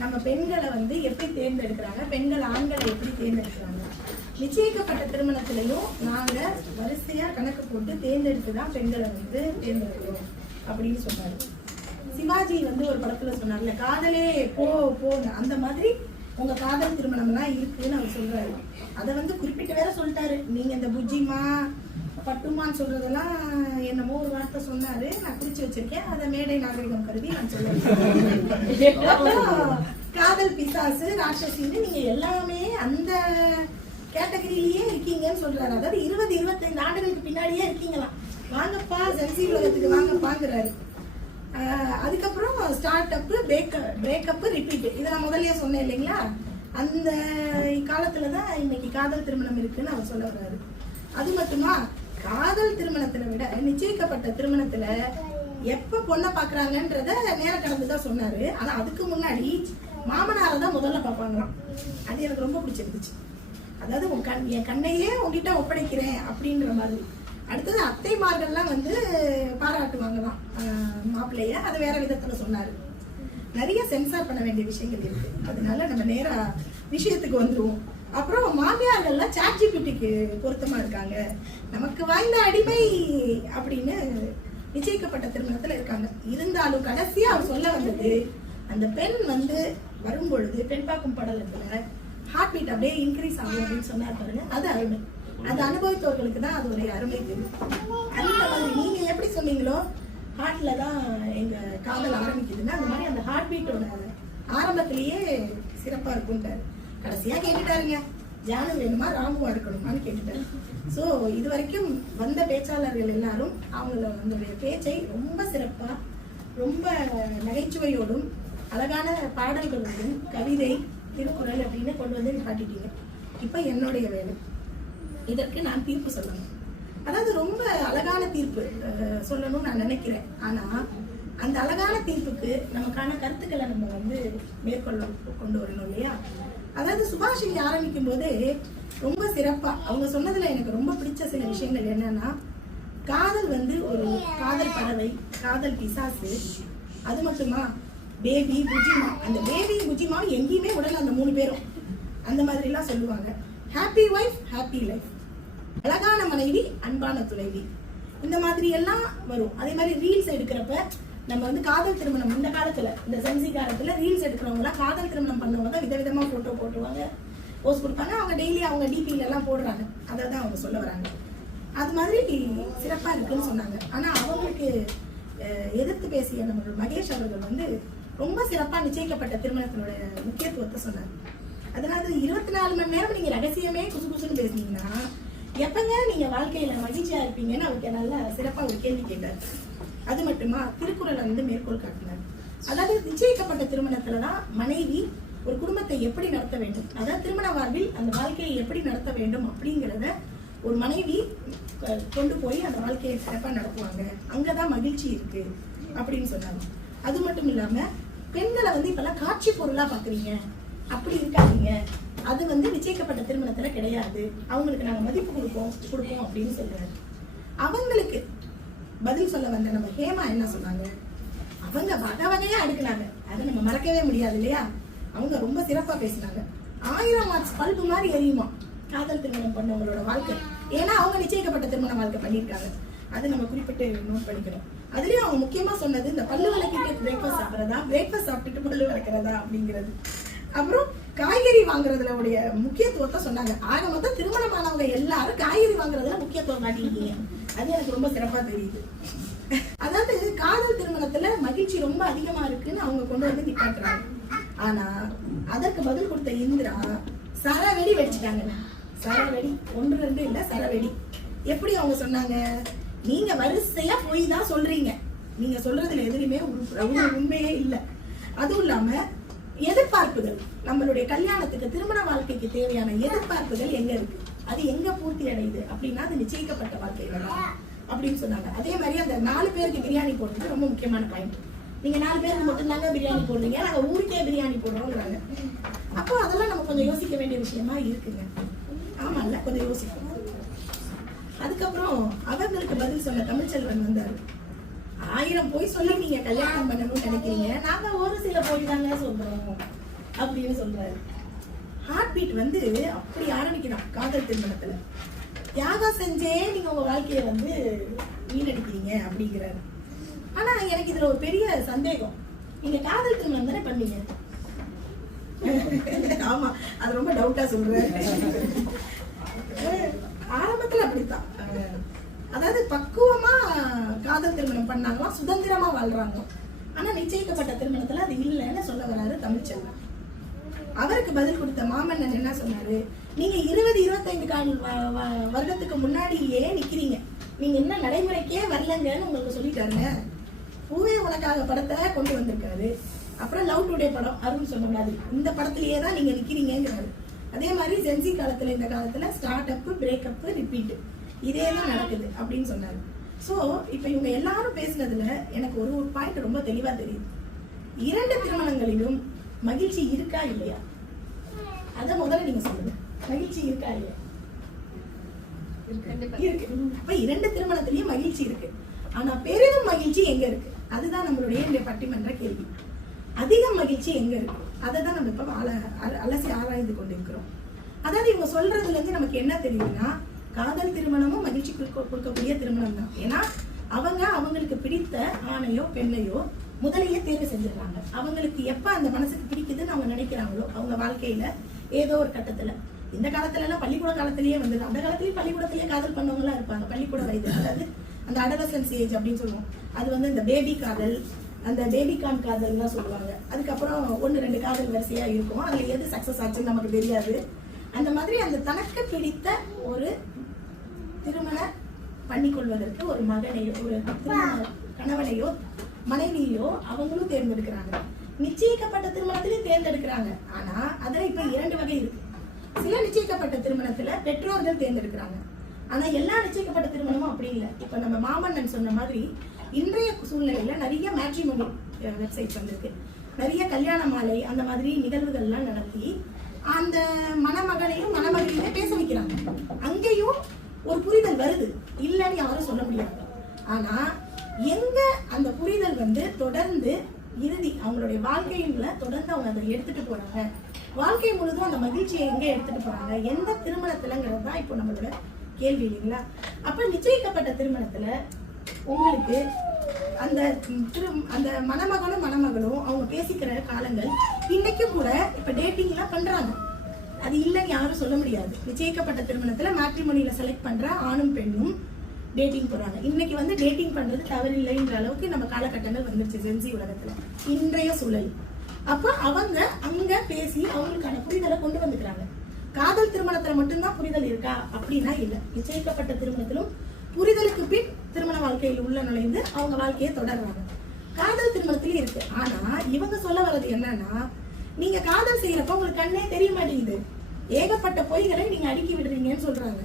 நம்ம பெண்களை வந்து எப்படி தேர்ந்தெடுக்கிறாங்க, பெண்கள் ஆண்களை எப்படி தேர்ந்தெடுக்கிறாங்க, நிச்சயிக்கப்பட்ட திருமணத்திலையும் நாங்க வரிசையா கணக்கு போட்டு தேர்ந்தெடுத்துதான் பெண்களை வந்து தேர்ந்தெடுக்கிறோம் அப்படின்னு சொன்னாரு. சிவாஜி வந்து ஒரு படத்துல சொன்னார்ல, காதலே போ அந்த மாதிரி உங்க காதல் திருமணம்லாம் இருக்குன்னு அவர் சொல்றாரு. அதை வந்து குறிப்பிட்டு வேற சொல்லிட்டாரு. நீங்க இந்த புஜிமா பட்டுமான்னு சொல்றதெல்லாம் என்னமோ ஒரு வார்த்தை சொன்னாரு, நான் குறிச்சு வச்சிருக்கேன், அதை மேடை நாகரிகம் கருதி நான் சொல்லுவேன். காதல் பிசாசு ராட்சசின்னு நீங்க எல்லாமே அந்த கேட்டகரியிலேயே இருக்கீங்கன்னு சொல்றாரு. அதாவது 20-25 ஆண்டுகளுக்கு பின்னாடியே இருக்கீங்களாம். வாங்கப்பா ஜென்சி உலகத்துக்கு வாங்கப்பாங்கிறாரு. அதுக்கப்புறம் ஸ்டார்ட் அப் பிரேக்கப் ரிப்பீட், இதை நான் முதல்லயே சொன்னேன் இல்லைங்களா. அந்த காலத்துலதான் இன்னைக்கு காதல் திருமணம் இருக்குன்னு அவர் சொல்ல வர்றாரு. அது மட்டுமா, காதல் திருமணத்துல விட நிச்சயிக்கப்பட்ட திருமணத்துல எப்ப பொண்ணை பாக்குறாங்கன்றத நேரம் கடந்துதான் சொன்னாரு. ஆனா அதுக்கு முன்னாடி மாமனாரை தான் முதல்ல பார்ப்பாங்களாம். அது எனக்கு ரொம்ப பிடிச்சிருந்துச்சு. அதாவது என் கண்ணையே உங்ககிட்ட ஒப்படைக்கிறேன் அப்படின்ற மாதிரி. அடுத்தது அத்தைமார்கள்லாம் வந்து பாராட்டுவாங்களாம் மாப்பிள்ளைய. அது வேற விதத்துல சொன்னாரு. நிறைய சென்சார் பண்ண வேண்டிய விஷயங்கள் இருக்கு, அதனால நம்ம நேரா விஷயத்துக்கு வந்துருவோம். அப்புறம் மாமியார்கள்லாம் சாட்ஜிபிட்டிக்கு பொருத்தமா இருக்காங்க, நமக்கு வாய்ந்த அடிமை அப்படின்னு நிச்சயிக்கப்பட்ட திருமணத்துல இருக்காங்க. இருந்தாலும் கடைசியா அவர் சொல்ல வந்தது, அந்த பெண் வந்து வரும்பொழுது பெண் பார்க்கும் படலத்துல ஹார்ட் பீட் அப்படியே இன்க்ரீஸ் ஆகும் அப்படின்னு சொன்னார் பாருங்க. அது அருமை. அது அனுபவித்தவர்களுக்கு தான் அது ஒரு அருமை தெரியும். அந்த மாதிரி நீங்க எப்படி சொன்னீங்களோ ஹார்ட்ல தான் எங்க காதல் ஆரம்பிக்குதுன்னா, அந்த மாதிரி அந்த ஹார்ட் பீட்டோட ஆரம்பத்திலேயே சிறப்பா இருக்கும்ட்டாரு. கடைசியா கேட்டுட்டாருங்க, ஜானு வேணுமா ராமுவா இருக்கணுமான்னு கேட்டுட்டாரு. ஸோ இது வரைக்கும் வந்த பேச்சாளர்கள் எல்லாரும் அவங்களுடைய பேச்சை ரொம்ப சிறப்பா, ரொம்ப நகைச்சுவையோடும் அழகான பாடல்களோடும் கவிதை, திருக்குறள் அப்படின்னு கொண்டு வந்து காட்டிட்டீங்க. இப்ப என்னுடைய வேலை, இதற்கு நான் தீர்ப்பு சொல்லணும். அதாவது ரொம்ப அழகான தீர்ப்பு சொல்லணும்னு நான் நினைக்கிறேன். ஆனா அந்த அழகான தீர்ப்புக்கு நமக்கான கருத்துக்களை நம்ம வந்து கொண்டு வரணும் இல்லையா? அதாவது சுபாஷினி ஆரம்பிக்கும் போதே ரொம்ப சிறப்பா அவங்க சொன்னதுல எனக்கு ரொம்ப பிடிச்ச சில விஷயங்கள் என்னன்னா, காதல் வந்து ஒரு காதல் பறவை, காதல் பிசாசு, அது மட்டுமா பேபி புஜிமா, அந்த பேபி புஜிமா எங்கேயுமே உடனே அந்த 3 பேரும் அந்த மாதிரி எல்லாம் சொல்லுவாங்க. ஹாப்பி வைஃப் ஹாப்பி லைஃப், அழகான மனைவி அன்பான துணைவி, இந்த மாதிரி எல்லாம் வரும். அதே மாதிரி ரீல்ஸ் எடுக்கிறப்ப நம்ம வந்து காதல் திருமணம், இந்த காலத்துல இந்த சென்சி காலத்துல ரீல்ஸ் எடுக்கிறவங்க எல்லாம் காதல் திருமணம் பண்ணவங்க தான் விதவிதமா போட்டோ போட்டுவாங்க, போஸ்ட் கொடுப்பாங்க. அவங்க டெய்லி அவங்க டிபில எல்லாம் போடுறாங்க. அதை தான் அவங்க சொல்ல வராங்க. அது மாதிரி சிறப்பா இருக்குன்னு சொன்னாங்க. ஆனா அவங்களுக்கு எதிர்த்து பேசிய நம்ம மகேஷ் அவர்கள் வந்து ரொம்ப சிறப்பா நிச்சயிக்கப்பட்ட திருமணத்தினுடைய முக்கியத்துவத்தை சொன்னாங்க. அதனால 24 மணி நேரம் நீங்க ரகசியமே குசு குசுன்னு பேசுனீங்கன்னா எப்பங்க நீங்க வாழ்க்கையில மகிழ்ச்சியா இருப்பீங்கன்னு அவருக்கு நல்லா சிறப்பா ஒரு கேள்வி கேட்டார். அது மட்டுமா திருக்குறளை வந்து மேற்கோள் காட்டினார். அதாவது நிச்சயிக்கப்பட்ட திருமணத்துலதான் மனைவி ஒரு குடும்பத்தை எப்படி நடத்த வேண்டும், அதாவது திருமண வாழ்வில் அந்த வாழ்க்கையை எப்படி நடத்த வேண்டும் அப்படிங்கிறத ஒரு மனைவி கொண்டு போய் அந்த வாழ்க்கையை சிறப்பா நடத்துவாங்க, அங்கதான் மகிழ்ச்சி இருக்கு அப்படின்னு சொன்னாங்க. அது மட்டும் இல்லாம பெண்களை வந்து இப்பெல்லாம் காட்சி பொருளா பாக்குறீங்க, அப்படி இருக்காதீங்க, அது வந்து நிச்சயிக்கப்பட்ட திருமணத்துல கிடையாது, அவங்களுக்கு நாங்க மதிப்பு கொடுப்போம் அப்படின்னு சொல்றாரு. அவங்களுக்கு பதில் சொல்ல வந்த நம்ம ஹேமா என்ன சொன்னாங்க, அவங்க வகை வகையா அடுக்குனாங்க, அதை நம்ம மறக்கவே முடியாது இல்லையா? அவங்க ரொம்ப சிறப்பா பேசினாங்க. 1000 வாட்ஸ் பல்பு மாதிரி எரியுமா காதல் திருமணம் பண்ணவங்களோட வாழ்க்கை. ஏன்னா அவங்க நிச்சயிக்கப்பட்ட திருமண வாழ்க்கை பண்ணியிருக்காங்க. அது நம்ம குறிப்பிட்டு நோட் பண்ணிக்கணும். அதுலயும் அவங்க முக்கியமா சொன்னது இந்த பல்லு விளக்கிட்டு பிரேக்ஃபாஸ்ட் சாப்பிட்றதா, பிரேக்ஃபாஸ்ட் சாப்பிட்டுட்டு பல்லு விளக்குறதா அப்படிங்கிறது. அப்புறம் காய்கறி வாங்குறதுல உடைய முக்கியத்துவத்தை சொன்னாங்க. ஆக மொத்தம் திருமணமானவங்க எல்லாரும் காய்கறி வாங்குறதுல முக்கியத்துவம் காட்டியிருக்கீங்க. அது எனக்கு ரொம்ப சிறப்பா தெரியுது. அதாவது காதல் திருமணத்துல மகிழ்ச்சி ரொம்ப அதிகமா இருக்குன்னு அவங்க கொண்டு வந்து நிப்பாட்டுறாங்க. ஆனா அதற்கு பதில் கொடுத்த இந்திரா சரவெடி வெடிச்சிட்டாங்க. சரவெடி 1 2 இல்ல, சரவெடி. எப்படி அவங்க சொன்னாங்க, நீங்க வரிசையா போய் தான் சொல்றீங்க, நீங்க சொல்றதுல எதுலையுமே உண்மையே இல்லை. அதுவும் இல்லாம எதிர்பார்ப்புகள், நம்மளுடைய கல்யாணத்துக்கு திருமண வாழ்க்கைக்கு தேவையான எதிர்பார்ப்புகள் எங்க இருக்கு, அது எங்க பூர்த்தி அடையுது அப்படின்னா அது நிச்சயிக்கப்பட்ட வாழ்க்கையில தான் அப்படின்னு சொன்னாங்க. அதே மாதிரி அந்த 4 பேருக்கு பிரியாணி போடுறது ரொம்ப முக்கியமான பாயிண்ட். நீங்க 4 பேருக்கு மட்டும்தாங்க பிரியாணி போடுறீங்க, நாங்க ஊருக்கே பிரியாணி போடுறோம்ங்கிறாங்க. அப்போ அதெல்லாம் நம்ம கொஞ்சம் யோசிக்க வேண்டிய விஷயமா இருக்குங்க. ஆமா இல்ல, கொஞ்சம் யோசிக்கணும். அதுக்கப்புறம் அவர்களுக்கு பதில் சொன்ன தமிழ்ச்செல்வன் வந்தாரு. 1000 போய் சொல்லி நீங்க கல்யாணம் பண்ணணும்னு நினைக்கிறீங்க, நாங்க ஒரு சில போய் தாங்க சொல்றோம் அப்படின்னு சொல்றாரு. ஹார்ட் பீட் வந்து அப்படி ஆரம்பிக்கிறான் காதல் திருமணத்துல. தியாகம் செஞ்சே நீங்க உங்க வாழ்க்கைய வந்து வீணடிக்கிறீங்க அப்படிங்கிறாரு. ஆனா எனக்கு இதுல ஒரு பெரிய சந்தேகம், நீங்க காதல் திருமணம் தானே பண்ணீங்க? ஆமா, அது ரொம்ப டவுட்டா சொல்றேன். ஆரம்பத்துல அப்படித்தான், அதாவது பக்குவமா காதல் திருமணம் பண்ணாங்களாம், சுதந்திரமா வாழ்றாங்க. ஆனா நிச்சயிக்கப்பட்ட திருமணத்துல அது இல்லைன்னு சொல்ல வராரு தமிழ்ச்செல்வன். அவருக்கு பதில் கொடுத்த மாமன்னன் என்ன சொன்னாரு, நீங்க 20-25 வருடத்துக்கு முன்னாடியே நிக்கிறீங்க, நீங்க என்ன நடைமுறைக்கே வரலங்கன்னு உங்களுக்கு சொல்லிட்டாருங்க. பூவே உனக்காக படத்தை கொண்டு வந்திருக்காரு. அப்புறம் லவ் டுடே படம் அருண் சொன்ன மாதிரி இந்த படத்திலேயே தான் நீங்க நிக்கிறீங்கிறாரு. அதே மாதிரி ஜென்சி காலத்துல, இந்த காலத்துல ஸ்டார்ட் அப், பிரேக்கப், ரிப்பீட், இதே தான் நடக்குது அப்படின்னு சொன்னாரு. ஸோ இப்போ இவங்க எல்லாரும் பேசுனதுல எனக்கு ஒரு பாயிண்ட் ரொம்ப தெளிவா தெரியுது. 2 திருமணங்களிலும் மகிழ்ச்சி இருக்கா இல்லையா? அத முதல்ல நீங்க சொல்லுங்க. மகிழ்ச்சி இருக்கா இல்லையா? இருக்கு. அப்ப 2 திருமணத்திலயும் மகிழ்ச்சி இருக்கு. ஆனா பெரிதும் மகிழ்ச்சி எங்க இருக்கு? அதுதான் நம்மளுடைய இந்த பட்டிமன்ற கேள்வி. அதிக மகிழ்ச்சி எங்க இருக்கு? அதை தான் நம்ம இப்ப அலசி ஆராய்ந்து கொண்டிருக்கிறோம். அதாவது இவங்க சொல்றதுல இருந்து நமக்கு என்ன தெரியுதுன்னா, காதல் திருமணமும் மகிழ்ச்சி கொடுக்கக்கூடிய திருமணம் தான். ஏன்னா அவங்களுக்கு பிடித்த ஆணையோ பெண்ணையோ முதலையே தேர்வு செஞ்சிடறாங்க. அவங்களுக்கு எப்ப அந்த மனசுக்கு பிடிக்குதுன்னு அவங்க நினைக்கிறாங்களோ அவங்க வாழ்க்கையில ஏதோ ஒரு கட்டத்துல, இந்த காலத்துல எல்லாம் பள்ளிக்கூட காலத்திலேயே வந்து, அந்த காலத்திலேயே பள்ளிக்கூடத்திலேயே காதல் பண்ணவங்க எல்லாம் இருப்பாங்க. பள்ளிக்கூட வயது, அதாவது அந்த அடலசன்ஸ் ஏஜ் அப்படின்னு சொல்லுவோம். அது வந்து இந்த பேபி காதல், அந்த பேபிகான் காதல் தான் சொல்லுவாங்க. அதுக்கப்புறம் 1-2 காதல் வரிசையா இருக்கும். அதுல எது சக்சஸ் ஆச்சுன்னு நமக்கு தெரியாது. அந்த மாதிரி அந்த தனக்கு பிடித்த ஒரு திருமணம் பண்ணிக்கொள்வதற்கு ஒரு மகனையோ ஒரு திருமண கணவனையோ மனைவியோ அவங்களும் தேர்ந்தெடுக்கிறாங்க. நிச்சயிக்கப்பட்ட திருமணத்திலையும் தேர்ந்தெடுக்கிறாங்க. ஆனா அதுல இப்ப 2 வகை இருக்கு. சில நிச்சயிக்கப்பட்ட திருமணத்துல பெற்றோர்கள் தேர்ந்தெடுக்கிறாங்க. ஆனா எல்லா நிச்சயிக்கப்பட்ட திருமணமும் அப்படி இல்லை. இப்ப நம்ம மாமன்னன் சொன்ன மாதிரி இன்றைய சூழ்நிலையில நிறைய மேட்ரிமோனி வெப்சைட்ஸ் வந்திருக்கு. நிறைய கல்யாண மாலை அந்த மாதிரி நிகழ்வுகள்லாம் நடத்தி அந்த மணமகனையும் மணமகளையும் பேச வைக்கிறாங்க. அங்கேயும் ஒரு புரிதல் வருது, இல்லைன்னு யாரும் சொல்ல முடியாது. ஆனா எங்க அந்த புரிதல் வந்து தொடர்ந்து இறுதி அவங்களுடைய வாழ்க்கையில தொடர்ந்து அவங்க அதை எடுத்துட்டு போறாங்க, வாழ்க்கை முழுதும் அந்த மகிழ்ச்சியை எங்க எடுத்துட்டு போறாங்க, எந்த திருமணத்துலங்கிறது தான் இப்போ நம்மளோட கேள்வி இல்லைங்களா? அப்ப நிச்சயிக்கப்பட்ட திருமணத்துல உங்களுக்கு அந்த மணமகனும் மணமகளும் அவங்க பேசிக்கிற காலங்கள் இன்னைக்கும் கூட இப்ப டேட்டிங் எல்லாம் பண்றாங்க. அது இல்லைன்னு யாரும் சொல்ல முடியாது. நிச்சயிக்கப்பட்ட திருமணத்துல மேட்ரிமோனியில செலக்ட் பண்ற ஆணும் பெண்ணும் டேட்டிங் போறாங்க. இன்னைக்கு வந்து டேட்டிங் பண்றது தவறில்லைன்ற அளவுக்கு நம்ம காலகட்டங்கள் வந்துருச்சு ஜென்சி உலகத்துல இன்றைய சூழல். அப்ப அவங்க அங்க பேசி அவங்களுக்கான புரிதலை கொண்டு வந்துக்கிறாங்க. காதல் திருமணத்துல மட்டும்தான் புரிதல் இருக்கா அப்படின்னா இல்ல. நிச்சயிக்கப்பட்ட திருமணத்திலும் புரிதலுக்கு பின் திருமண வாழ்க்கையில் உள்ள நுழைந்து அவங்க வாழ்க்கையை தொடர்றாங்க. காதல் திருமணத்திலும் இருக்கு. ஆனா இவங்க சொல்ல வர்றது என்னன்னா, நீங்க காதல் செய்யறப்ப உங்களுக்கு கண்ணே தெரிய மாட்டேங்குது, ஏகப்பட்ட பொய்களை நீங்க அடுக்கி விடுறீங்கன்னு சொல்றாங்க.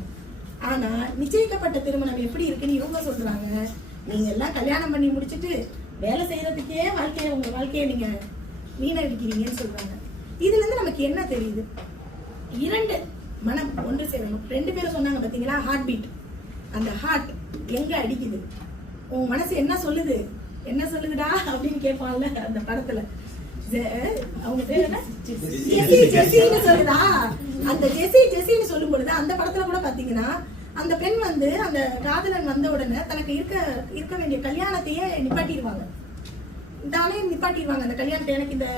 ஆனா நிச்சயிக்கப்பட்ட திருமணம் எப்படி இருக்குன்னு இவங்க சொல்றாங்க, நீங்க எல்லாம் கல்யாணம் பண்ணி முடிச்சுட்டு வேலை செய்யறதுக்கே உங்க வாழ்க்கையை நீங்க வீணடிக்கிறீங்கன்னு சொல்றாங்க. இதுல இருந்து நமக்கு என்ன தெரியுது? 2 மனம் ஒன்று சேரணும். 2 பேரும் சொன்னாங்க பாத்தீங்களா, ஹார்ட் பீட். அந்த ஹார்ட் எங்க அடிக்குது, உன் மனசு என்ன சொல்லுதுடா அப்படின்னு கேட்பான்ல அந்த படத்துல. அவங்க பேர் என்ன, ஜெசின்னு சொல்லுதா. அந்த ஜெசின்னு சொல்லும் பொழுது அந்த படத்துல கூட பாத்தீங்கன்னா அந்த பெண் வந்து அந்த காதலன் வந்த உடனே தனக்கு இருக்க வேண்டிய கல்யாணத்தையே நிப்பாட்டிடுவாங்க. தானே நிப்பாட்டிடுவாங்க அந்த கல்யாணத்தை, எனக்கு இந்த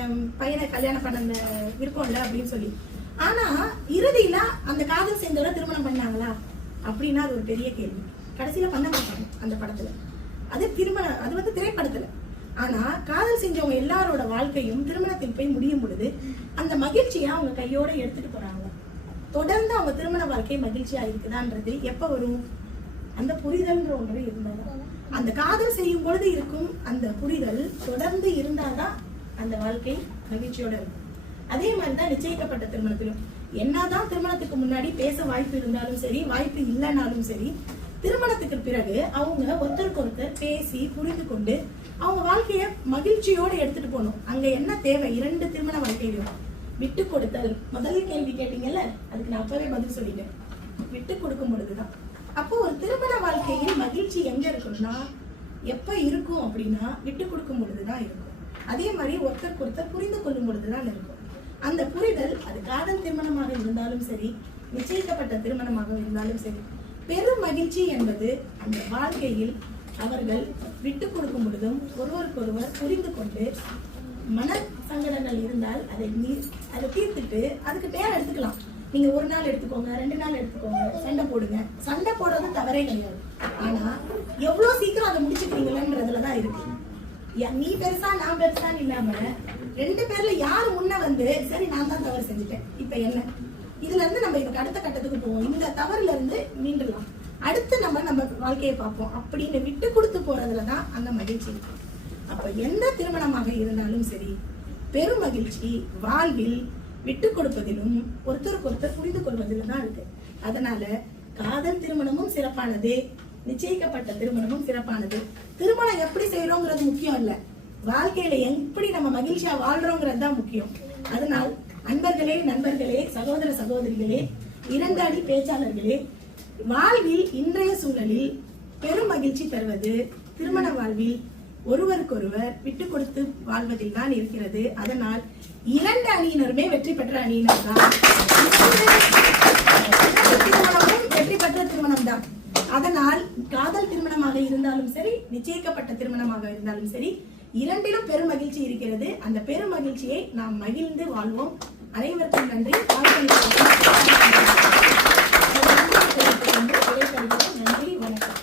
பையனை கல்யாணம் பண்ண விருப்பம் இல்லை அப்படின்னு சொல்லி. ஆனா இறுதியில அந்த காதல் சேர்ந்தவரை திருமணம் பண்ணாங்களா அப்படின்னா அது ஒரு பெரிய கேள்வி. கடைசியில பண்ண மாட்டாங்க அந்த படத்துல. அது திருமணம், அது வந்து திரைப்படத்துல. ஆனா காதல் செஞ்சவங்க எல்லாரோட வாழ்க்கையும் திருமணத்தில் போய் முடியும் பொழுது அந்த மகிழ்ச்சியை அவங்க கையோட எடுத்துட்டு போறாங்க. தொடர்ந்து அவங்க திருமண வாழ்க்கை மகிழ்ச்சியா இருக்குதான்றது எப்ப வரும்? அந்த புரிதல்ன்ற ஒன்று இருந்தாதான். அந்த காதல் செய்யும் பொழுது இருக்கும் அந்த புரிதல் தொடர்ந்து இருந்தாதான் அந்த வாழ்க்கை மகிழ்ச்சியோட இருக்கும். அதே மாதிரிதான் நிச்சயிக்கப்பட்ட திருமணத்திலும் என்னதான் திருமணத்துக்கு முன்னாடி பேச வாய்ப்பு இருந்தாலும் சரி, வாய்ப்பு இல்லைனாலும் சரி, திருமணத்துக்கு பிறகு அவங்க ஒருத்தருக்கு ஒருத்தர் பேசி புரிந்து கொண்டு அவங்க வாழ்க்கைய மகிழ்ச்சியோட எடுத்துட்டு போகணும். அங்க என்ன தேவை? 2 திருமண வாழ்க்கையிலும் விட்டு கொடுத்தல். முதல்ல கேள்வி கேட்டீங்கல்ல, அதுக்கு நான் அப்பவே பதில் சொல்லிட்டேன். விட்டு கொடுக்கும் பொழுதுதான். அப்போ ஒரு திருமண வாழ்க்கையில் மகிழ்ச்சி எங்க இருக்கும்னா எப்ப இருக்கும் அப்படின்னா விட்டு கொடுக்கும் பொழுதுதான் இருக்கும். அதே மாதிரி ஒருத்தருக்கு ஒருத்தர் புரிந்து கொள்ளும் பொழுதுதான் இருக்கும். அந்த புரிதல் அது காதல் திருமணமாக இருந்தாலும் சரி, நிச்சயிக்கப்பட்ட திருமணமாக இருந்தாலும் சரி, பெரும் மகிழ்ச்சி என்பது அந்த வாழ்க்கையில் அவர்கள் விட்டு கொடுக்கும் பொழுதும் ஒருவருக்கொருவர் புரிந்து கொண்டு மன சங்கடங்கள் இருந்தால் அதை தீர்த்துட்டு அதுக்கு பேர் எடுத்துக்கலாம். நீங்க 1 நாள் எடுத்துக்கோங்க, 2 நாள் எடுத்துக்கோங்க, சண்டை போடுங்க. சண்டை போடுறது தவறே கிடையாது. ஆனா எவ்வளவு சீக்கிரம் அதை முடிச்சுக்கிறீங்களன்றதுலதான் இருக்கு. நீ பெருசா நான் பெருசான்னு இல்லாம 2 பேர்ல யாரு முன்ன வந்து சரி நான் தான் தவறு செஞ்சுட்டேன், இப்ப என்ன, இதுல இருந்து நம்ம இதுக்கு அடுத்த கட்டத்துக்கு போவோம், இந்த தவறுல இருந்து மீண்டுலாம், அடுத்து நம்ம வாழ்க்கையை பார்ப்போம் அப்படின்னு விட்டு கொடுத்து போறதுலதான் அங்க மகிழ்ச்சி இருக்கு. அப்ப எந்த திருமணமாக இருந்தாலும் சரி, பெரும் மகிழ்ச்சி வாழ்வில் விட்டு கொடுப்பதிலும் ஒருத்தருக்கு ஒருத்தர் புரிந்து கொள்வதிலும் தான் இருக்கு. அதனால காதல் திருமணமும் சிறப்பானது, நிச்சயிக்கப்பட்ட திருமணமும் சிறப்பானது. திருமணம் எப்படி செய்யறோங்கிறது முக்கியம் இல்ல, வாழ்க்கையில எப்படி நம்ம மகிழ்ச்சியா வாழ்றோங்கிறது தான் முக்கியம். அதனால் அன்பர்களே, நண்பர்களே, சகோதர சகோதரிகளே, 2 அடி பேச்சாளர்களே, வாழ்வில் இன்றைய சூழலில் பெரும் மகிழ்ச்சி தருவது திருமண வாழ்வில் ஒருவருக்கொருவர் விட்டு கொடுத்து வாழ்வதில் தான் இருக்கிறது. அதனால் 2 அணியினருமே வெற்றி பெற்ற அணியினர் தான். திருமணமும் வெற்றி பெற்ற திருமணம் தான். அதனால் காதல் திருமணமாக இருந்தாலும் சரி, நிச்சயிக்கப்பட்ட திருமணமாக இருந்தாலும் சரி, 2லும் பெரும் மகிழ்ச்சி இருக்கிறது. அந்த பெரும் மகிழ்ச்சியை நாம் மகிழ்ந்து வாழ்வோம். அனைவருக்கும் நன்றி. நன்றி, வணக்கம்.